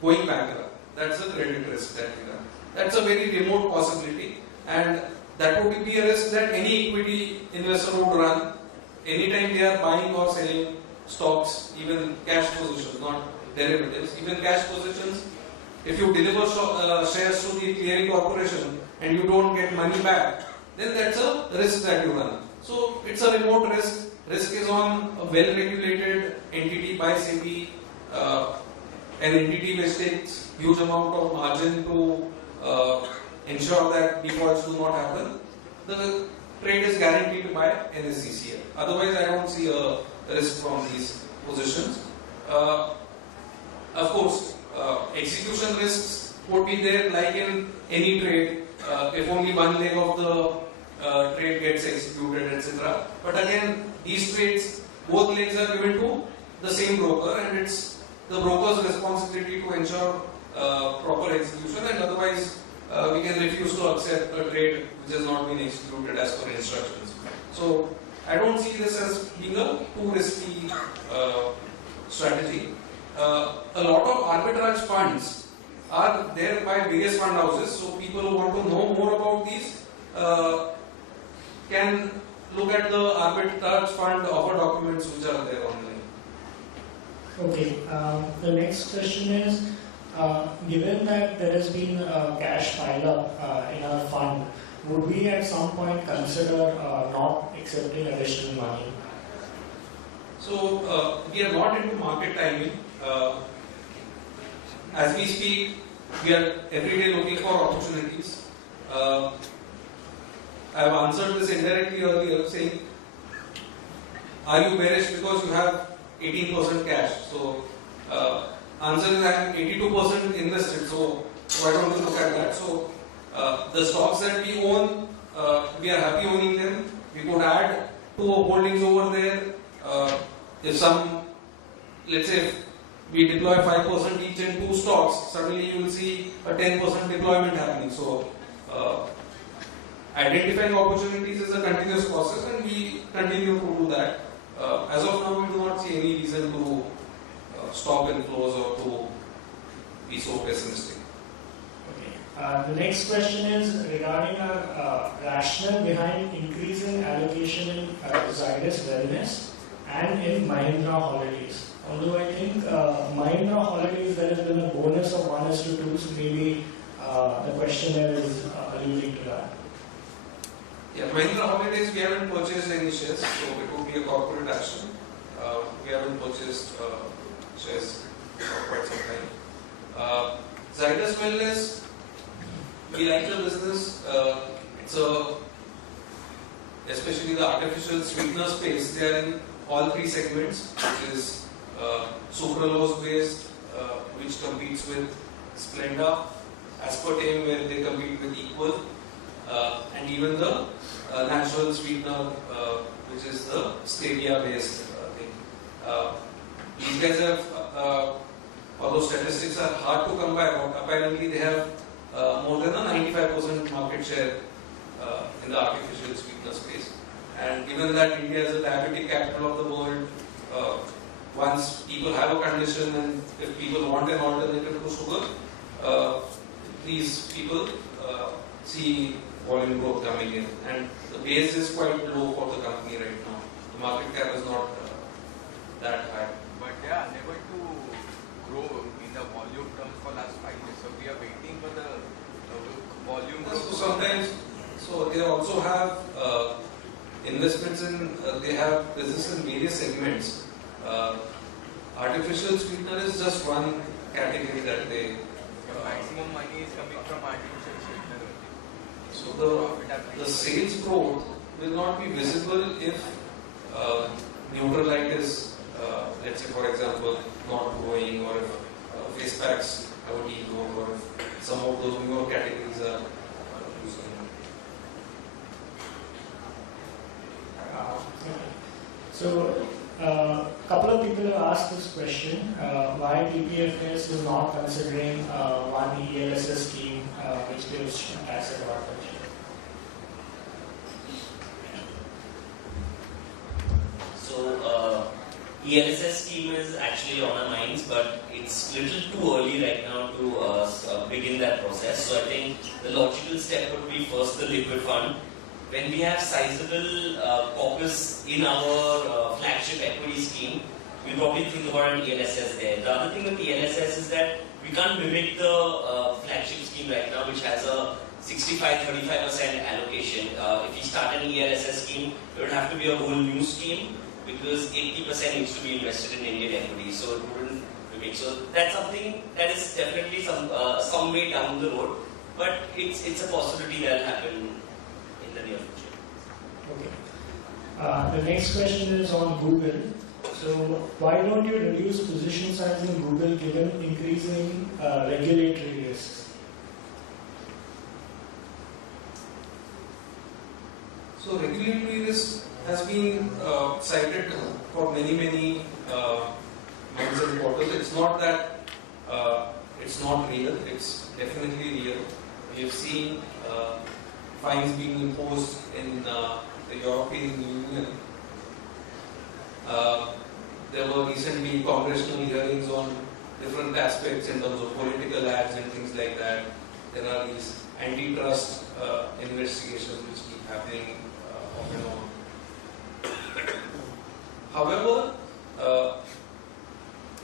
going bankrupt. That's a credit risk that we run. That's a very remote possibility, and that would be a risk that any equity investor would run anytime they are buying or selling stocks, even cash positions, not derivatives, even cash positions. If you deliver shares to the clearing corporation and you don't get money back, then that's a risk that you run. So it's a remote risk. Risk is on a well-regulated entity by SEBI, an entity which takes huge amount of margin to ensure that defaults do not happen. The trade is guaranteed by NSCCL. Otherwise, I don't see a risk from these positions. Of course, execution risks would be there, like in any trade. If only one leg of the trade gets executed, etc. But again, these trades, both legs are given to the same broker, and it's the broker's responsibility to ensure proper execution, and otherwise we can refuse to accept a trade which has not been executed as per instructions. So I don't see this as being a too risky strategy. A lot of arbitrage funds are there by various fund houses, so people who want to know more about these can look at the arbitrage fund offer documents which are there online. Okay, the next question is, given that there has been cash pile up in our fund, would we at some point consider not accepting additional money? So we are not into market timing. As we speak, we are every day looking for opportunities. I have answered this indirectly earlier, saying, are you bearish because you have 18% cash? So answer is I am 82% invested. So why don't we look at that? So the stocks that we own, we are happy owning them. We could add 2 holdings over there. If some, let's say, we deploy 5% each in 2 stocks, suddenly you will see a 10% deployment happening. So identifying opportunities is a continuous process, and we continue to do that. As of now, we do not see any reason to stop inflows or to be so pessimistic. The next question is regarding our rationale behind increasing allocation in Zydus Wellness and in Mahindra Holidays. Although I think Mahindra Holidays, there has been a bonus of 1:2, so maybe the questioner is alluding to that. Yeah, Mahindra Holidays, we haven't purchased any shares, so it would be a corporate action. We haven't purchased shares for quite some time. Zydus Wellness, we like the business. It's especially the artificial sweetener space. They are in all 3 segments, which is sucralose based, which competes with Splenda, aspartame, where they compete with Equal, and even the natural sweetener, which is the stevia based thing. These guys have, although statistics are hard to come by, apparently they have more than a 95% market share in the artificial sweetener space. And given that India is a diabetic capital of the world, once people have a condition and if people want an alternative to sugar, these people see volume growth coming in. And the base is quite low for the company right now. The market cap is not that high. But they are unable to grow in the volume terms for last 5 years. So we are waiting for the volume growth. So sometimes, so they also have investments in, they have business in various segments. Artificial sweetener is just one category that they. The maximum money is coming from artificial sweetener. So the sales growth will not be visible if Nutralite is, let's say for example, not growing, or if face packs have a degrowth, or if some of those newer categories are losing. So, a couple of people have asked this question, why PPFAS is not considering one ELSS scheme which gives tax advantage. So, ELSS scheme is actually on our minds, but it's a little too early right now to begin that process. So I think the logical step would be first the liquid fund. When we have sizable corpus in our flagship equity scheme, we probably think about an ELSS there. The other thing with ELSS is that we can't mimic the flagship scheme right now, which has a 65-35% allocation. If we start an ELSS scheme, it would have to be a whole new scheme, because 80% needs to be invested in Indian equities, so it wouldn't mimic. So that's something that is definitely some way down the road, but it's a possibility that will happen in the near future. Okay. The next question is on Google. So why don't you reduce position size in Google given increasing regulatory risks? So regulatory risk has been cited for many months and quarters. It's not that it's not real, it's definitely real. We have seen fines being imposed in the European Union. There were recently congressional hearings on different aspects in terms of political ads and things like that. There are these antitrust investigations which keep happening off and on. However,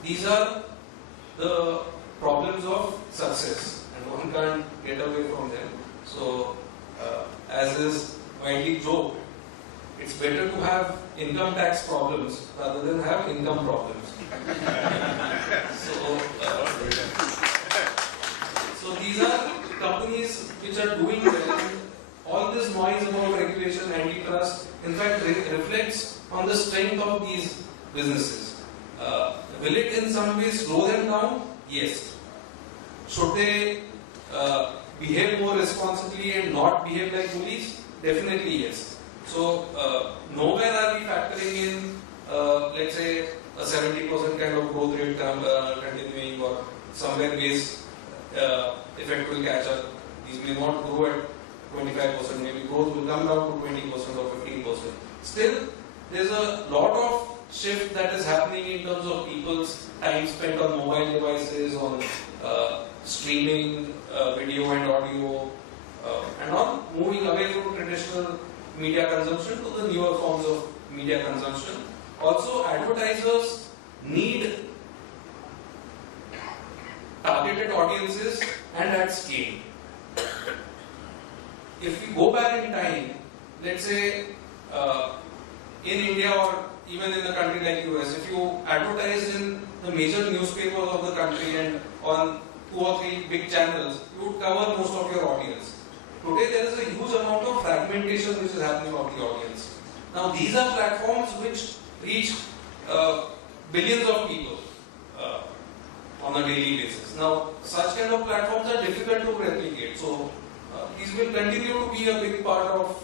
these are the problems of success, and one can't get away from them. So, as is widely joked, it's better to have income tax problems rather than have income problems. So these are companies which are doing well. All this noise about regulation, antitrust, in fact, reflects on the strength of these businesses. Will it in some ways slow them down? Yes. Should they behave more responsibly and not behave like bullies? Definitely yes. So nowhere are we factoring in, let's say, a 70% kind of growth rate continuing, or somewhere base effect will catch up. These may not grow at 25%, maybe growth will come down to 20% or 15%. Still, there's a lot of shift that is happening in terms of people's time spent on mobile devices, on streaming video and audio, and on moving away from traditional media consumption to the newer forms of media consumption. Also, advertisers need targeted audiences and at scale. If we go back in time, let's say in India or even in a country like US, if you advertise in the major newspapers of the country and on 2 or 3 big channels, you would cover most of your audience. Today there is a huge amount of fragmentation which is happening of the audience. Now these are platforms which reach billions of people on a daily basis. Now such kind of platforms are difficult to replicate. So these will continue to be a big part of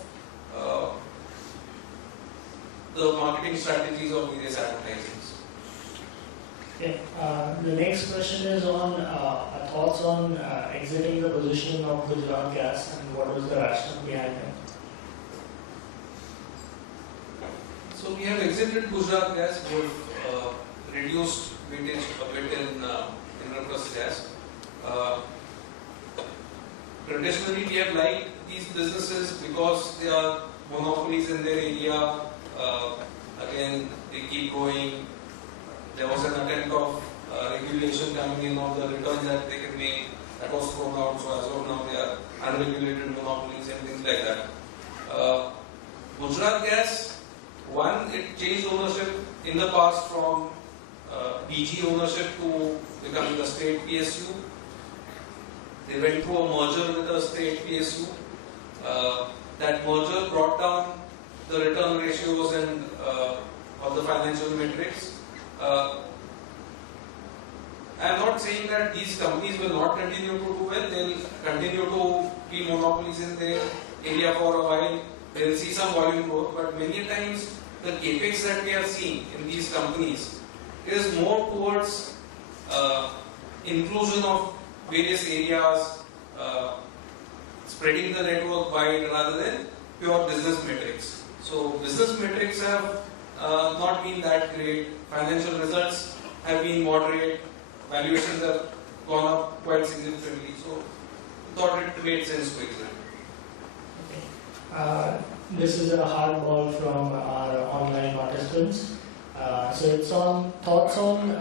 the marketing strategies of various advertisers. Okay. The next question is on thoughts on exiting the positioning of Gujarat Gas and what was the rationale behind it? So we have exited Gujarat Gas. We have reduced weightage a bit in Indraprastha Gas. Traditionally, we have liked these businesses because they are monopolies in their area. Again, they keep growing. There was an attempt of regulation coming in on the returns that they can make. That was thrown out. So as of now, they are unregulated monopolies and things like that. Gujarat Gas, one, it changed ownership in the past from DG ownership to becoming a state PSU. They went through a merger with a state PSU. That merger brought down the return ratios and of the financial metrics. I am not saying that these companies will not continue to do well. They will continue to be monopolies in their area for a while. They will see some volume growth, but many times the capex that we are seeing in these companies is more towards inclusion of various areas, spreading the network wide rather than pure business metrics. So business metrics have not been that great. Financial results have been moderate. Valuations have gone up quite significantly. So I thought it made sense to exit. This is a hard ball from our online participants. So it's on thoughts on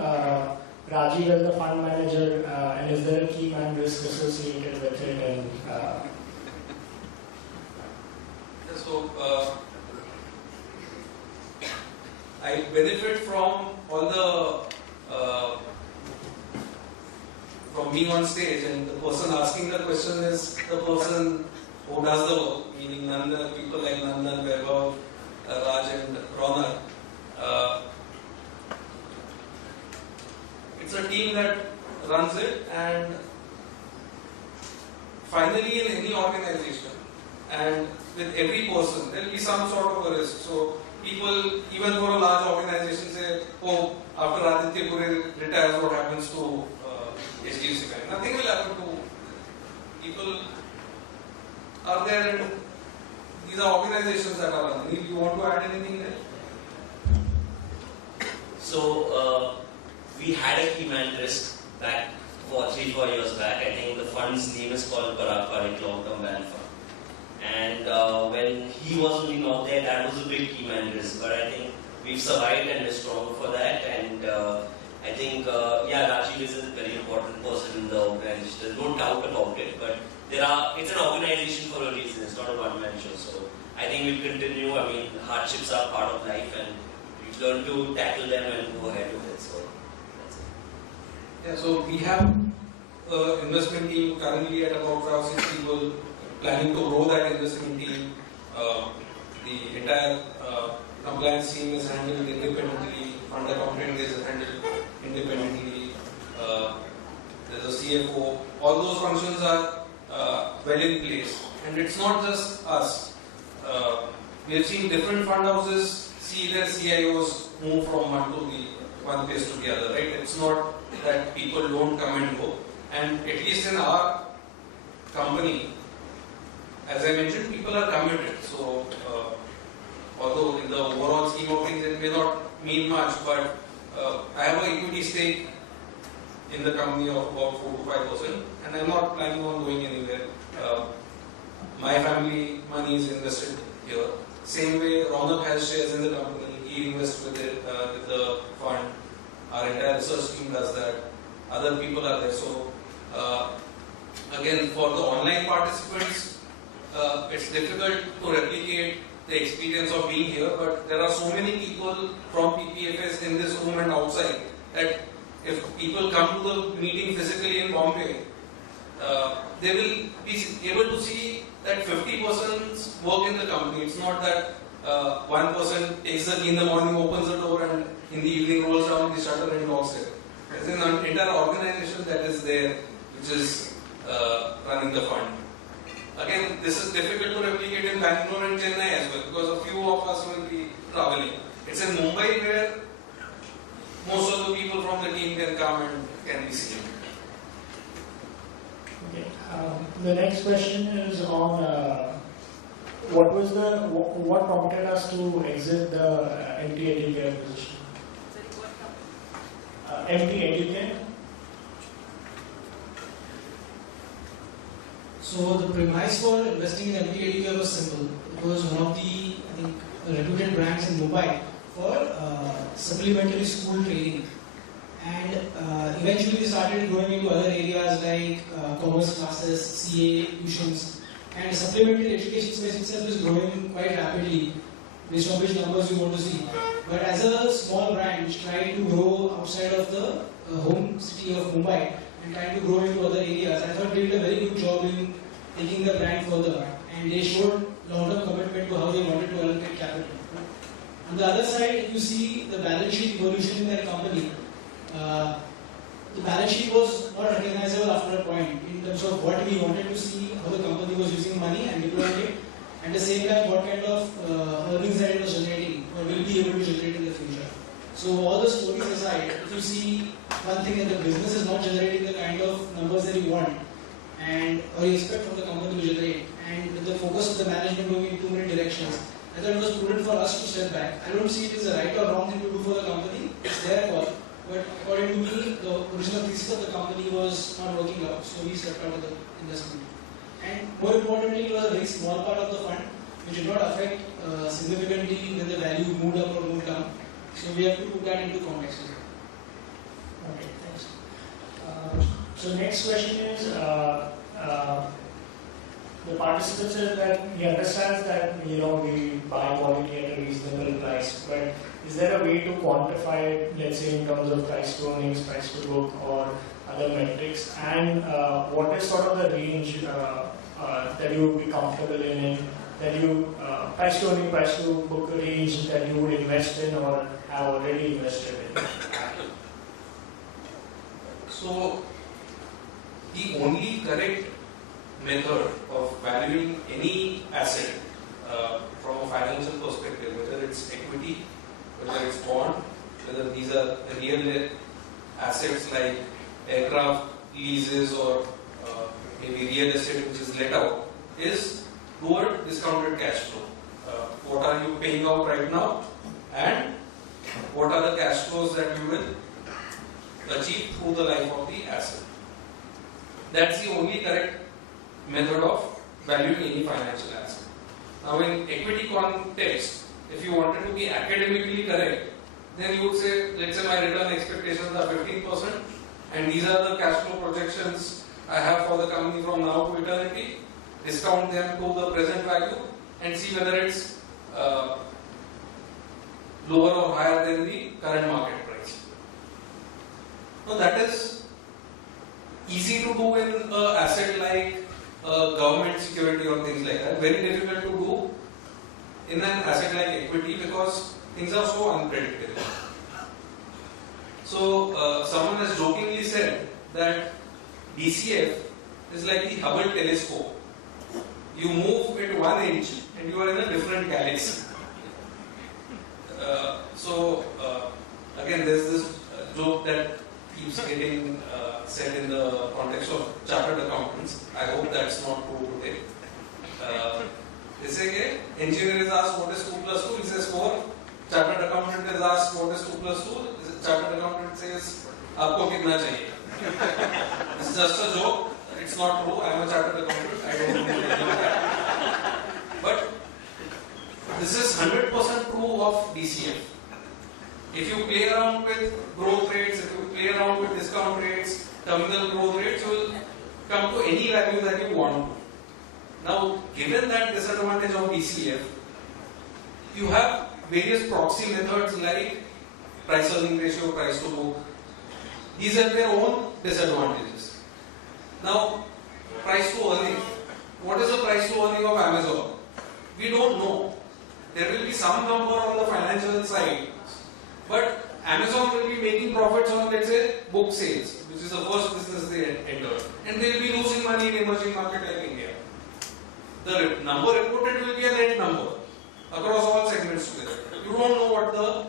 Rajiv as the fund manager, and is there a key man risk associated with it? And so I benefit from all the from being on stage, and the person asking the question is the person who does the work, meaning Nandan, people like Nandan, Vaibhav, Raj and Ronak. It's a team that runs it, and finally in any organization and with every person there will be some sort of a risk. So people, even for a large organization, say, oh, after Aditya Puri retires, what happens to HDFC Bank? Nothing will happen to people. Are there, and these are organizations that are running. You want to add anything there? So we had a key man risk back 3-4 years back. I think the fund's name is called Parag Parikh Long Term Value Fund. And when he was only not there, that was a big key man risk. But I think we've survived and we're strong for that. And I think, Rajiv is a very important person in the organization. There's no doubt about it. But it's an organization for a reason. It's not a one-man show. So I think we'll continue. I mean, hardships are part of life, and we've learned to tackle them and go ahead with it. So that's it. Yeah, so we have an investment team currently at about 6 people, planning to grow that investment team. The entire compliance team is handled independently, fund accountant is handled independently, there's a CFO. All those functions are well in place. And it's not just us. We have seen different fund houses see their CIOs move from one place to the other, right? It's not that people don't come and go. And at least in our company, as I mentioned, people are committed. So, although in the overall scheme of things it may not mean much, but I have an equity stake in the company of about 4 to 5%, and I'm not planning on going anywhere. My family money is invested here. Same way, Ronak has shares in the company. He invests with the fund. Our entire research team does that. Other people are there. So, again, for the online participants, it's difficult to replicate the experience of being here, but there are so many people from PPFAS in this room and outside that if people come to the meeting physically in Bombay, they will be able to see that 50% work in the company. It's not that one person takes the key in the morning, opens the door, and in the evening rolls down the shutter and locks it. There's an entire organization that is there, which is running the fund. Again, this is difficult to replicate in Bangalore and Chennai as well, because a few of us will be traveling. It's in Mumbai where most of the people from the team can come and can be seen. Okay. The next question is on what prompted us to exit the MT Educare position? MT Educare? So the premise for investing in MT Educare was simple. It was one of the, I think, reputed brands in Mumbai for supplementary school training. And eventually we started growing into other areas like commerce classes, CA, tuitions. And supplementary education space itself is growing quite rapidly based on which numbers you want to see. But as a small brand which tried to grow outside of the home city of Mumbai and trying to grow into other areas, I thought they did a very good job in taking the brand further. And they showed long-term commitment to how they wanted to allocate capital. On the other side, if you see the balance sheet evolution in their company, the balance sheet was not recognizable after a point in terms of what we wanted to see, how the company was using money and deploying it, and at the same time what kind of earnings that it was generating or will be able to generate in the future. So all the stories aside, if you see one thing that the business is not generating the kind of numbers that you want and or you expect from the company to generate, and with the focus of the management going in too many directions, I thought it was prudent for us to step back. I don't see it as a right or wrong thing to do for the company. It's their call. But according to me, the original thesis of the company was not working out, so we stepped out of the investment. And more importantly, it was a very small part of the fund, which did not affect significantly when the value moved up or moved down. So we have to put that into context as well. Okay, thanks. So next question is, the participant says that he understands that we buy quality at a reasonable price, but is there a way to quantify it, let's say in terms of price to earnings, price to book, or other metrics? And what is sort of the range that you would be comfortable in, that you price to earning, price to book range that you would invest in or have already invested in? So the only correct method of valuing any asset from a financial perspective, whether it's equity, whether it's bond, whether these are real assets like aircraft leases or maybe real estate which is let out, is toward discounted cash flow. What are you paying out right now, and what are the cash flows that you will achieve through the life of the asset? That's the only correct method of valuing any financial asset. Now in equity context, if you wanted to be academically correct, then you would say, let's say my return expectations are 15% and these are the cash flow projections I have for the company from now to eternity, discount them to the present value and see whether it's lower or higher than the current market price. Now that is easy to do in an asset like government security or things like that. Very difficult to do in an asset like equity because things are so unpredictable. So someone has jokingly said that DCF is like the Hubble telescope you move it 1 inch and you are in a different galaxy. Again, there's this joke that keeps getting said in the context of chartered accountants. I hope that's not true today. They say, engineer is asked what is 2 plus 2, he says 4. Chartered accountant is asked what is 2 plus 2, chartered accountant says, aapko kitna chahiye? It's just a joke, it's not true, I am a chartered accountant, I don't know anything like that. But this is 100% true of DCF. If you play around with growth rates, if you play around with discount rates, terminal growth rates, you will come to any value that you want to. Now, given that disadvantage of DCF, you have various proxy methods like price earning ratio, price to book. These have their own disadvantages. Now, price to earning. What is the price to earning of Amazon? We don't know. There will be some number on the financial side, but Amazon will be making profits on, let's say, book sales, which is the first business they enter, and they will be losing money in emerging market like India. The number reported will be a net number across all segments together. You don't know what the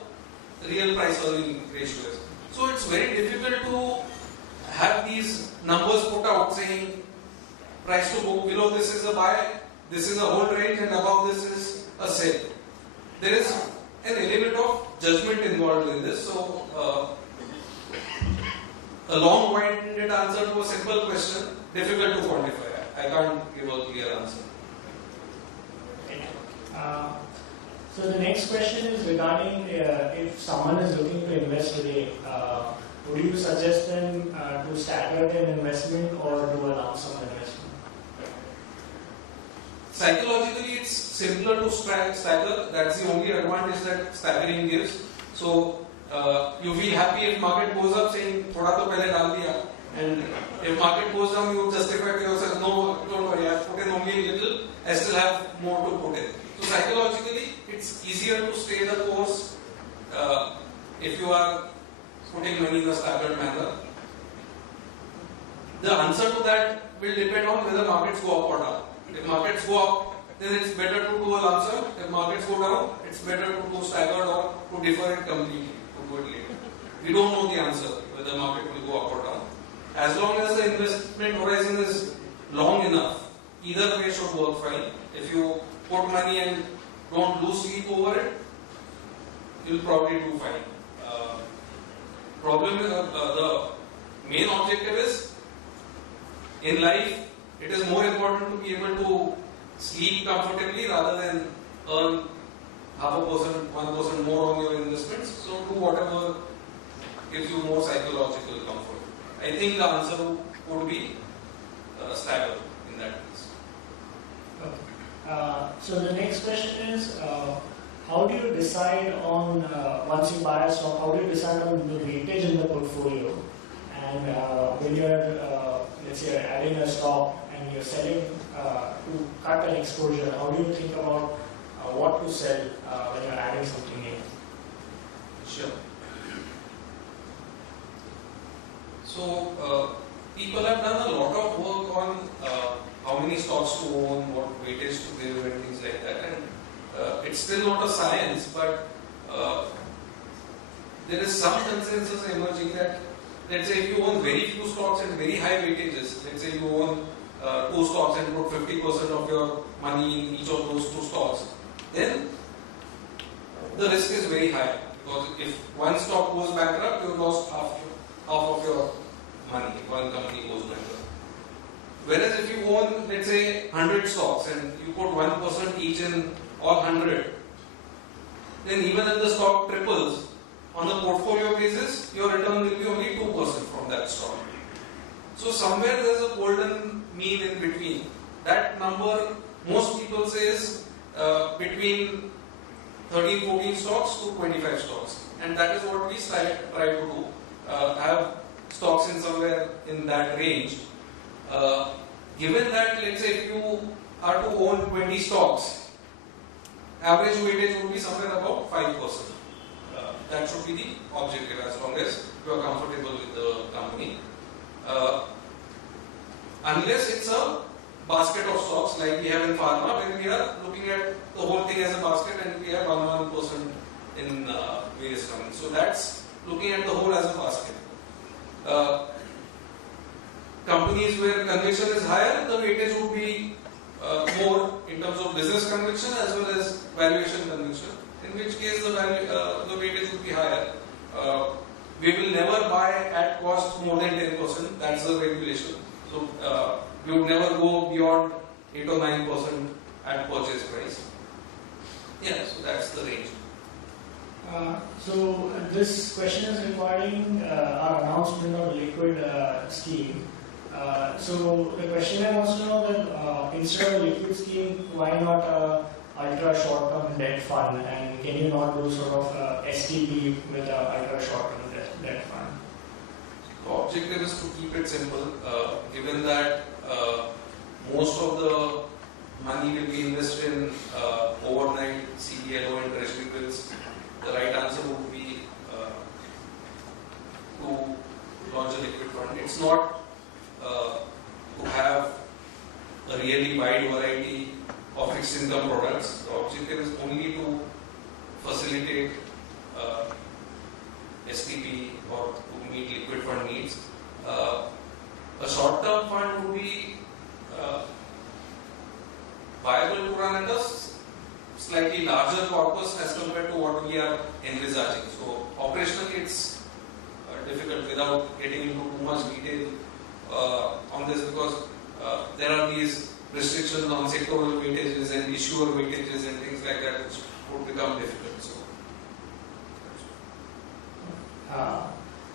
real price earning ratio is. So it's very difficult to have these numbers put out saying price to book, below this is a buy, this is a hold range, and above this is a sell. There is an element of judgment involved in this. So a long-winded answer to a simple question, difficult to quantify. I can't give a clear answer. So the next question is regarding if someone is looking to invest today, would you suggest them to stagger their investment or do a lump sum investment? Psychologically, it's simpler to stagger. That's the only advantage that staggering gives. So you feel happy if market goes up, saying "Thoda to pehle dal diya," and if market goes down, you justify to yourself, "No, don't worry, I've put in only a little. I still have more to put in." So psychologically, it's easier to stay the course if you are putting money in a staggered manner. The answer to that will depend on whether markets go up or down. If markets go up, then it's better to do a lump sum. If markets go down, it's better to do staggered or to defer it completely, to do it later. We don't know the answer whether the market will go up or down. As long as the investment horizon is long enough, either way should work fine. If you put money and don't lose sleep over it, you'll probably do fine. The main objective is, in life, it is more important to be able to sleep comfortably rather than earn 0.5%, 1% more on your investments. So do whatever gives you more psychological comfort. I think the answer would be staggered in that case. So the next question is, how do you decide on, once you buy a stock, how do you decide on the weightage in the portfolio? And when you're, let's say, you're adding a stock and you're selling to cut an exposure, how do you think about what to sell when you're adding something in? Sure. So, people have done a lot of work on how many stocks to own, what weightage to give, and things like that. And it's still not a science, but there is some consensus emerging that, let's say, if you own very few stocks and very high weightages, let's say you own 2 stocks and put 50% of your money in each of those 2 stocks, then the risk is very high. Because if one stock goes bankrupt, you've lost half of your money if one company goes bankrupt. Whereas if you own, let's say, 100 stocks and you put 1% each in all 100, then even if the stock triples, on a portfolio basis, your return will be only 2% from that stock. So somewhere there's a golden mean in between. That number, most people say, is between 13, 14 stocks to 25 stocks. And that is what we try to do. Have stocks in somewhere in that range. Given that, let's say, if you are to own 20 stocks, average weightage would be somewhere about 5%. That should be the objective, as long as you are comfortable with the company. Unless it's a basket of stocks like we have in pharma, where we are looking at the whole thing as a basket and we have 1% in various companies. So that's looking at the whole as a basket. Companies where conviction is higher, the weightage would be more in terms of business conviction as well as valuation conviction, in which case the weightage would be higher. We will never buy at cost more than 10%, that's the regulation. So we would never go beyond 8 or 9% at purchase price. Yeah, so that's the range. So this question is regarding our announcement of liquid scheme. So the questioner wants to know that instead of liquid scheme, why not ultra short-term debt fund, and can you not do sort of STP with an ultra short-term debt fund? The objective is to keep it simple, given that most of the money will be invested in overnight CDLO and treasury bills. The right answer would be to launch a liquid fund. It's not to have a really wide variety of fixed income products. The objective is only to facilitate STP or to meet liquid fund needs. A short-term fund would be viable to run at a slightly larger corpus as compared to what we are envisaging. So operationally it's difficult without getting into too much detail on this, because there are these restrictions on sectoral weightages and issuer weightages and things like that which would become difficult.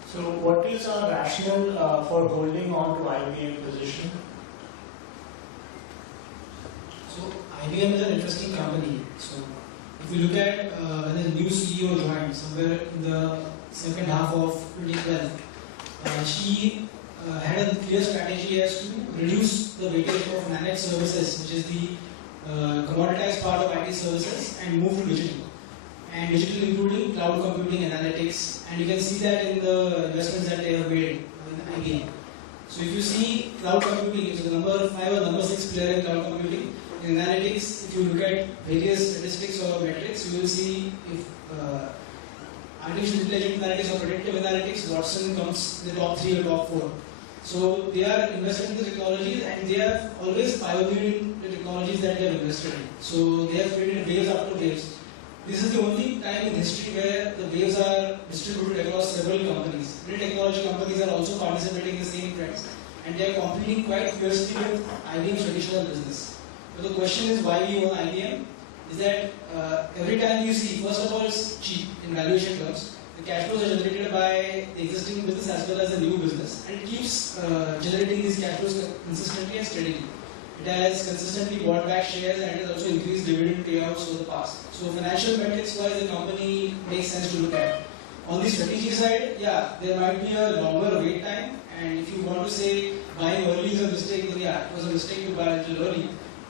So what is our rationale for holding on to IBM position? So IBM is an interesting company. So if you look at when the new CEO joined somewhere in the second half of 2012, she had a clear strategy as to reduce the weightage of managed services, which is the commoditized part of IT services, and move to digital. And digital including cloud computing, analytics, and you can see that in the investments that they have made in IBM. So if you see cloud computing, it's the number 5 or number 6 player in cloud computing. In analytics, if you look at various statistics or metrics, you will see if artificial intelligence analytics or predictive analytics, Watson comes in the top 3 or top 4. So they are invested in the technologies, and they have always pioneered the technologies that they have invested in. So they have created waves after waves. This is the only time in history where the waves are distributed across several companies. Many technology companies are also participating in the same trends, and they are competing quite fiercely with IBM's traditional business. So the question is why we own IBM? Is that every time you see, first of all, it's cheap in valuation terms. The cash flows are generated by the existing business as well as the new business, and it keeps generating these cash flows consistently and steadily. It has consistently bought back shares, and it has also increased dividend payouts over the past. So financial metrics wise, the company makes sense to look at. On the strategy side, yeah, there might be a longer wait time, and if you want to say buying early is a mistake, then yeah, it was a mistake to buy a little early.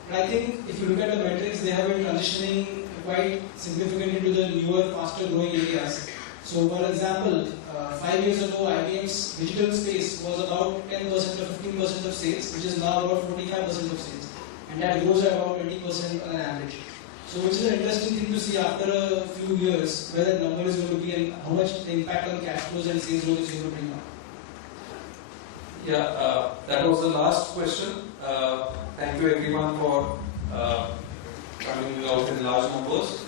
But I think if you look at the metrics, they have been transitioning quite significantly to the newer, faster growing areas. So for example, 5 years ago, IBM's digital space was about 10% or 15% of sales, which is now about 45% of sales. And that grows at about 20% on an average. So which is an interesting thing to see after a few years, where that number is going to be and how much the impact on cash flows and sales growth is going to bring up. Yeah, that was the last question. Thank you everyone for coming out in large numbers,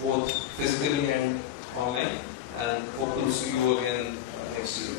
both physically and online, and hope to see you again next year.